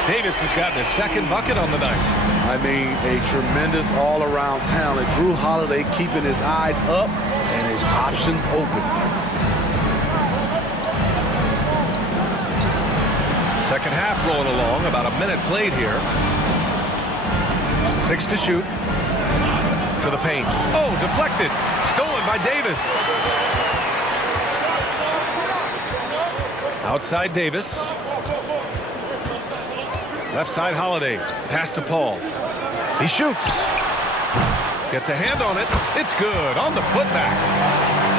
Davis has gotten his second bucket on the night. I mean, a tremendous all-around talent. Drew Holiday keeping his eyes up and his options open. Second half rolling along, about a minute played here. 6 to shoot. To the paint. Oh, deflected. Stolen by Davis. Outside Davis. Left side Holiday. Pass to Paul. He shoots. Gets a hand on it. It's good on the putback.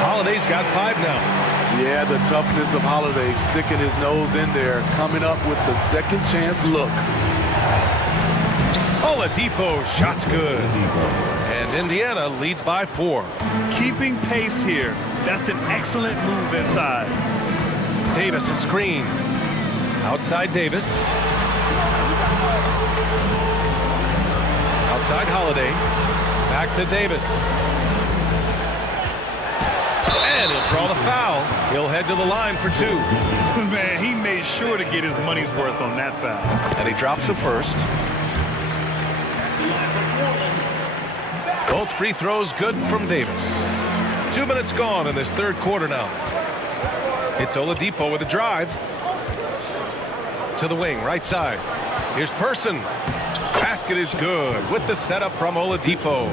Holiday's got 5 now. Yeah, the toughness of Holiday, sticking his nose in there, coming up with the second chance look. Oladipo, shot's good. And Indiana leads by 4. Keeping pace here. That's an excellent move inside. Davis a screen. Outside Davis. Outside Holiday. Back to Davis. And he'll draw the foul. He'll head to the line for 2. Man, he made sure to get his money's worth on that foul. And he drops the first. Both free throws good from Davis. 2 minutes gone in this third quarter now. It's Oladipo with a drive. To the wing, right side. Here's Person. Basket is good with the setup from Oladipo.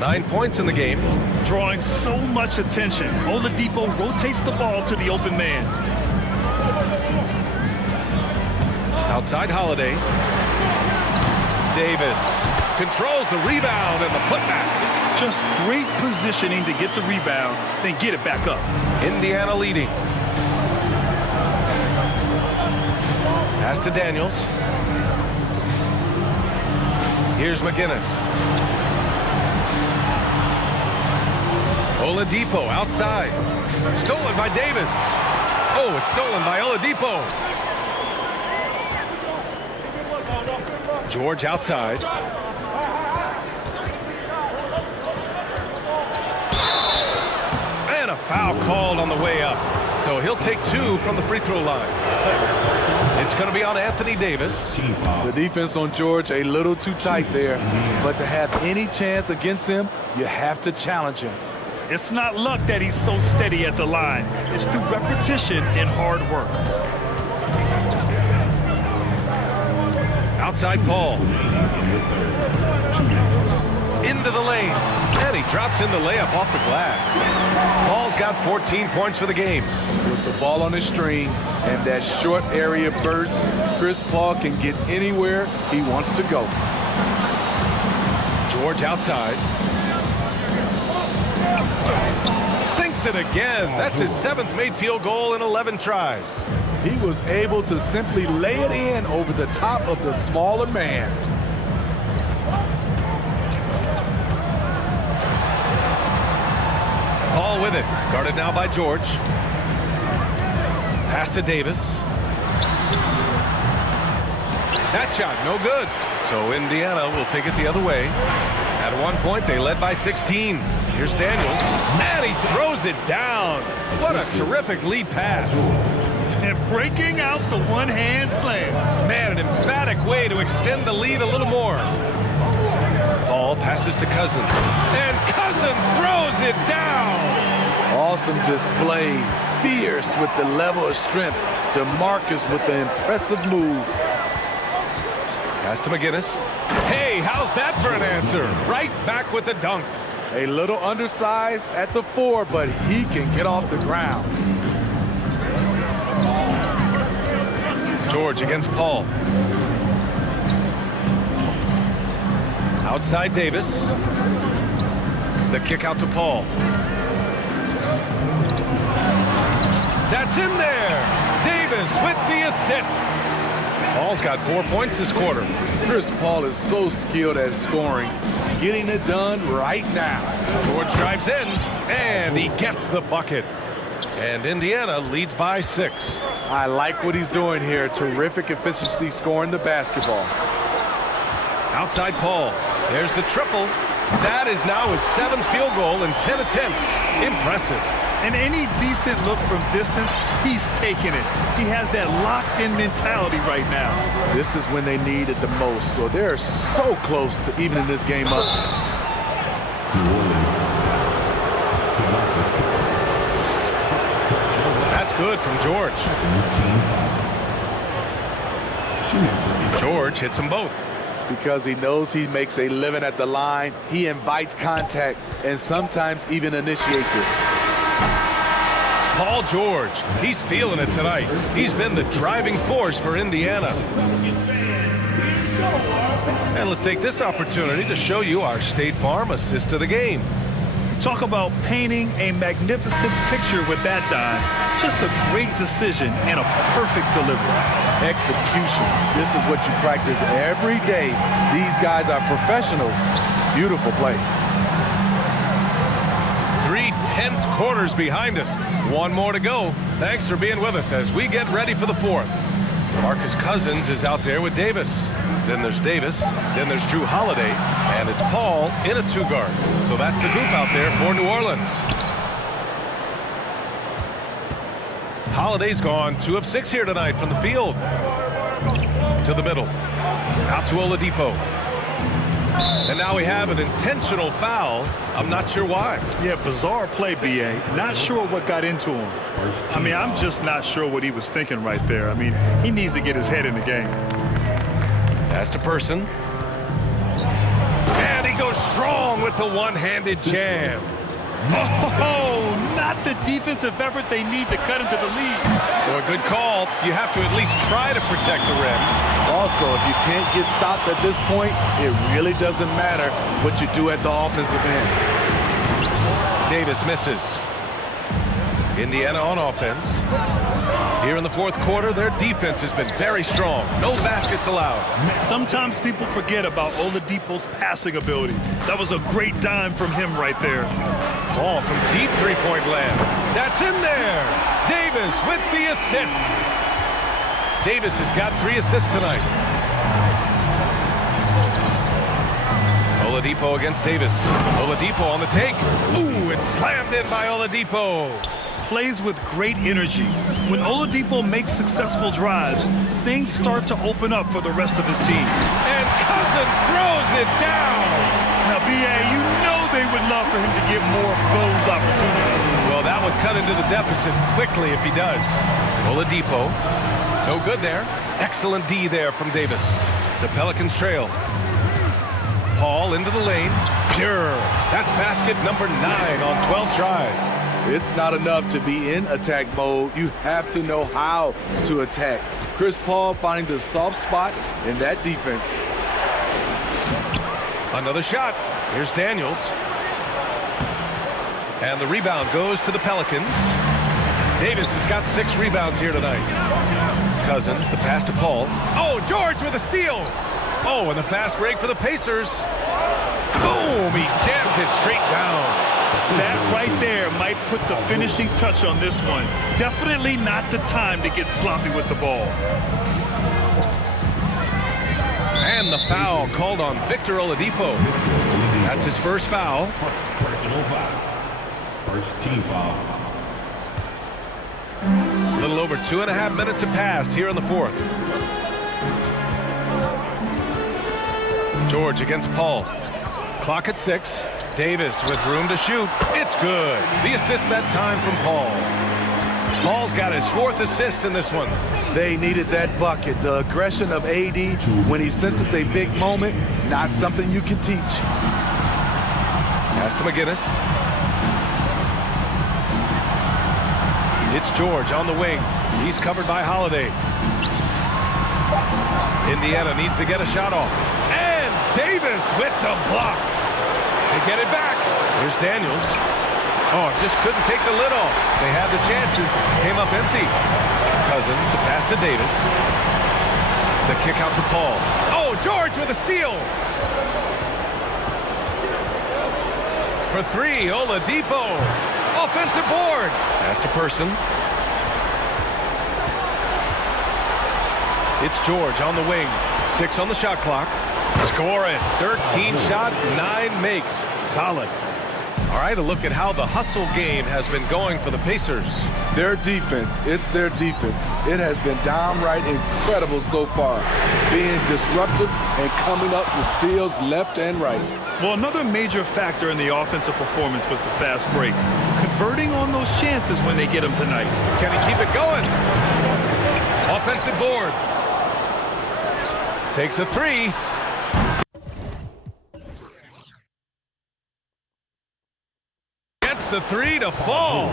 9 points in the game. Drawing so much attention. Oladipo rotates the ball to the open man. Outside Holiday. Davis controls the rebound and the putback. Just great positioning to get the rebound, then get it back up. Indiana leading. Pass to Daniels. Here's McGinnis. Oladipo outside. Stolen by Davis. Oh, it's stolen by Oladipo. George outside. And a foul called on the way up. So he'll take 2 from the free throw line. It's going to be on Anthony Davis. The defense on George a little too tight there. But to have any chance against him, you have to challenge him. It's not luck that he's so steady at the line. It's through repetition and hard work. Outside Paul. Into the lane. And he drops in the layup off the glass. Paul's got 14 points for the game. With the ball on his string and that short area burst, Chris Paul can get anywhere he wants to go. George outside. Sinks it again. That's his 7th made field goal in 11 tries. He was able to simply lay it in over the top of the smaller man. Paul with it. Guarded now by George. Pass to Davis. That shot, no good. So Indiana will take it the other way. At one point, they led by 16. Here's Daniels. And he throws it down. What a terrific lead pass. And breaking out the one-hand slam. Man, an emphatic way to extend the lead a little more. Ball passes to Cousins. And Cousins throws it down. Awesome display. Fierce with the level of strength. DeMarcus with the impressive move. Pass to McGinnis. Hey, how's that for an answer? Right back with the dunk. A little undersized at the 4, but he can get off the ground. George against Paul. Outside Davis. The kick out to Paul. That's in there. Davis with the assist. Paul's got 4 points this quarter. Chris Paul is so skilled at scoring, getting it done right now. George drives in, and he gets the bucket. And Indiana leads by 6. I like what he's doing here. Terrific efficiency scoring the basketball. Outside Paul. There's the triple. That is now his 7th field goal in 10 attempts. Impressive. And any decent look from distance, he's taking it. He has that locked-in mentality right now. This is when they need it the most, so they're so close to evening this game up. That's good from George. George hits them both. Because he knows he makes a living at the line, he invites contact and sometimes even initiates it. Paul George, he's feeling it tonight. He's been the driving force for Indiana. And let's take this opportunity to show you our State Farm assist of the game. Talk about painting a magnificent picture with that dime. Just a great decision and a perfect delivery. Execution. This is what you practice every day. These guys are professionals. Beautiful play. 3 tense quarters behind us. One more to go. Thanks for being with us as we get ready for the fourth. Marcus Cousins is out there with Davis. Then there's Davis. Then there's Drew Holiday. And it's Paul in a 2-guard. So that's the group out there for New Orleans. Holiday's gone 2 of 6 here tonight from the field. To the middle. Out to Oladipo. And now we have an intentional foul. I'm not sure why. Yeah, bizarre play, B.A. Not sure what got into him. I mean, I'm just not sure what he was thinking right there. I mean, he needs to get his head in the game. Pass to Person. And he goes strong with the one-handed jam. Oh, not the defensive effort they need to cut into the lead. Well, a good call. You have to at least try to protect the rim. Also, if you can't get stops at this point, it really doesn't matter what you do at the offensive end. Davis misses. Indiana on offense. Here in the fourth quarter, their defense has been very strong. No baskets allowed. Sometimes people forget about Oladipo's passing ability. That was a great dime from him right there. Ball from deep three-point land. That's in there. Davis with the assist. Davis has got 3 assists tonight. Oladipo against Davis. Oladipo on the take. Ooh, it's slammed in by Oladipo. Plays with great energy. When Oladipo makes successful drives, things start to open up for the rest of his team. And Cousins throws it down. Now, B.A., you know they would love for him to get more of those opportunities. Well, that would cut into the deficit quickly if he does. Oladipo, no good there. Excellent D there from Davis. The Pelicans trail. Paul into the lane. Pure. That's basket number 9 on 12 tries. It's not enough to be in attack mode. You have to know how to attack. Chris Paul finding the soft spot in that defense. Another shot. Here's Daniels. And the rebound goes to the Pelicans. Davis has got 6 rebounds here tonight. Cousins, the pass to Paul. Oh, George with a steal. Oh, and the fast break for the Pacers. Boom, he jams it straight down. That right there might put the finishing touch on this one. Definitely not the time to get sloppy with the ball. And the foul called on Victor Oladipo. That's his first foul. Personal foul. First team foul. A little over 2.5 minutes have passed here in the fourth. George against Paul. Clock at 6. Davis with room to shoot. It's good. The assist that time from Paul. Paul's got his 4th assist in this one. They needed that bucket. The aggression of AD when he senses a big moment, not something you can teach. Pass to McGinnis. It's George on the wing. He's covered by Holiday. Indiana needs to get a shot off. And Davis with the block. They get it back. Here's Daniels. Oh, just couldn't take the lid off. They had the chances. Came up empty. Cousins, the pass to Davis. The kick out to Paul. Oh, George with a steal. For 3, Oladipo. Offensive board. Pass to Person. It's George on the wing. 6 on the shot clock. Score it. 13 shots, 9 makes. Solid. All right, a look at how the hustle game has been going for the Pacers. Their defense, it's their defense. It has been downright incredible so far. Being disruptive and coming up with steals left and right. Well, another major factor in the offensive performance was the fast break. Converting on those chances when they get them tonight. Can he keep it going? Offensive board. Takes a 3. Gets the 3 to fall.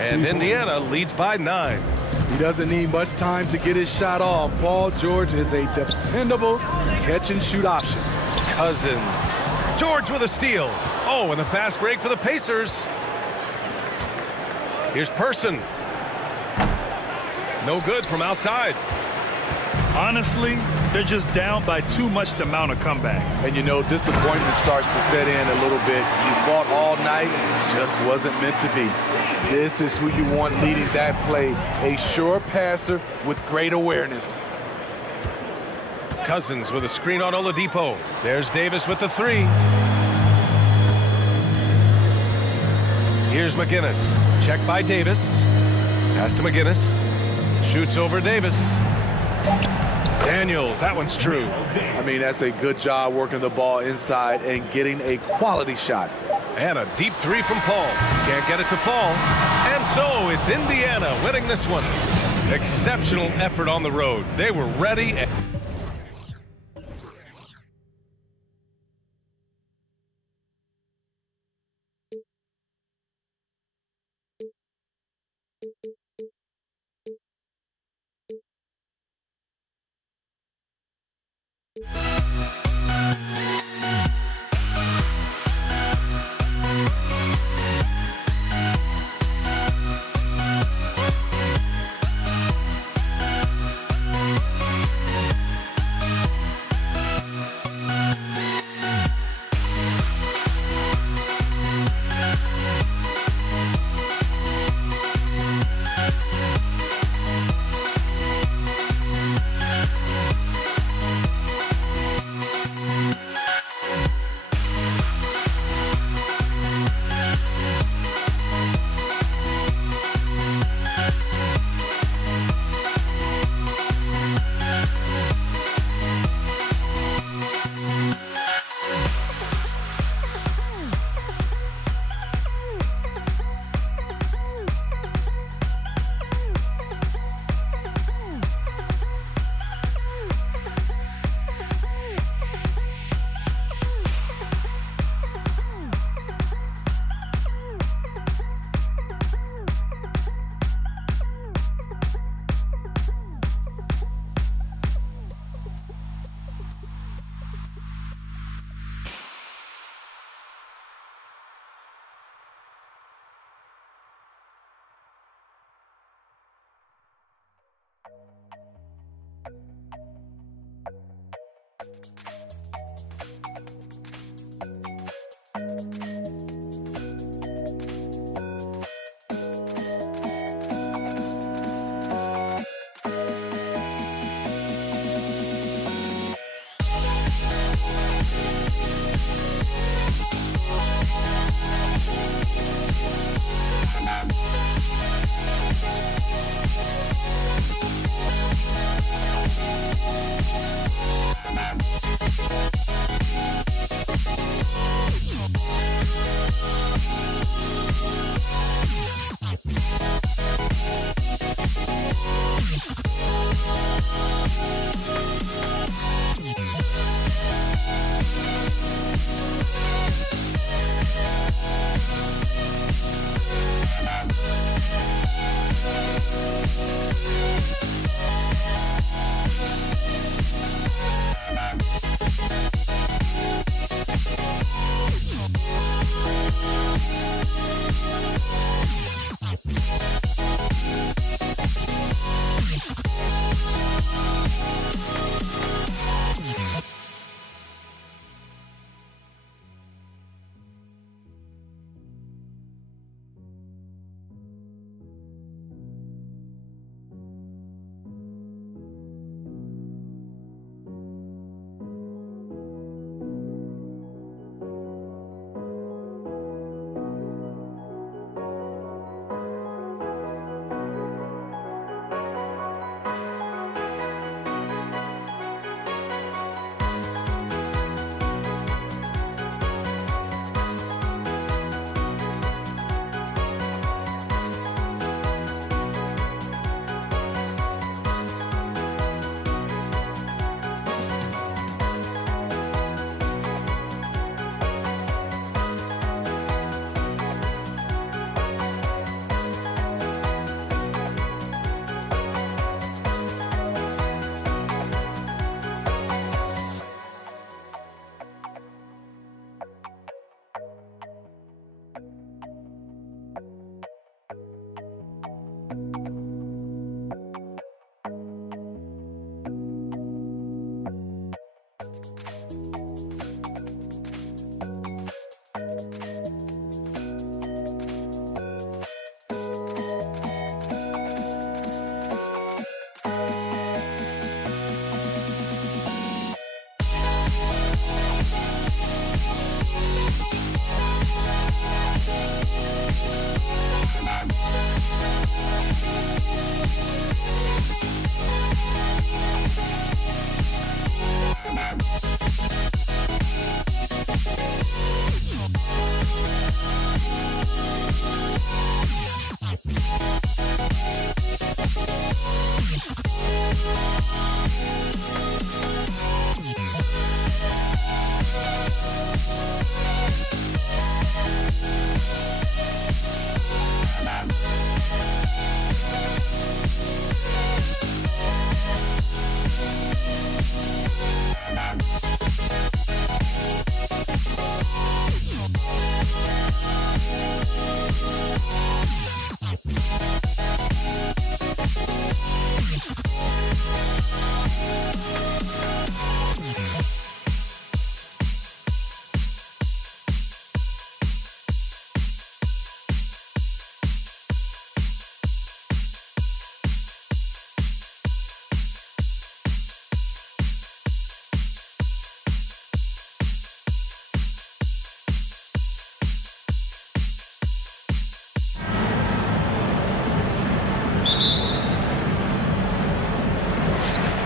And Indiana leads by 9. He doesn't need much time to get his shot off. Paul George is a dependable catch-and-shoot option. Cousins. George with a steal. Oh, and a fast break for the Pacers. Here's Person. No good from outside. Honestly, they're just down by too much to mount a comeback. And you know, disappointment starts to set in a little bit. You fought all night, just wasn't meant to be. This is who you want leading that play, a sure passer with great awareness. Cousins with a screen on Oladipo. There's Davis with the 3. Here's McGinnis. Check by Davis. Pass to McGinnis. Shoots over Davis. Daniels, that one's true. I mean, that's a good job working the ball inside and getting a quality shot. And a deep 3 from Paul. Can't get it to fall. And so it's Indiana winning this one. Exceptional effort on the road. They were ready.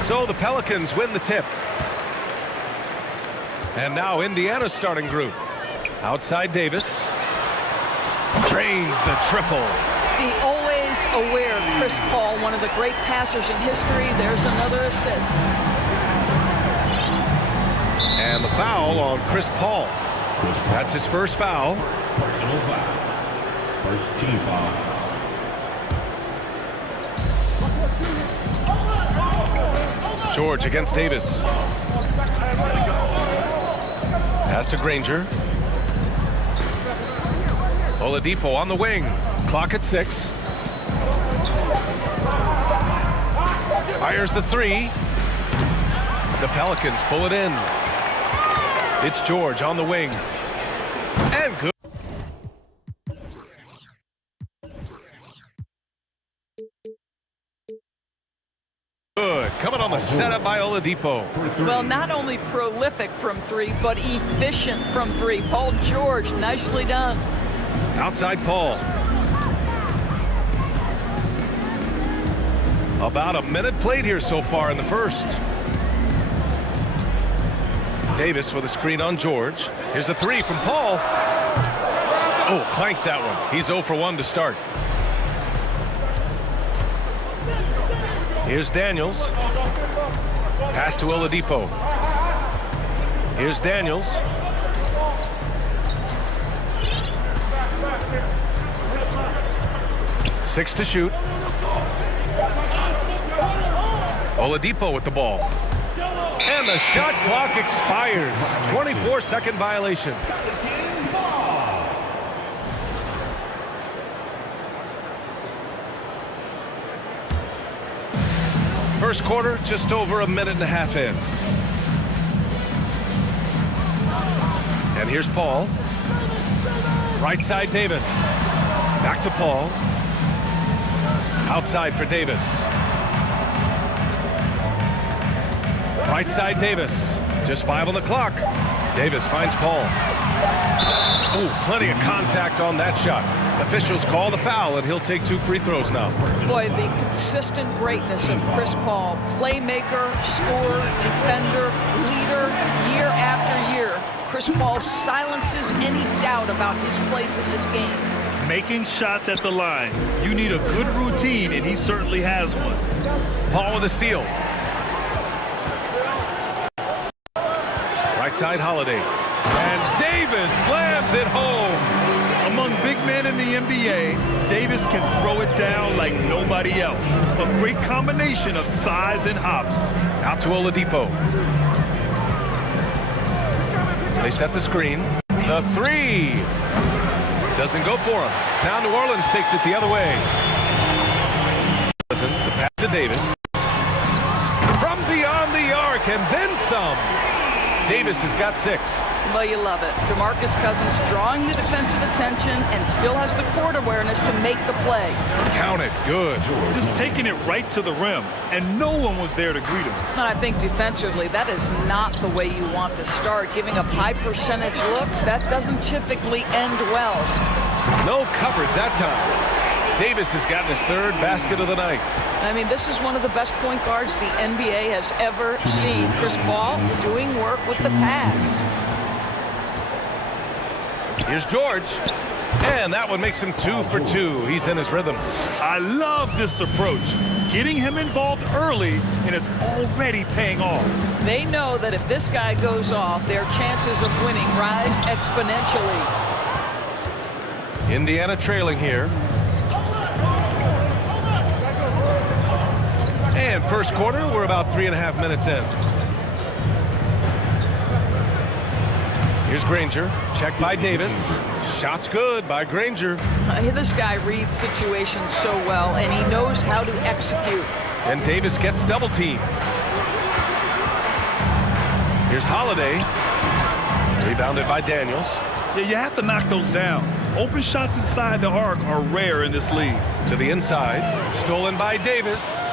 So the Pelicans win the tip. And now Indiana's starting group. Outside Davis. Drains the triple. The always aware Chris Paul, one of the great passers in history. There's another assist. And the foul on Chris Paul. That's his first foul. Personal foul. First team foul. George against Davis. Pass to Granger. Oladipo on the wing. Clock at 6. Fires the 3. The Pelicans pull it in. It's George on the wing. And good. Good. Coming on the setup by Oladipo. Well, not only prolific from 3, but efficient from 3. Paul George, nicely done. Outside Paul. About a minute played here so far in the first. Davis with a screen on George. Here's a 3 from Paul. Oh, clanks that one. He's 0 for 1 to start. Here's Daniels. Pass to Oladipo. Here's Daniels. Six to shoot. Oladipo with the ball. And the shot clock expires. 24-second violation. First quarter, just over a minute and a half in. And here's Paul. Right side Davis. Back to Paul. Outside for Davis. Right side Davis. Just 5 on the clock. Davis finds Paul. Oh, plenty of contact on that shot. Officials call the foul, and he'll take 2 free throws now. Boy, the consistent greatness of Chris Paul. Playmaker, scorer, defender, leader, year after year. Chris Paul silences any doubt about his place in this game. Making shots at the line. You need a good routine, and he certainly has one. Paul with a steal. Right side Holiday. And Davis slams it home. Among big men in the NBA, Davis can throw it down like nobody else. A great combination of size and hops. Out to Oladipo. They set the screen. The 3. Doesn't go for him. Now New Orleans takes it the other way. The pass to Davis. From beyond the arc and then some. Davis has got 6. Well, you love it. DeMarcus Cousins drawing the defensive attention and still has the court awareness to make the play. Count it. Good. Just taking it right to the rim, and no one was there to greet him. And I think defensively, that is not the way you want to start. Giving up high percentage looks, that doesn't typically end well. No coverage that time. Davis has gotten his 3rd basket of the night. I mean, this is one of the best point guards the NBA has ever seen. Chris Paul doing work with the pass. Here's George. And that one makes him 2 for 2. He's in his rhythm. I love this approach. Getting him involved early, and it's already paying off. They know that if this guy goes off, their chances of winning rise exponentially. Indiana trailing here. And first quarter, we're about 3.5 minutes in. Here's Granger. Checked by Davis. Shot's good by Granger. This guy reads situations so well, and he knows how to execute. And Davis gets double teamed. Here's Holiday. Rebounded by Daniels. Yeah, you have to knock those down. Open shots inside the arc are rare in this league. To the inside. Stolen by Davis.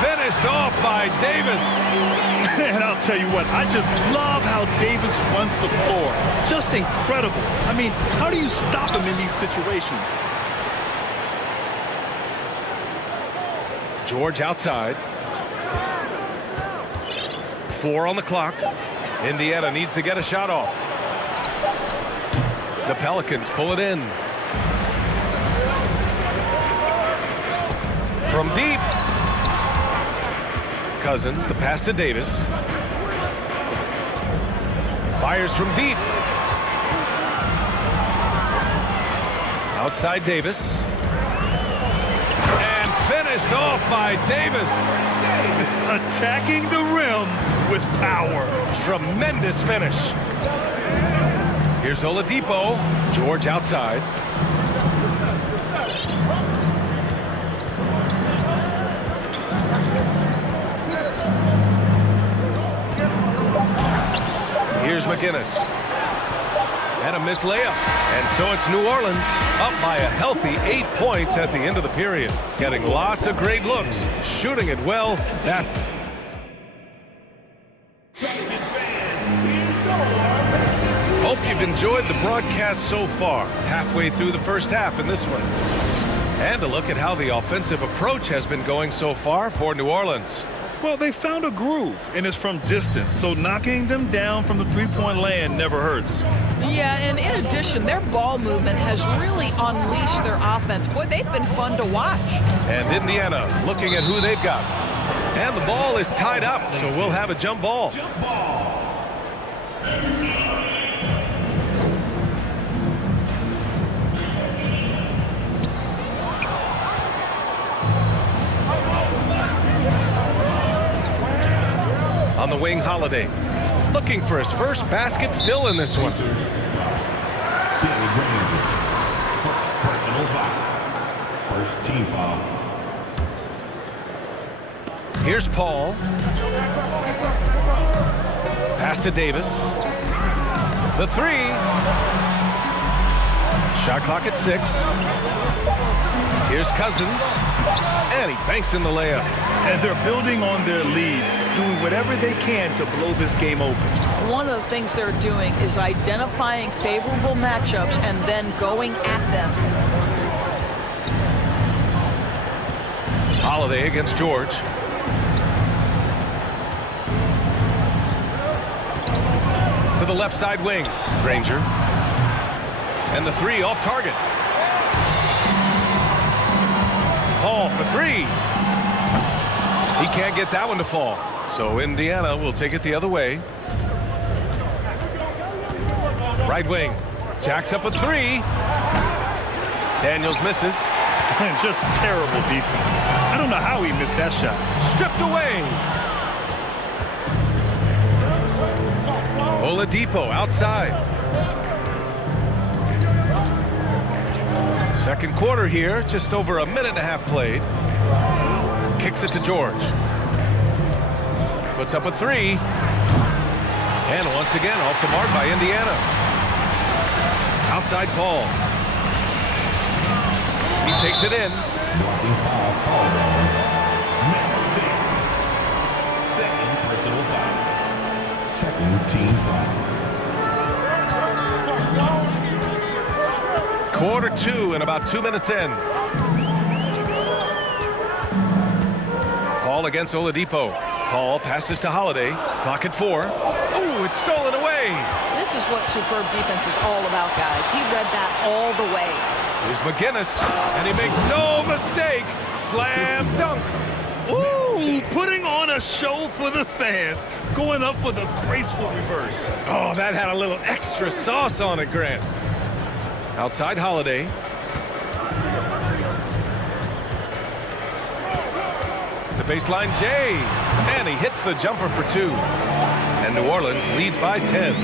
Finished off by Davis. And I'll tell you what, I just love how Davis runs the floor. Just incredible. I mean, how do you stop him in these situations? George outside. 4 on the clock. Indiana needs to get a shot off. The Pelicans pull it in. From deep. Cousins, the pass to Davis. Fires from deep. Outside Davis. And finished off by Davis. Attacking the rim with power. Tremendous finish. Here's Oladipo. George outside. Here's McGinnis. And a missed layup. And so it's New Orleans up by a healthy 8 points at the end of the period. Getting lots of great looks. Shooting it well. Hope you've enjoyed the broadcast so far. Halfway through the first half in this one. And a look at how the offensive approach has been going so far for New Orleans. Well, they found a groove, and it's from distance, so knocking them down from the three-point land never hurts. Yeah, and in addition, their ball movement has really unleashed their offense. Boy, they've been fun to watch. And Indiana looking at who they've got. And the ball is tied up, so we'll have a jump ball. On the wing, Holiday. Looking for his first basket still in this one. Personal foul. First team foul. Here's Paul. Pass to Davis. The 3. Shot clock at 6. Here's Cousins. And he banks in the layup. And they're building on their lead, doing whatever they can to blow this game open. One of the things they're doing is identifying favorable matchups and then going at them. Holiday against George. To the left side wing. Granger. And the 3 off target. Paul for 3. He can't get that one to fall. So Indiana will take it the other way. Right wing. Jacks up a 3. Daniels misses. Just terrible defense. I don't know how he missed that shot. Stripped away. Oladipo outside. Second quarter here, just over a minute and a half played. Kicks it to George. Puts up a 3. And once again off the mark by Indiana. Outside Paul. He takes it in. Second personal foul. Second team foul. Quarter 2 and about 2 minutes in. Paul against Oladipo. Paul passes to Holiday. Clock at 4. Ooh, it's stolen away. This is what superb defense is all about, guys. He read that all the way. Here's McGinnis, and he makes no mistake. Slam dunk. Ooh, putting on a show for the fans. Going up for the graceful reverse. Oh, that had a little extra sauce on it, Grant. Outside Holiday. The baseline Jay. And he hits the jumper for 2. And New Orleans leads by 10.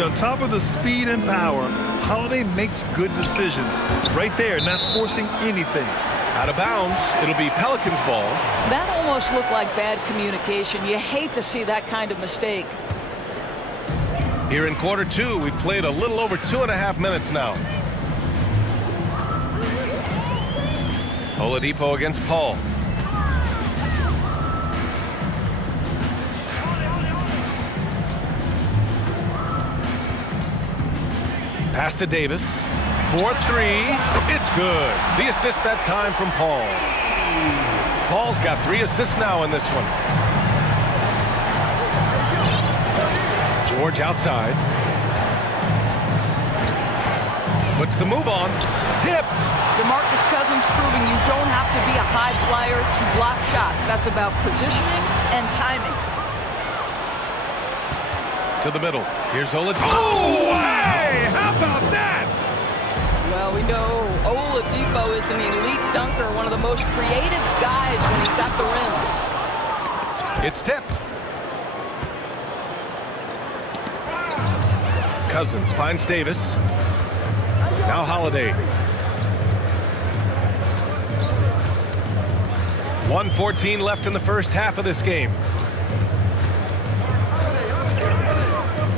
On top of the speed and power, Holiday makes good decisions. Right there, not forcing anything. Out of bounds, it'll be Pelicans ball. That almost looked like bad communication. You hate to see that kind of mistake. Here in quarter 2, we've played a little over 2.5 minutes now. Oladipo against Paul. Pass to Davis. 4-3. It's good. The assist that time from Paul. Paul's got 3 assists now in this one. George outside. Puts the move on. Tipped. DeMarcus Cousins proving you don't have to be a high flyer to block shots. That's about positioning and timing. To the middle. Here's Oladipo. Oh, hey! How about that? Well, we know Oladipo is an elite dunker, one of the most creative guys when he's at the rim. It's tipped. Cousins finds Davis. Now Holiday. 1:14 left in the first half of this game.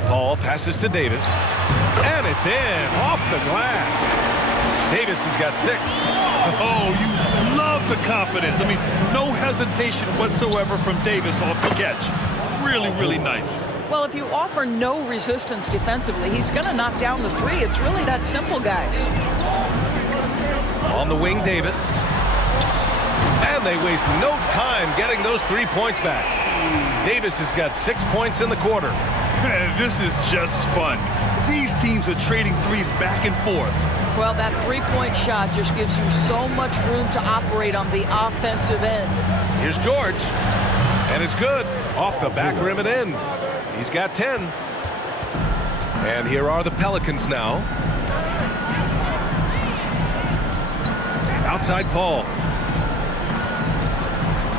Paul passes to Davis. And it's in, off the glass. Davis has got 6. Oh, you love the confidence. I mean, no hesitation whatsoever from Davis off the catch. Really, really nice. Well, if you offer no resistance defensively, he's going to knock down the 3. It's really that simple, guys. On the wing, Davis. And they waste no time getting those 3 points back. Davis has got 6 points in the quarter. Man, this is just fun. These teams are trading threes back and forth. Well, that 3-point shot just gives you so much room to operate on the offensive end. Here's George. And it's good. Off the back rim and in. He's got 10. And here are the Pelicans now. Outside Paul.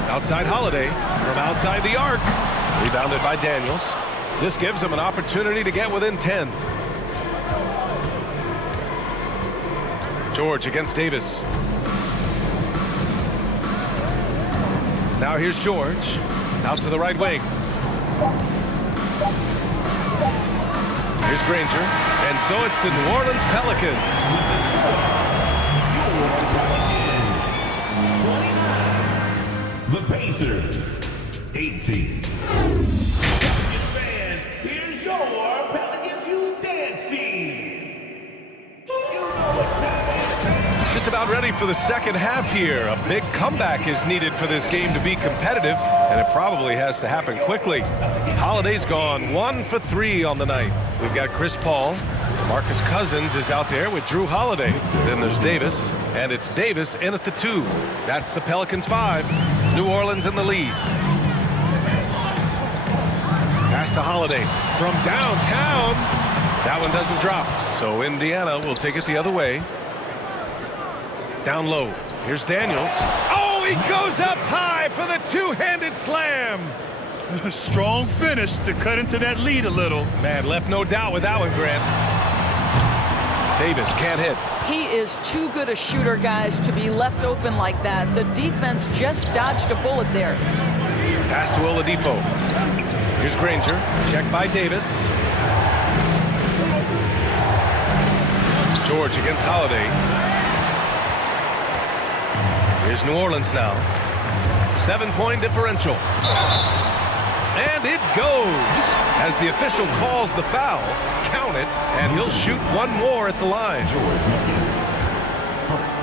Outside Holiday. From outside the arc. Rebounded by Daniels. This gives him an opportunity to get within 10. George against Davis. Now here's George. Out to the right wing. Here's Granger. And so it's the New Orleans Pelicans. 29. The Pacers. 18. Here's your Pelicans Youth Dance Team. You know what time it is. Just about ready for the second half here. A big comeback is needed for this game to be competitive, and it probably has to happen quickly. Holiday's gone 1 for 3 on the night. We've got Chris Paul. DeMarcus Cousins is out there with Drew Holiday. Then there's Davis, and it's Davis in at the 2. That's the Pelicans 5. New Orleans in the lead. Pass to Holiday from downtown. That one doesn't drop. So Indiana will take it the other way. Down low. Here's Daniels. Oh, he goes up high for the 2-handed slam. Strong finish to cut into that lead a little. Man, left no doubt with that one, Grant. Davis can't hit. He is too good a shooter, guys, to be left open like that. The defense just dodged a bullet there. Pass to Oladipo. Here's Granger. Check by Davis. George against Holiday. Here's New Orleans now. 7-point differential. And it goes. As the official calls the foul, count it, and he'll shoot one more at the line.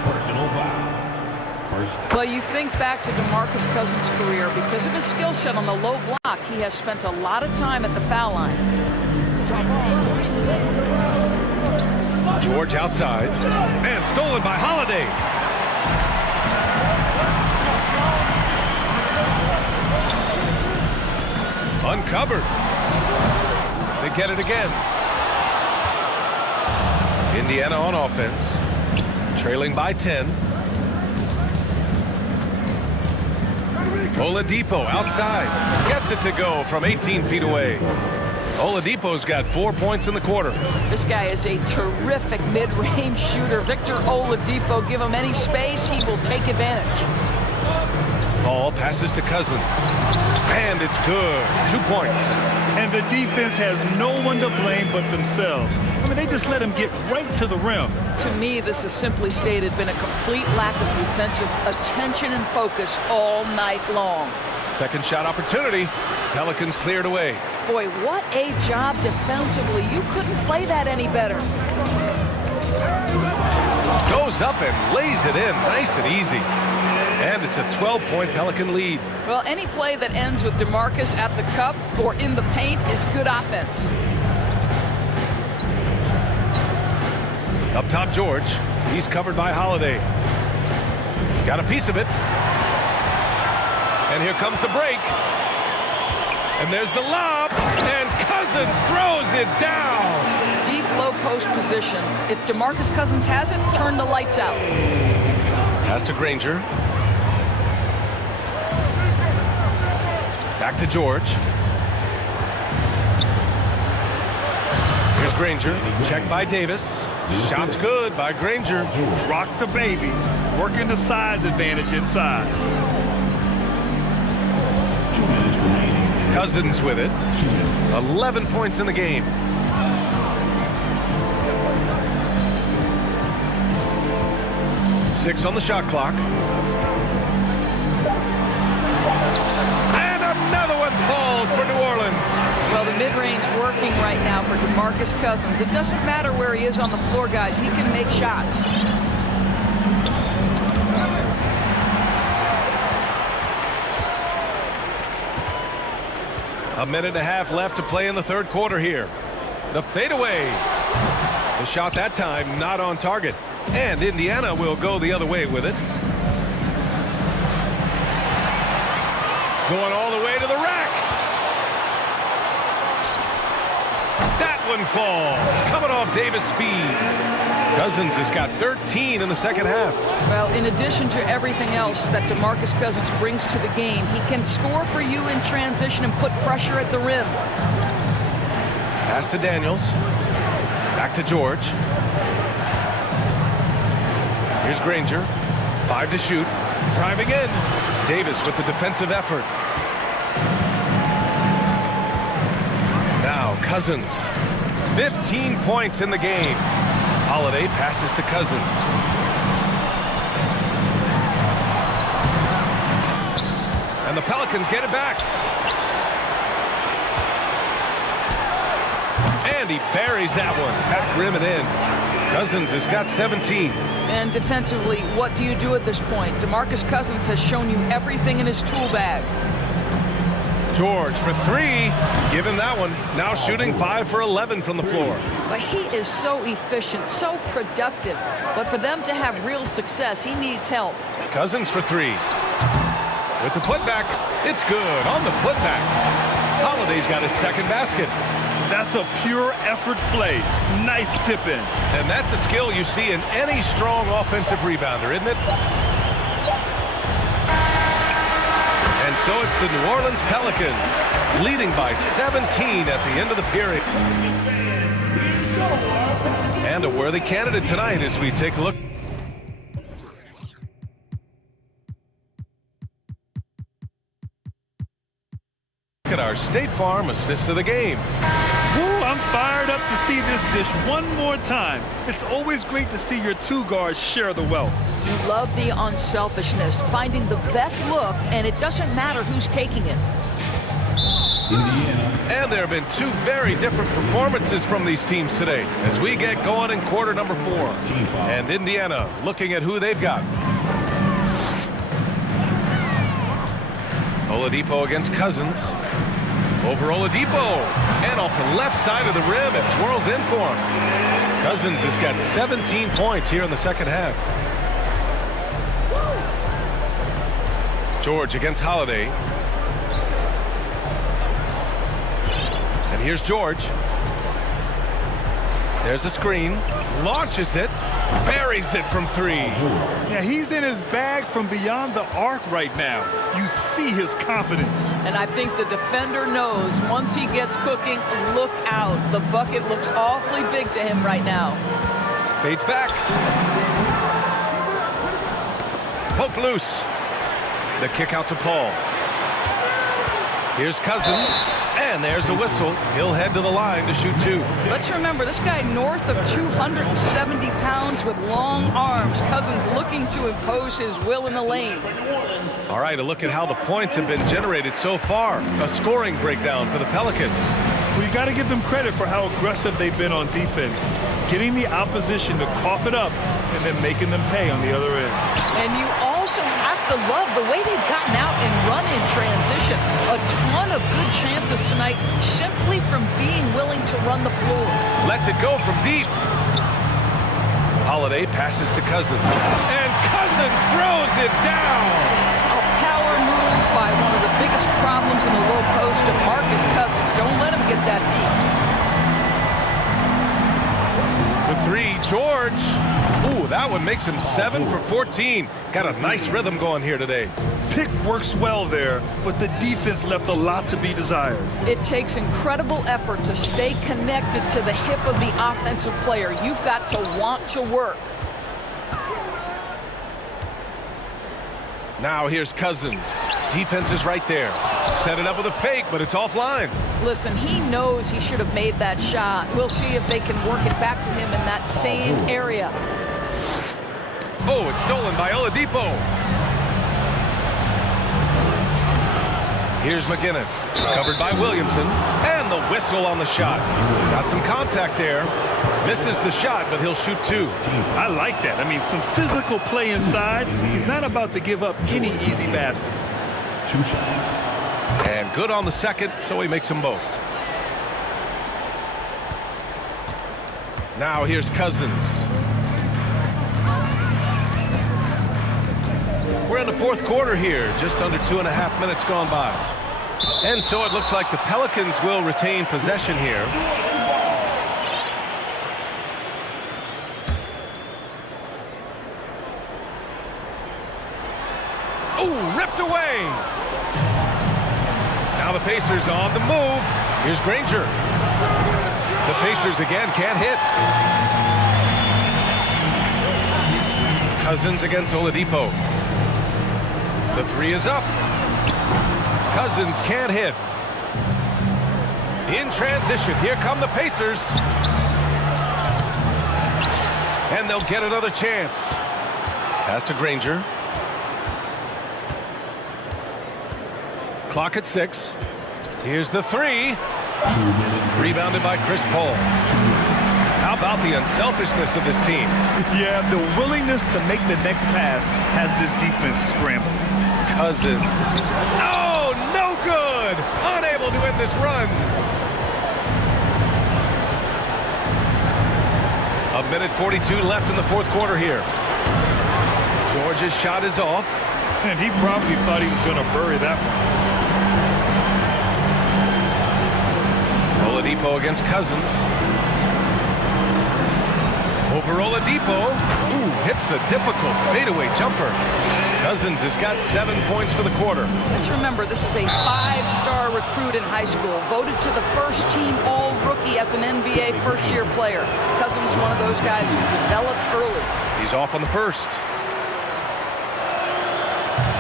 Personal foul. Well, you think back to DeMarcus Cousins' career. Because of his skill set on the low block, he has spent a lot of time at the foul line. George outside. And stolen by Holiday. Uncovered. They get it again. Indiana on offense. Trailing by 10. Oladipo outside. Gets it to go from 18 feet away. Oladipo's got 4 points in the quarter. This guy is a terrific mid-range shooter. Victor Oladipo, give him any space, he will take advantage. Paul passes to Cousins. And it's good. 2 points. And the defense has no one to blame but themselves. I mean, they just let him get right to the rim. To me, this has simply stated been a complete lack of defensive attention and focus all night long. Second shot opportunity. Pelicans cleared away. Boy, what a job defensively. You couldn't play that any better. Goes up and lays it in. Nice and easy. And it's a 12-point Pelican lead. Well, any play that ends with DeMarcus at the cup or in the paint is good offense. Up top, George. He's covered by Holiday. Got a piece of it. And here comes the break. And there's the lob. And Cousins throws it down. Deep low post position. If DeMarcus Cousins has it, turn the lights out. Pass to Granger. Back to George. Here's Granger. Checked by Davis. Shot's good by Granger. Rock the baby. Working the size advantage inside. Cousins with it. 11 points in the game. Six on the shot clock. And another one falls for New Orleans. Well, the mid-range working right now for DeMarcus Cousins. It doesn't matter where he is on the floor, guys. He can make shots. A minute and a half left to play in the third quarter here. The fadeaway. The shot that time not on target. And Indiana will go the other way with it. Going all the way to the rack. That one falls. Coming off Davis' feed. Cousins has got 13 in the second half. Well, in addition to everything else that DeMarcus Cousins brings to the game, he can score for you in transition and put pressure at the rim. Pass to Daniels. Back to George. Here's Granger. 5 to shoot. Driving in. Davis with the defensive effort. Now Cousins. 15 points in the game. Holiday passes to Cousins. And the Pelicans get it back. And he buries that one at rim and in. Cousins has got 17. And defensively, what do you do at this point? DeMarcus Cousins has shown you everything in his tool bag. George for 3. Give him that one. Now shooting 5 for 11 from the floor. But he is so efficient, so productive. But for them to have real success, he needs help. Cousins for 3. With the putback, it's good on the putback. Holiday's got his second basket. That's a pure effort play. Nice tip in. And that's a skill you see in any strong offensive rebounder, isn't it? And so it's the New Orleans Pelicans leading by 17 at the end of the period. And a worthy candidate tonight as we take a look at our State Farm assist of the game. Ooh, I'm fired up to see this dish one more time. It's always great to see your two guards share the wealth. You love the unselfishness, finding the best look, and it doesn't matter who's taking it. And there have been 2 very different performances from these teams today as we get going in quarter number 4. And Indiana looking at who they've got. Oladipo against Cousins. Over Oladipo. And off the left side of the rim, it swirls in for him. Cousins has got 17 points here in the second half. George against Holiday. And here's George. There's a screen. Launches it. Buries it from 3. Yeah, he's in his bag from beyond the arc right now. You see his confidence. And I think the defender knows once he gets cooking, look out. The bucket looks awfully big to him right now. Fades back. Poke loose. The kick out to Paul. Here's Cousins. And there's a whistle. He'll head to the line to shoot 2. Let's remember, this guy north of 270 pounds with long arms. Cousins looking to impose his will in the lane. All right, a look at how the points have been generated so far. A scoring breakdown for the Pelicans. Well, you got to give them credit for how aggressive they've been on defense. Getting the opposition to cough it up and then making them pay on the other end. And you also also have to love the way they've gotten out and run in transition. A ton of good chances tonight simply from being willing to run the floor. Lets it go from deep. Holiday passes to Cousins. And Cousins throws it down. A power move by one of the biggest problems in the low post of Marcus Cousins. Don't let him get that deep. For three, George. Ooh, that one makes him 7 for 14. Got a nice rhythm going here today. Pick works well there, but the defense left a lot to be desired. It takes incredible effort to stay connected to the hip of the offensive player. You've got to want to work. Now here's Cousins. Defense is right there. Set it up with a fake, but it's offline. Listen, he knows he should have made that shot. We'll see if they can work it back to him in that same area. Oh, it's stolen by Oladipo. Here's McGinnis, covered by Williamson, and the whistle on the shot. Got some contact there. Misses the shot, but he'll shoot 2. I like that. I mean, some physical play inside. He's not about to give up any easy baskets. 2 shots. And good on the second, so he makes them both. Now here's Cousins. We're in the fourth quarter here, just under 2.5 minutes gone by. And so it looks like the Pelicans will retain possession here. Oh, ripped away. Now the Pacers on the move. Here's Granger. The Pacers again can't hit. Cousins against Oladipo. The 3 is up. Cousins can't hit. In transition, here come the Pacers. And they'll get another chance. Pass to Granger. Clock at 6. Here's the 3. Rebounded by Chris Paul. How about the unselfishness of this team? Yeah, the willingness to make the next pass has this defense scrambled. Cousins. Oh, no good! Unable to end this run. A minute 42 left in the fourth quarter here. George's shot is off. And he probably thought he was going to bury that one. Oladipo against Cousins. Over Oladipo. Ooh, hits the difficult fadeaway jumper. Cousins has got 7 points for the quarter. Let's remember, this is a 5-star recruit in high school, voted to the first-team All-Rookie as an NBA first-year player. Cousins is one of those guys who developed early. He's off on the first.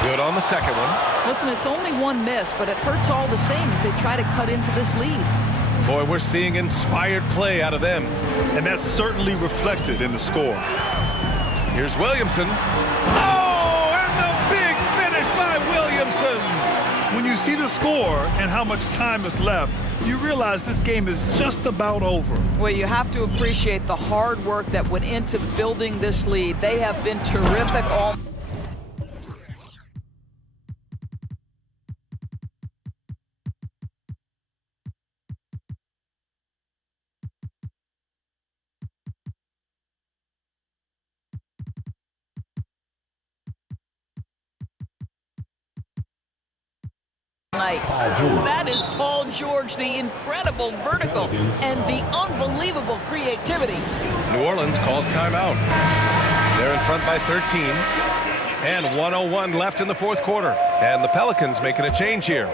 Good on the second one. Listen, it's only one miss, but it hurts all the same as they try to cut into this lead. Boy, we're seeing inspired play out of them. And that's certainly reflected in the score. Here's Williamson. Oh, and the big finish by Williamson. When you see the score and how much time is left, you realize this game is just about over. Well, you have to appreciate the hard work that went into building this lead. They have been terrific all. That is Paul George, the incredible vertical and the unbelievable creativity. New Orleans calls timeout. They're in front by 13. And 1:01 left in the fourth quarter. And the Pelicans making a change here.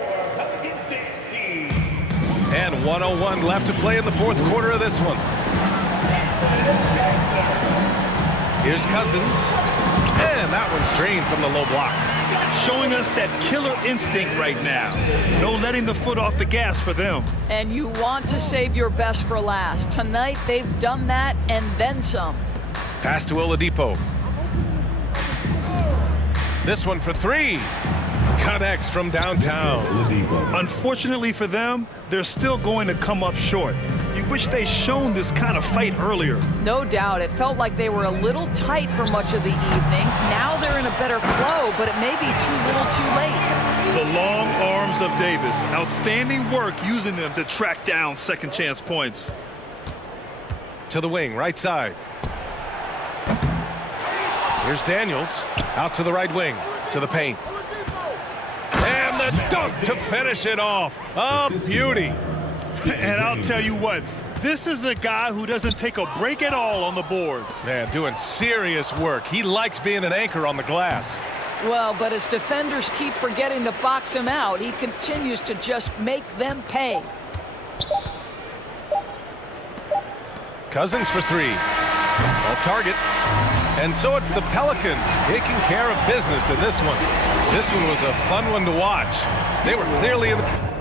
And 1:01 left to play in the fourth quarter of this one. Here's Cousins. And that one's drained from the low block. Showing us that killer instinct right now. No letting the foot off the gas for them. And you want to save your best for last. Tonight, they've done that and then some. Pass to Oladipo. This one for 3. Connects from downtown. Unfortunately for them, they're still going to come up short. You wish they'd shown this kind of fight earlier. No doubt. It felt like they were a little tight for much of the evening. Now they're in a better flow, but it may be too little too late. The long arms of Davis. Outstanding work using them to track down second chance points. To the wing, right side. Here's Daniels. Out to the right wing. To the paint. And the dunk to finish it off. A beauty. And I'll tell you what, this is a guy who doesn't take a break at all on the boards. Man, doing serious work. He likes being an anchor on the glass. Well, but as defenders keep forgetting to box him out, he continues to just make them pay. Cousins for three. Off target. And so it's the Pelicans taking care of business in this one. This one was a fun one to watch. They were clearly in the...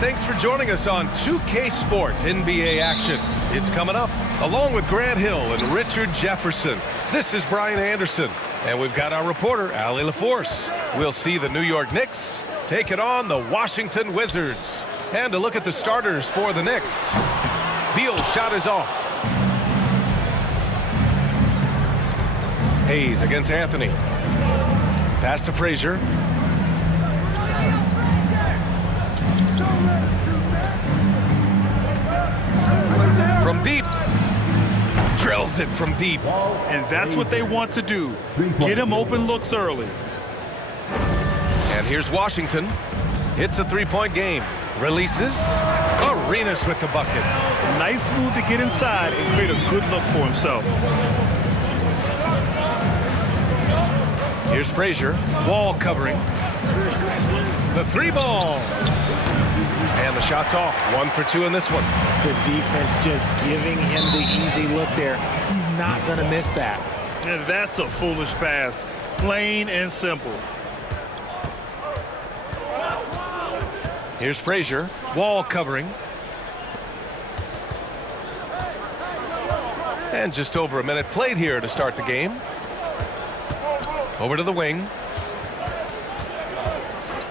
Thanks for joining us on 2K Sports NBA action. It's coming up along with Grant Hill and Richard Jefferson. This is Brian Anderson, and we've got our reporter, Allie LaForce. We'll see the New York Knicks taking on the Washington Wizards. And a look at the starters for the Knicks. Beal's shot is off. Hayes against Anthony. Pass to Frazier. From deep. Drills it from deep. And that's what they want to do. Get him open looks early. And here's Washington. Hits a three-point game. Releases. Arenas with the bucket. Nice move to get inside and create a good look for himself. Here's Frazier. Wall covering. The three ball. And the shot's off. 1 for 2 in this one. The defense just giving him the easy look there. He's not going to miss that. And that's a foolish pass. Plain and simple. Here's Frazier. Wall covering. And just over a minute played here to start the game. Over to the wing.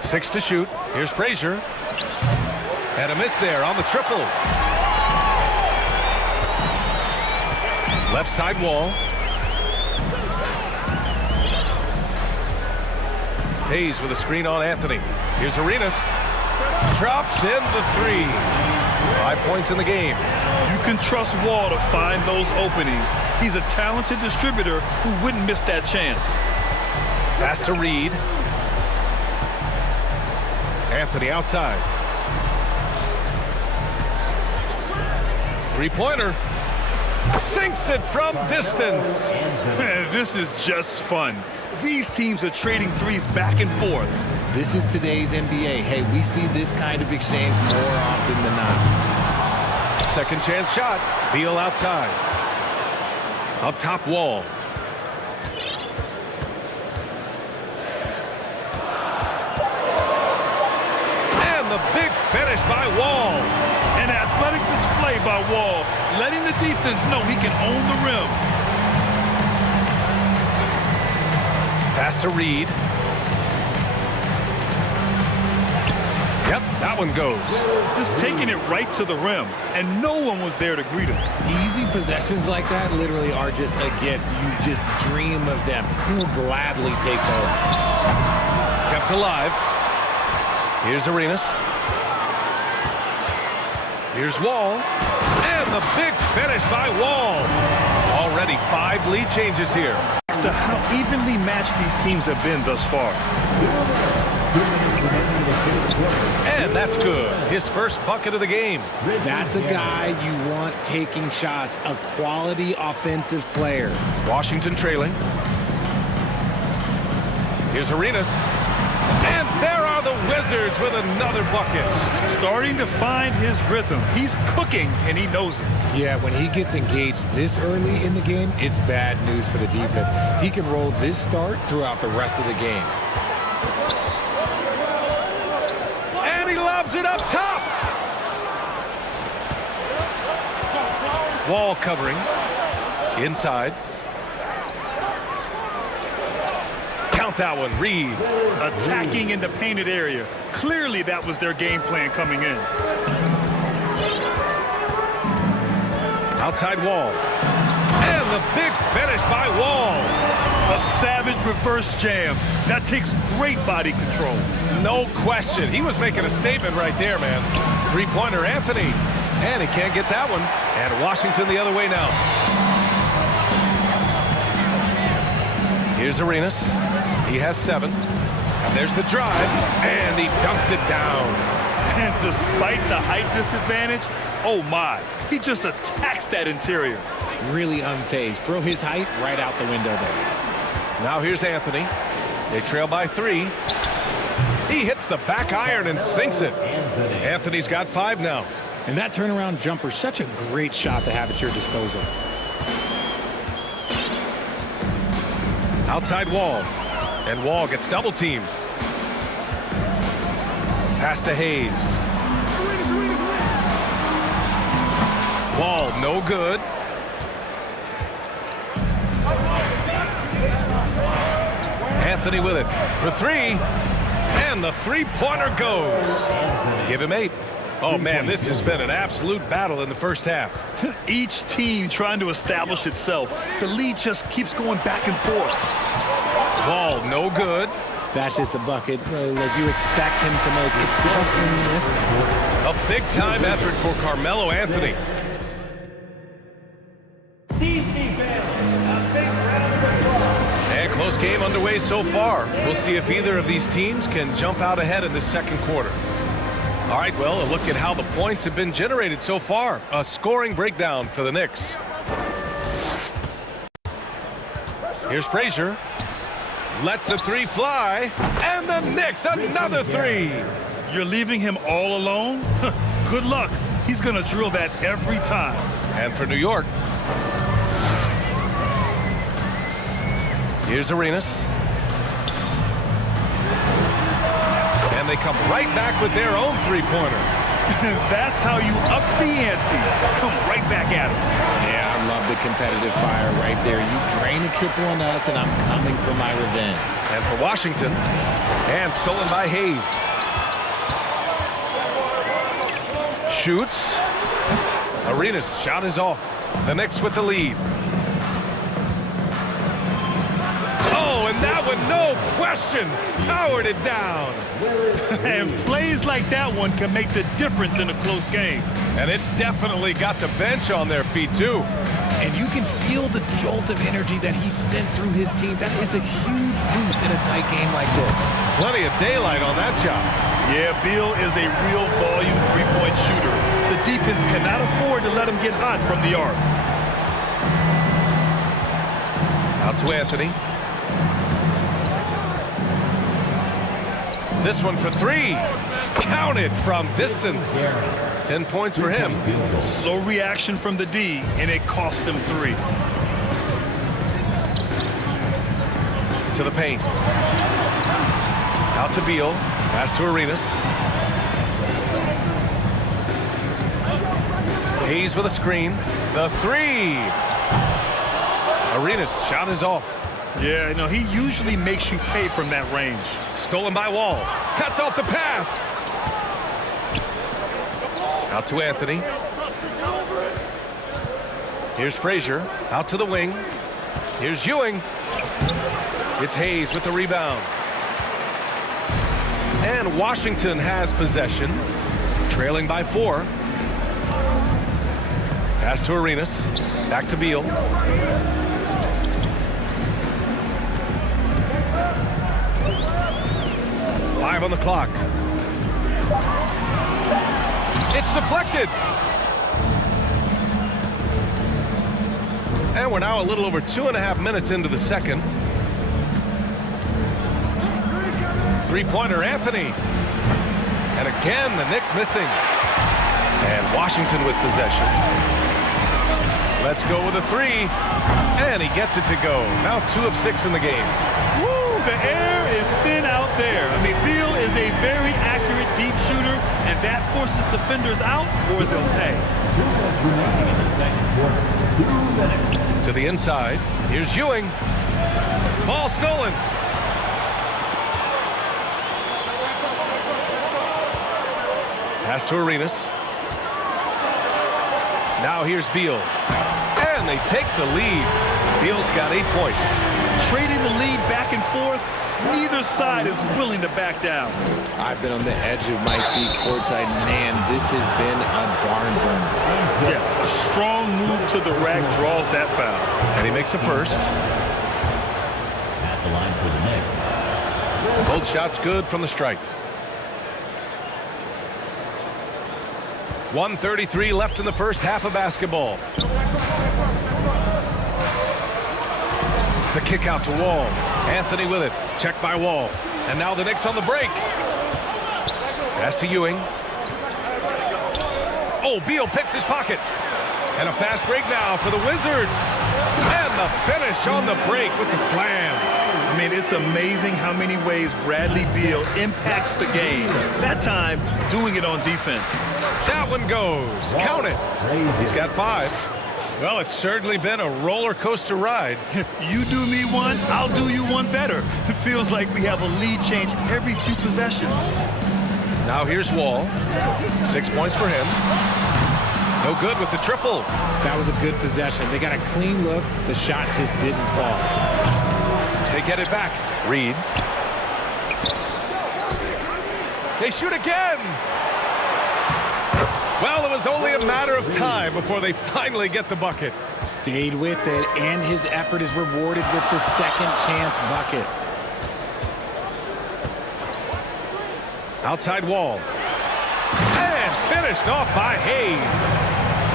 6 to shoot. Here's Frazier. And a miss there on the triple. Left side wall. Hayes with a screen on Anthony. Here's Arenas. Drops in the three. 5 points in the game. You can trust Wall to find those openings. He's a talented distributor who wouldn't miss that chance. Pass to Reed. Anthony outside. Three-pointer. Sinks it from distance. Man, this is just fun. These teams are trading threes back and forth. This is today's NBA. Hey, we see this kind of exchange more often than not. Second chance shot. Beal outside. Up top Wall. And the big finish by Wall. An athletic display by Wall, letting the defense know he can own the rim. Pass to Reed. Yep, that one goes. Just taking it right to the rim, and no one was there to greet him. Easy possessions like that literally are just a gift. You just dream of them. He'll gladly take those. Kept alive. Here's Arenas. Here's Wall. And And the big finish by Wall. Already 5 lead changes here. As to how evenly matched these teams have been thus far. And that's good. His first bucket of the game. That's a guy you want taking shots, a quality offensive player. Washington trailing. Here's Arenas. And there are the Wizards with another bucket. Starting to find his rhythm. He's cooking, and he knows it. Yeah, when he gets engaged this early in the game, it's bad news for the defense. He can roll this start throughout the rest of the game. And he lobs it up top. Wall covering. Inside. Count that one, Reed. Attacking in the painted area. Clearly that was their game plan coming in. Outside Wall. And the big finish by Wall. A savage reverse jam. That takes great body control. No question. He was making a statement right there, man. Three-pointer, Anthony. And he can't get that one. And Washington the other way now. Here's Arenas. He has 7. And there's the drive. And he dunks it down. And despite the height disadvantage, oh my, he just attacks that interior. Really unfazed. Throw his height right out the window there. Now here's Anthony. They trail by 3. He hits the back iron and sinks it. Anthony's got 5 now. And that turnaround jumper, such a great shot to have at your disposal. Outside Wall. And Wall gets double teamed. Pass to Hayes. Wall no good. Anthony with it for 3. And the three-pointer goes. Give him 8. Oh, man, this has been an absolute battle in the first half. Each team trying to establish itself. The lead just keeps going back and forth. Wall no good. That's just the bucket like you expect him to make. It's tough when you miss that. A big-time effort for Carmelo Anthony. And close game underway so far. We'll see if either of these teams can jump out ahead in the second quarter. All right, well, a look at how the points have been generated so far. A scoring breakdown for the Knicks. Here's Frazier. Lets the 3 fly. And the Knicks, another 3. You're leaving him all alone? Good luck. He's going to drill that every time. And for New York, here's Arenas. And they come right back with their own three-pointer. That's how you up the ante. Come right back at him. Yeah, I love the competitive fire right there. You drain a triple on us, and I'm coming for my revenge. And for Washington, and stolen by Hayes. Shoots. Arenas' shot is off. The Knicks with the lead. Oh, and that one, no question, powered it down. And plays like that one can make the difference in a close game. And it definitely got the bench on their feet, too. And you can feel the jolt of energy that he sent through his team. That is a huge boost in a tight game like this. Plenty of daylight on that shot. Yeah, Beal is a real volume three-point shooter. The defense cannot afford to let him get hot from the arc. Out to Anthony. This one for 3. Counted from distance. 10 points for him. Slow reaction from the D, and it cost him 3. To the paint. Out to Beal. Pass to Arenas. Hayes with a screen. The 3. Arenas' shot is off. Yeah, you know, he usually makes you pay from that range. Stolen by Wall. Cuts off the pass. Out to Anthony. Here's Frazier. Out to the wing. Here's Ewing. It's Hayes with the rebound. And Washington has possession. Trailing by 4. Pass to Arenas. Back to Beal. Five on the clock. It's deflected. And we're now a little over 2.5 minutes into the second. Three-pointer, Anthony. And again, the Knicks missing. And Washington with possession. Let's go with a three. And he gets it to go. Now 2 of 6 in the game. Woo, the air is thin out there. I mean, Beal is a very accurate deep shooter, and that forces defenders out or they'll pay. 2 minutes remaining in the second quarter. 2 minutes. To the inside. Here's Ewing. Ball stolen. Pass to Arenas. Now here's Beal. And they take the lead. Beal's got 8 points. Trading the lead back and forth. Neither side is willing to back down. I've been on the edge of my seat courtside. Man, this has been a barn burner. Yeah, a strong move to the rack draws that foul. And he makes a first. At the line for the Knicks. Both shots good from the strike. 1:33 left in the first half of basketball. The kick out to Wall. Anthony with it. Checked by Wall. And now the Knicks on the break. Pass to Ewing. Oh, Beal picks his pocket. And a fast break now for the Wizards. And the finish on the break with the slam. I mean, it's amazing how many ways Bradley Beal impacts the game. That time, doing it on defense. That one goes. Count it. He's got 5. Well, it's certainly been a roller coaster ride. You do me one, I'll do you one better. It feels like we have a lead change every few possessions. Now here's Wall. 6 points for him. No good with the triple. That was a good possession. They got a clean look. The shot just didn't fall. They get it back. Reed. They shoot again. Well, it was only a matter of time before they finally get the bucket. Stayed with it, and his effort is rewarded with the second chance bucket. Outside Wall. And finished off by Hayes.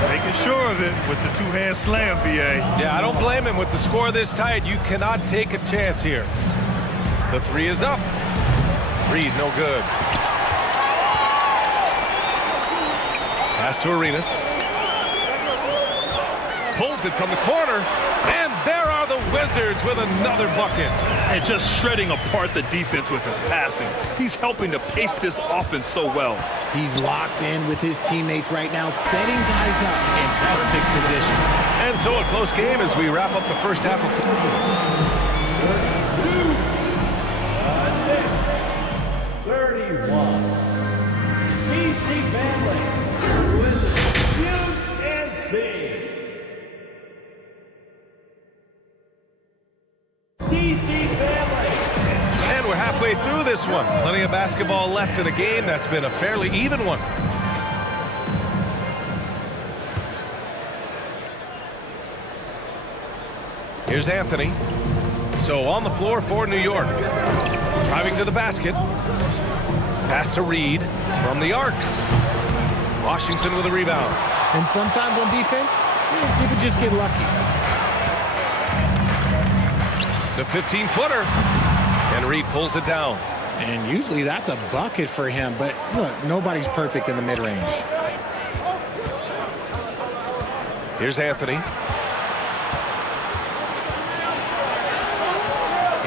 Making sure of it with the two-hand slam, B.A. Yeah, I don't blame him. With the score this tight, you cannot take a chance here. The 3 is up. Reed, no good. Pass to Arenas. Pulls it from the corner. And there are the Wizards with another bucket. And just shredding apart the defense with his passing. He's helping to pace this offense so well. He's locked in with his teammates right now, setting guys up in perfect position. And so a close game as we wrap up the first half of 31. DC family with UNC. DC family. And we're halfway through this one. Plenty of basketball left in a game that's been a fairly even one. Here's Anthony. So on the floor for New York. Driving to the basket. Pass to Reed from the arc. Washington with a rebound. And sometimes on defense, you can just get lucky. The 15-footer. And Reed pulls it down. And usually that's a bucket for him. But look, nobody's perfect in the mid-range. Here's Anthony.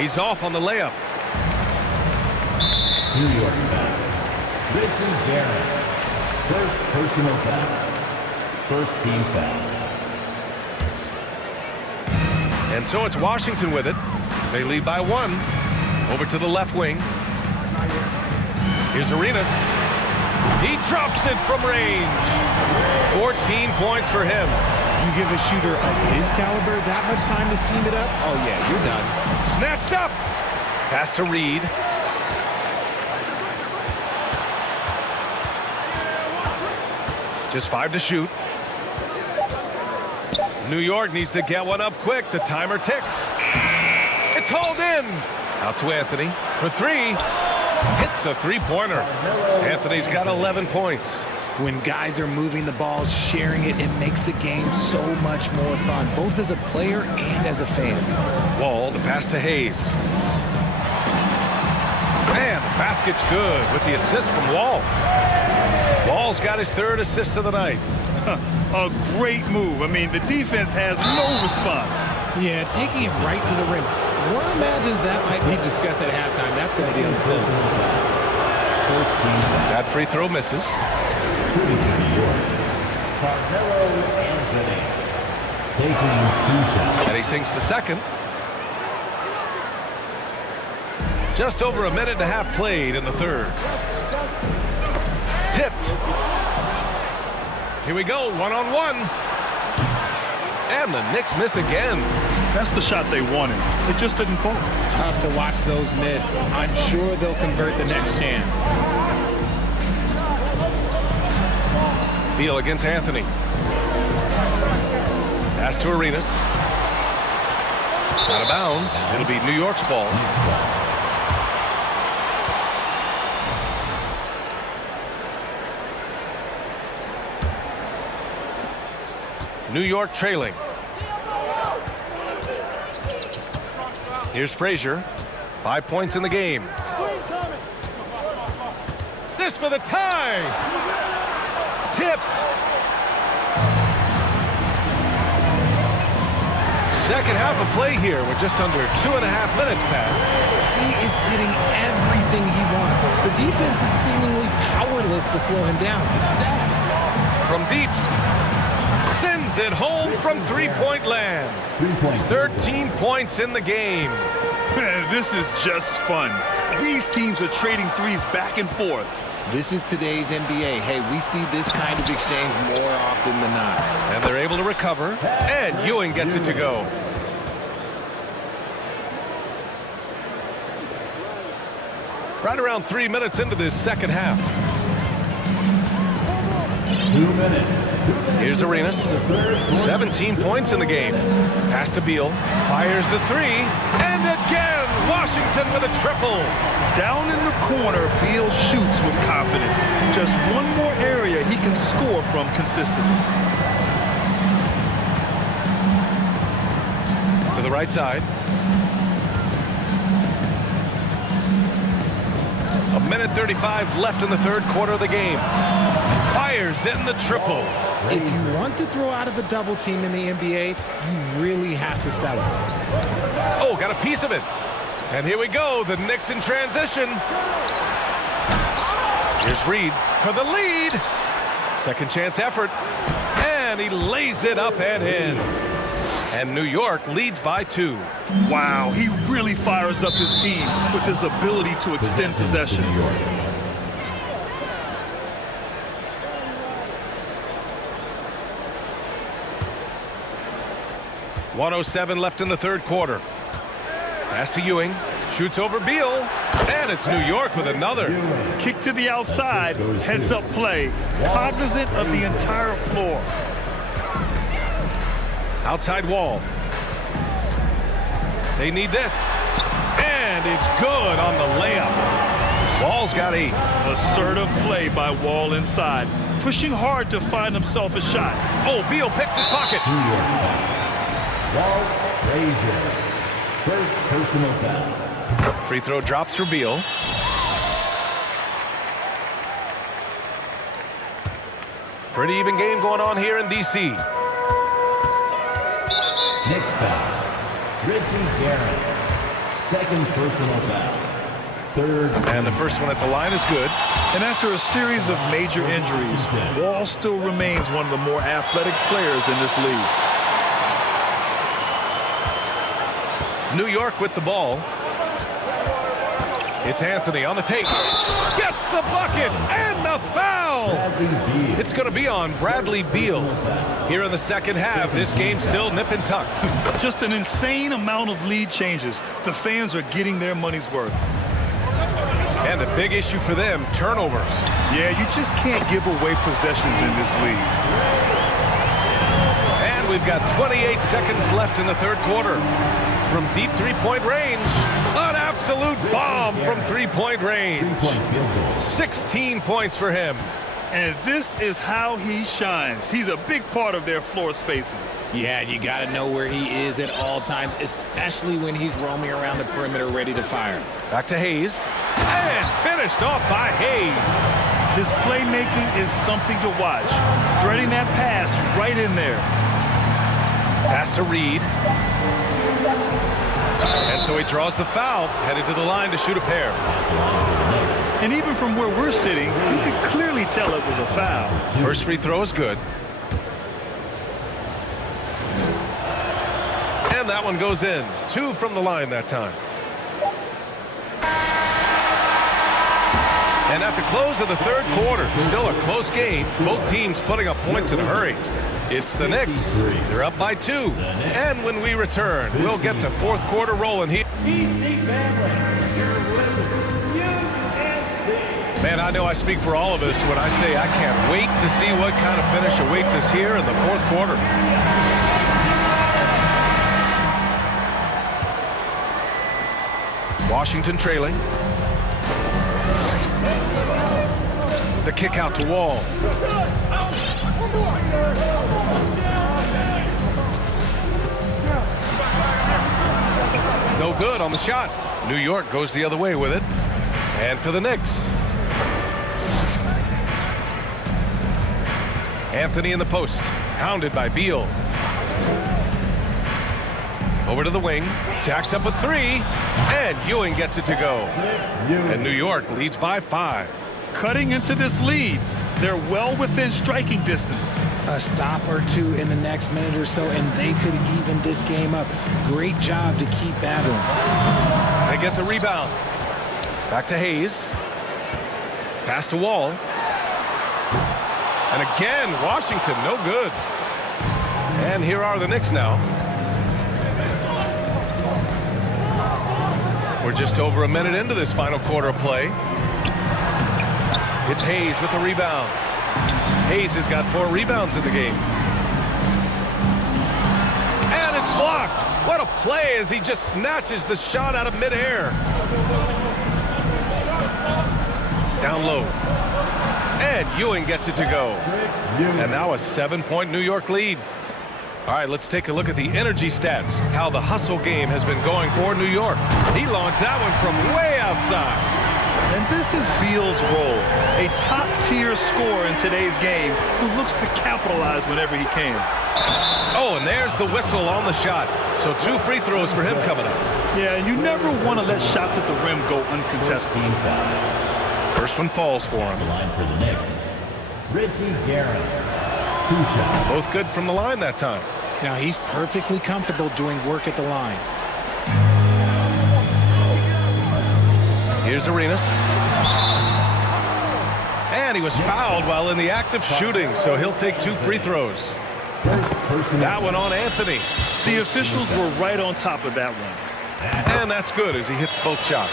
He's off on the layup. New York foul. Richard Barrett. First personal foul. First team foul. And so it's Washington with it. They lead by 1. Over to the left wing. Here's Arenas. He drops it from range. 14 points for him. You give a shooter of his caliber that much time to seam it up? Oh, yeah, you're done. Snatched up. Pass to Reed. Just 5 to shoot. New York needs to get one up quick. The timer ticks. It's hauled in. Out to Anthony for three. Hits a three-pointer. Anthony's got 11 points. When guys are moving the ball, sharing it, it makes the game so much more fun, both as a player and as a fan. Wall, the pass to Hayes. And the basket's good with the assist from Wall. Wall's got his third assist of the night. A great move. I mean, the defense has no response. Yeah, taking it right to the rim. One imagines that might be discussed at halftime. That's going to be on the film. That free throw misses. Carmelo Anthony taking 2 shots. And he sinks the second. Just over a minute and a half played in the third. Tipped. Here we go, one-on-one. And the Knicks miss again. That's the shot they wanted. It just didn't fall. Tough to watch those miss. I'm sure they'll convert the next chance. Beal against Anthony. Pass to Arenas. Out of bounds. It'll be New York's ball. New York trailing. Here's Frazier. 5 points in the game. This for the tie. Tipped. Second half of play here. We're just under 2.5 minutes past. He is getting everything he wants. The defense is seemingly powerless to slow him down. It's sad. From deep. Sends it home from three-point land. 13 points in the game. Man, this is just fun. These teams are trading threes back and forth. This is today's NBA. Hey, we see this kind of exchange more often than not. And they're able to recover, and Ewing gets it to go. Right around 3 minutes into this second half. 2 minutes. Here's Arenas. 17 points in the game. Pass to Beal. Fires the three. And again, Washington with a triple. Down in the corner, Beal shoots with confidence. Just one more area he can score from consistently. To the right side. A minute 35 left in the third quarter of the game. Fires in the triple. If you want to throw out of a double team in the NBA, you really have to sell it. Oh, got a piece of it. And here we go, the Knicks in transition. Here's Reed for the lead. Second chance effort. And he lays it up and in. And New York leads by 2. Wow, he really fires up his team with his ability to extend possessions. 1:07 left in the third quarter. Pass to Ewing. Shoots over Beal. And it's New York with another. Kick to the outside. Heads up play. Cognizant of the entire floor. Outside Wall. They need this. And it's good on the layup. Wall's got 8. Assertive play by Wall inside. Pushing hard to find himself a shot. Oh, Beal picks his pocket. Walt Frazier. First personal foul. Free throw drops for Beal. Pretty even game going on here in D.C. Next foul. Richie Garrett. Second personal foul. Third. And the first one at the line is good. And after a series of major injuries, Wall still remains one of the more athletic players in this league. New York with the ball. It's Anthony on the take. Gets the bucket and the foul. It's going to be on Bradley Beal. Here in the second half, this game's still nip and tuck. Just an insane amount of lead changes. The fans are getting their money's worth. And a big issue for them, turnovers. Yeah, you just can't give away possessions in this league. And we've got 28 seconds left in the third quarter. From deep three-point range, an absolute bomb from three-point range. 16 points for him. And this is how he shines. He's a big part of their floor spacing. Yeah, you got to know where he is at all times, especially when he's roaming around the perimeter ready to fire. Back to Hayes. And finished off by Hayes. His playmaking is something to watch. Threading that pass right in there. Pass to Reed. And so he draws the foul, headed to the line to shoot a pair. And even from where we're sitting, you could clearly tell it was a foul. First free throw is good. And that one goes in. 2 from the line that time. And at the close of the third quarter, still a close game. Both teams putting up points in a hurry. It's the Knicks. They're up by 2. And when we return, we'll get the fourth quarter rolling here. Man, I know I speak for all of us when I say I can't wait to see what kind of finish awaits us here in the fourth quarter. Washington trailing. The kick out to Wall. No good on the shot. New York goes the other way with it. And for the Knicks, Anthony in the post, hounded by Beal. Over to the wing, jacks up a 3, and Ewing gets it to go. And New York leads by 5. Cutting into this lead, they're well within striking distance. A stop or two in the next minute or so, and they could even this game up. Great job to keep battling. They get the rebound. Back to Hayes. Pass to Wall. And again, Washington, no good. And here are the Knicks now. We're just over a minute into this final quarter of play. It's Hayes with the rebound. Hayes has got 4 rebounds in the game. And it's blocked. What a play as he just snatches the shot out of midair. Down low. And Ewing gets it to go. And now a 7-point New York lead. All right, let's take a look at the energy stats, how the hustle game has been going for New York. He launched that one from way outside. And this is Beal's role, a top-tier scorer in today's game who looks to capitalize whenever he can. Oh, and there's the whistle on the shot. So 2 free throws for him coming up. Yeah, and you never want to let shots at the rim go uncontested. First one falls for him. Line for the Knicks, Richie Garrett. 2 shots. Both good from the line that time. Now he's perfectly comfortable doing work at the line. Here's Arenas. And he was fouled while in the act of shooting, so he'll take 2 free throws. That one on Anthony. The officials were right on top of that one. And that's good as he hits both shots.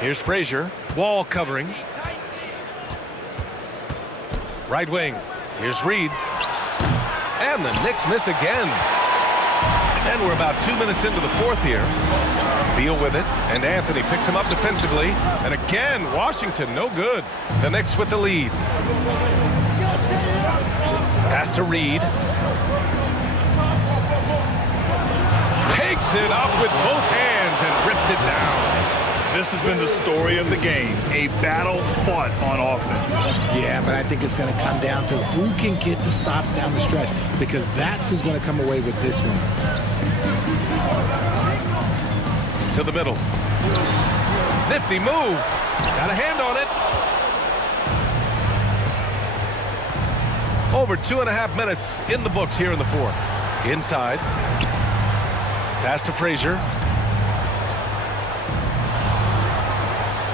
Here's Frazier. Wall covering. Right wing. Here's Reed. And the Knicks miss again. And we're about 2 minutes into the fourth here. Beal with it, and Anthony picks him up defensively. And again, Washington no good. The Knicks with the lead. Pass to Reed. Takes it up with both hands and rips it down. This has been the story of the game, a battle fought on offense. Yeah, but I think it's going to come down to who can get the stops down the stretch, because that's who's going to come away with this one. To the middle. Nifty move. Got a hand on it. Over 2.5 minutes in the books here in the fourth. Inside. Pass to Frazier.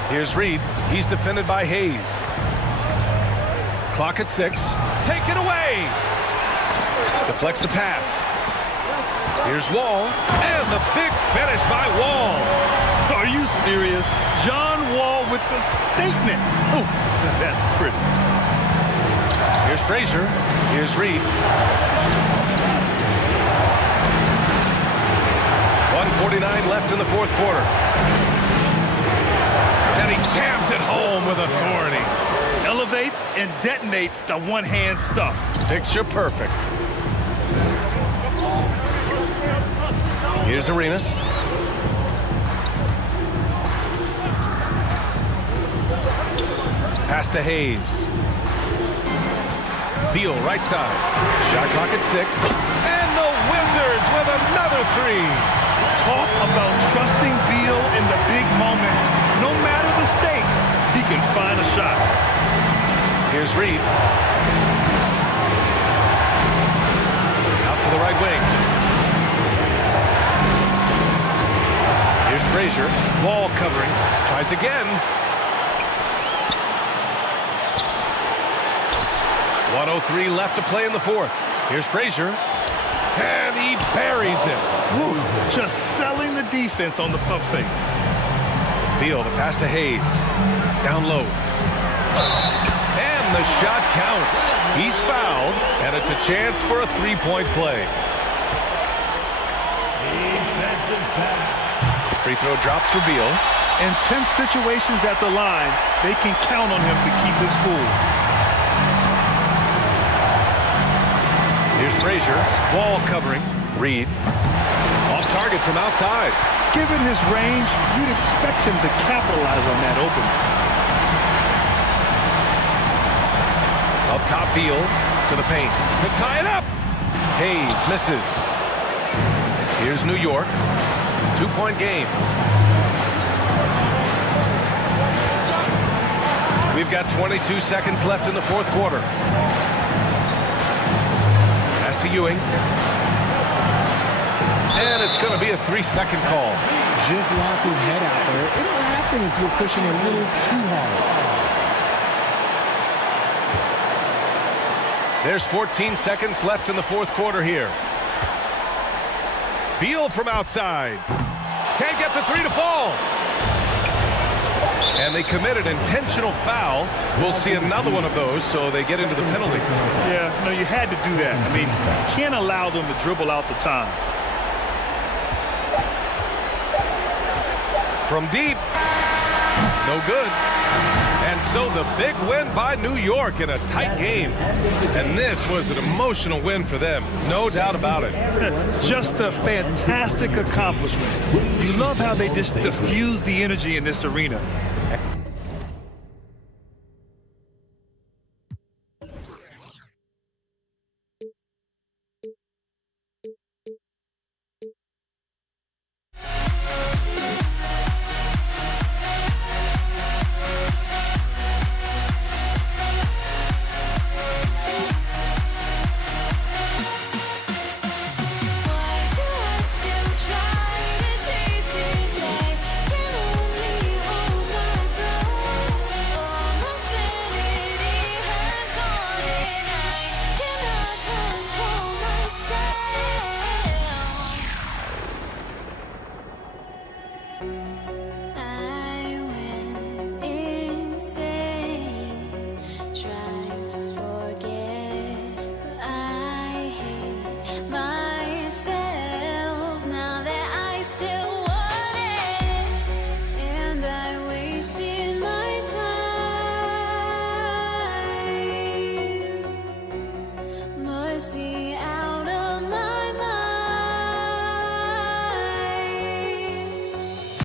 Here's Reed. He's defended by Hayes. Clock at 6. Take it away. Deflects the pass. Here's Wall. And the big finish by Wall. Are you serious? John Wall with the statement. Oh, that's pretty. Here's Frazier. Here's Reed. 1:49 left in the fourth quarter. And he jams it home with authority. Elevates and detonates the one-hand stuff. Picture perfect. Here's Arenas. Pass to Hayes. Beal, right side. Shot clock at 6. And the Wizards with another 3. Talk about trusting Beal in the big moments. No matter the stakes, he can find a shot. Here's Reed. Out to the right wing. Here's Frazier. Wall covering. Tries again. 1:03 left to play in the fourth. Here's Frazier. And he buries it. Woo, just selling the defense on the pump fake. Beal, the pass to Hayes. Down low. And the shot counts. He's fouled, and it's a chance for a three-point play. Free throw drops for Beal. In tense situations at the line, they can count on him to keep his cool. Here's Frazier. Wall covering. Reed. Off target from outside. Given his range, you'd expect him to capitalize on that opening. Up top, Beal to the paint to tie it up. Hayes misses. Here's New York. 2-point game. We've got 22 seconds left in the fourth quarter. Pass to Ewing. And it's going to be a 3-second call. Just lost his head out there. It'll happen if you're pushing a little too hard. There's 14 seconds left in the fourth quarter here. Beal from outside. Can't get the 3 to fall. And they committed intentional foul. We'll see another one of those, so they get into the penalty. Yeah, no, you had to do that. I mean, you can't allow them to dribble out the time. From deep. No good. And so the big win by New York in a tight game. And this was an emotional win for them. No doubt about it. Just a fantastic accomplishment. You love how they just diffuse the energy in this arena.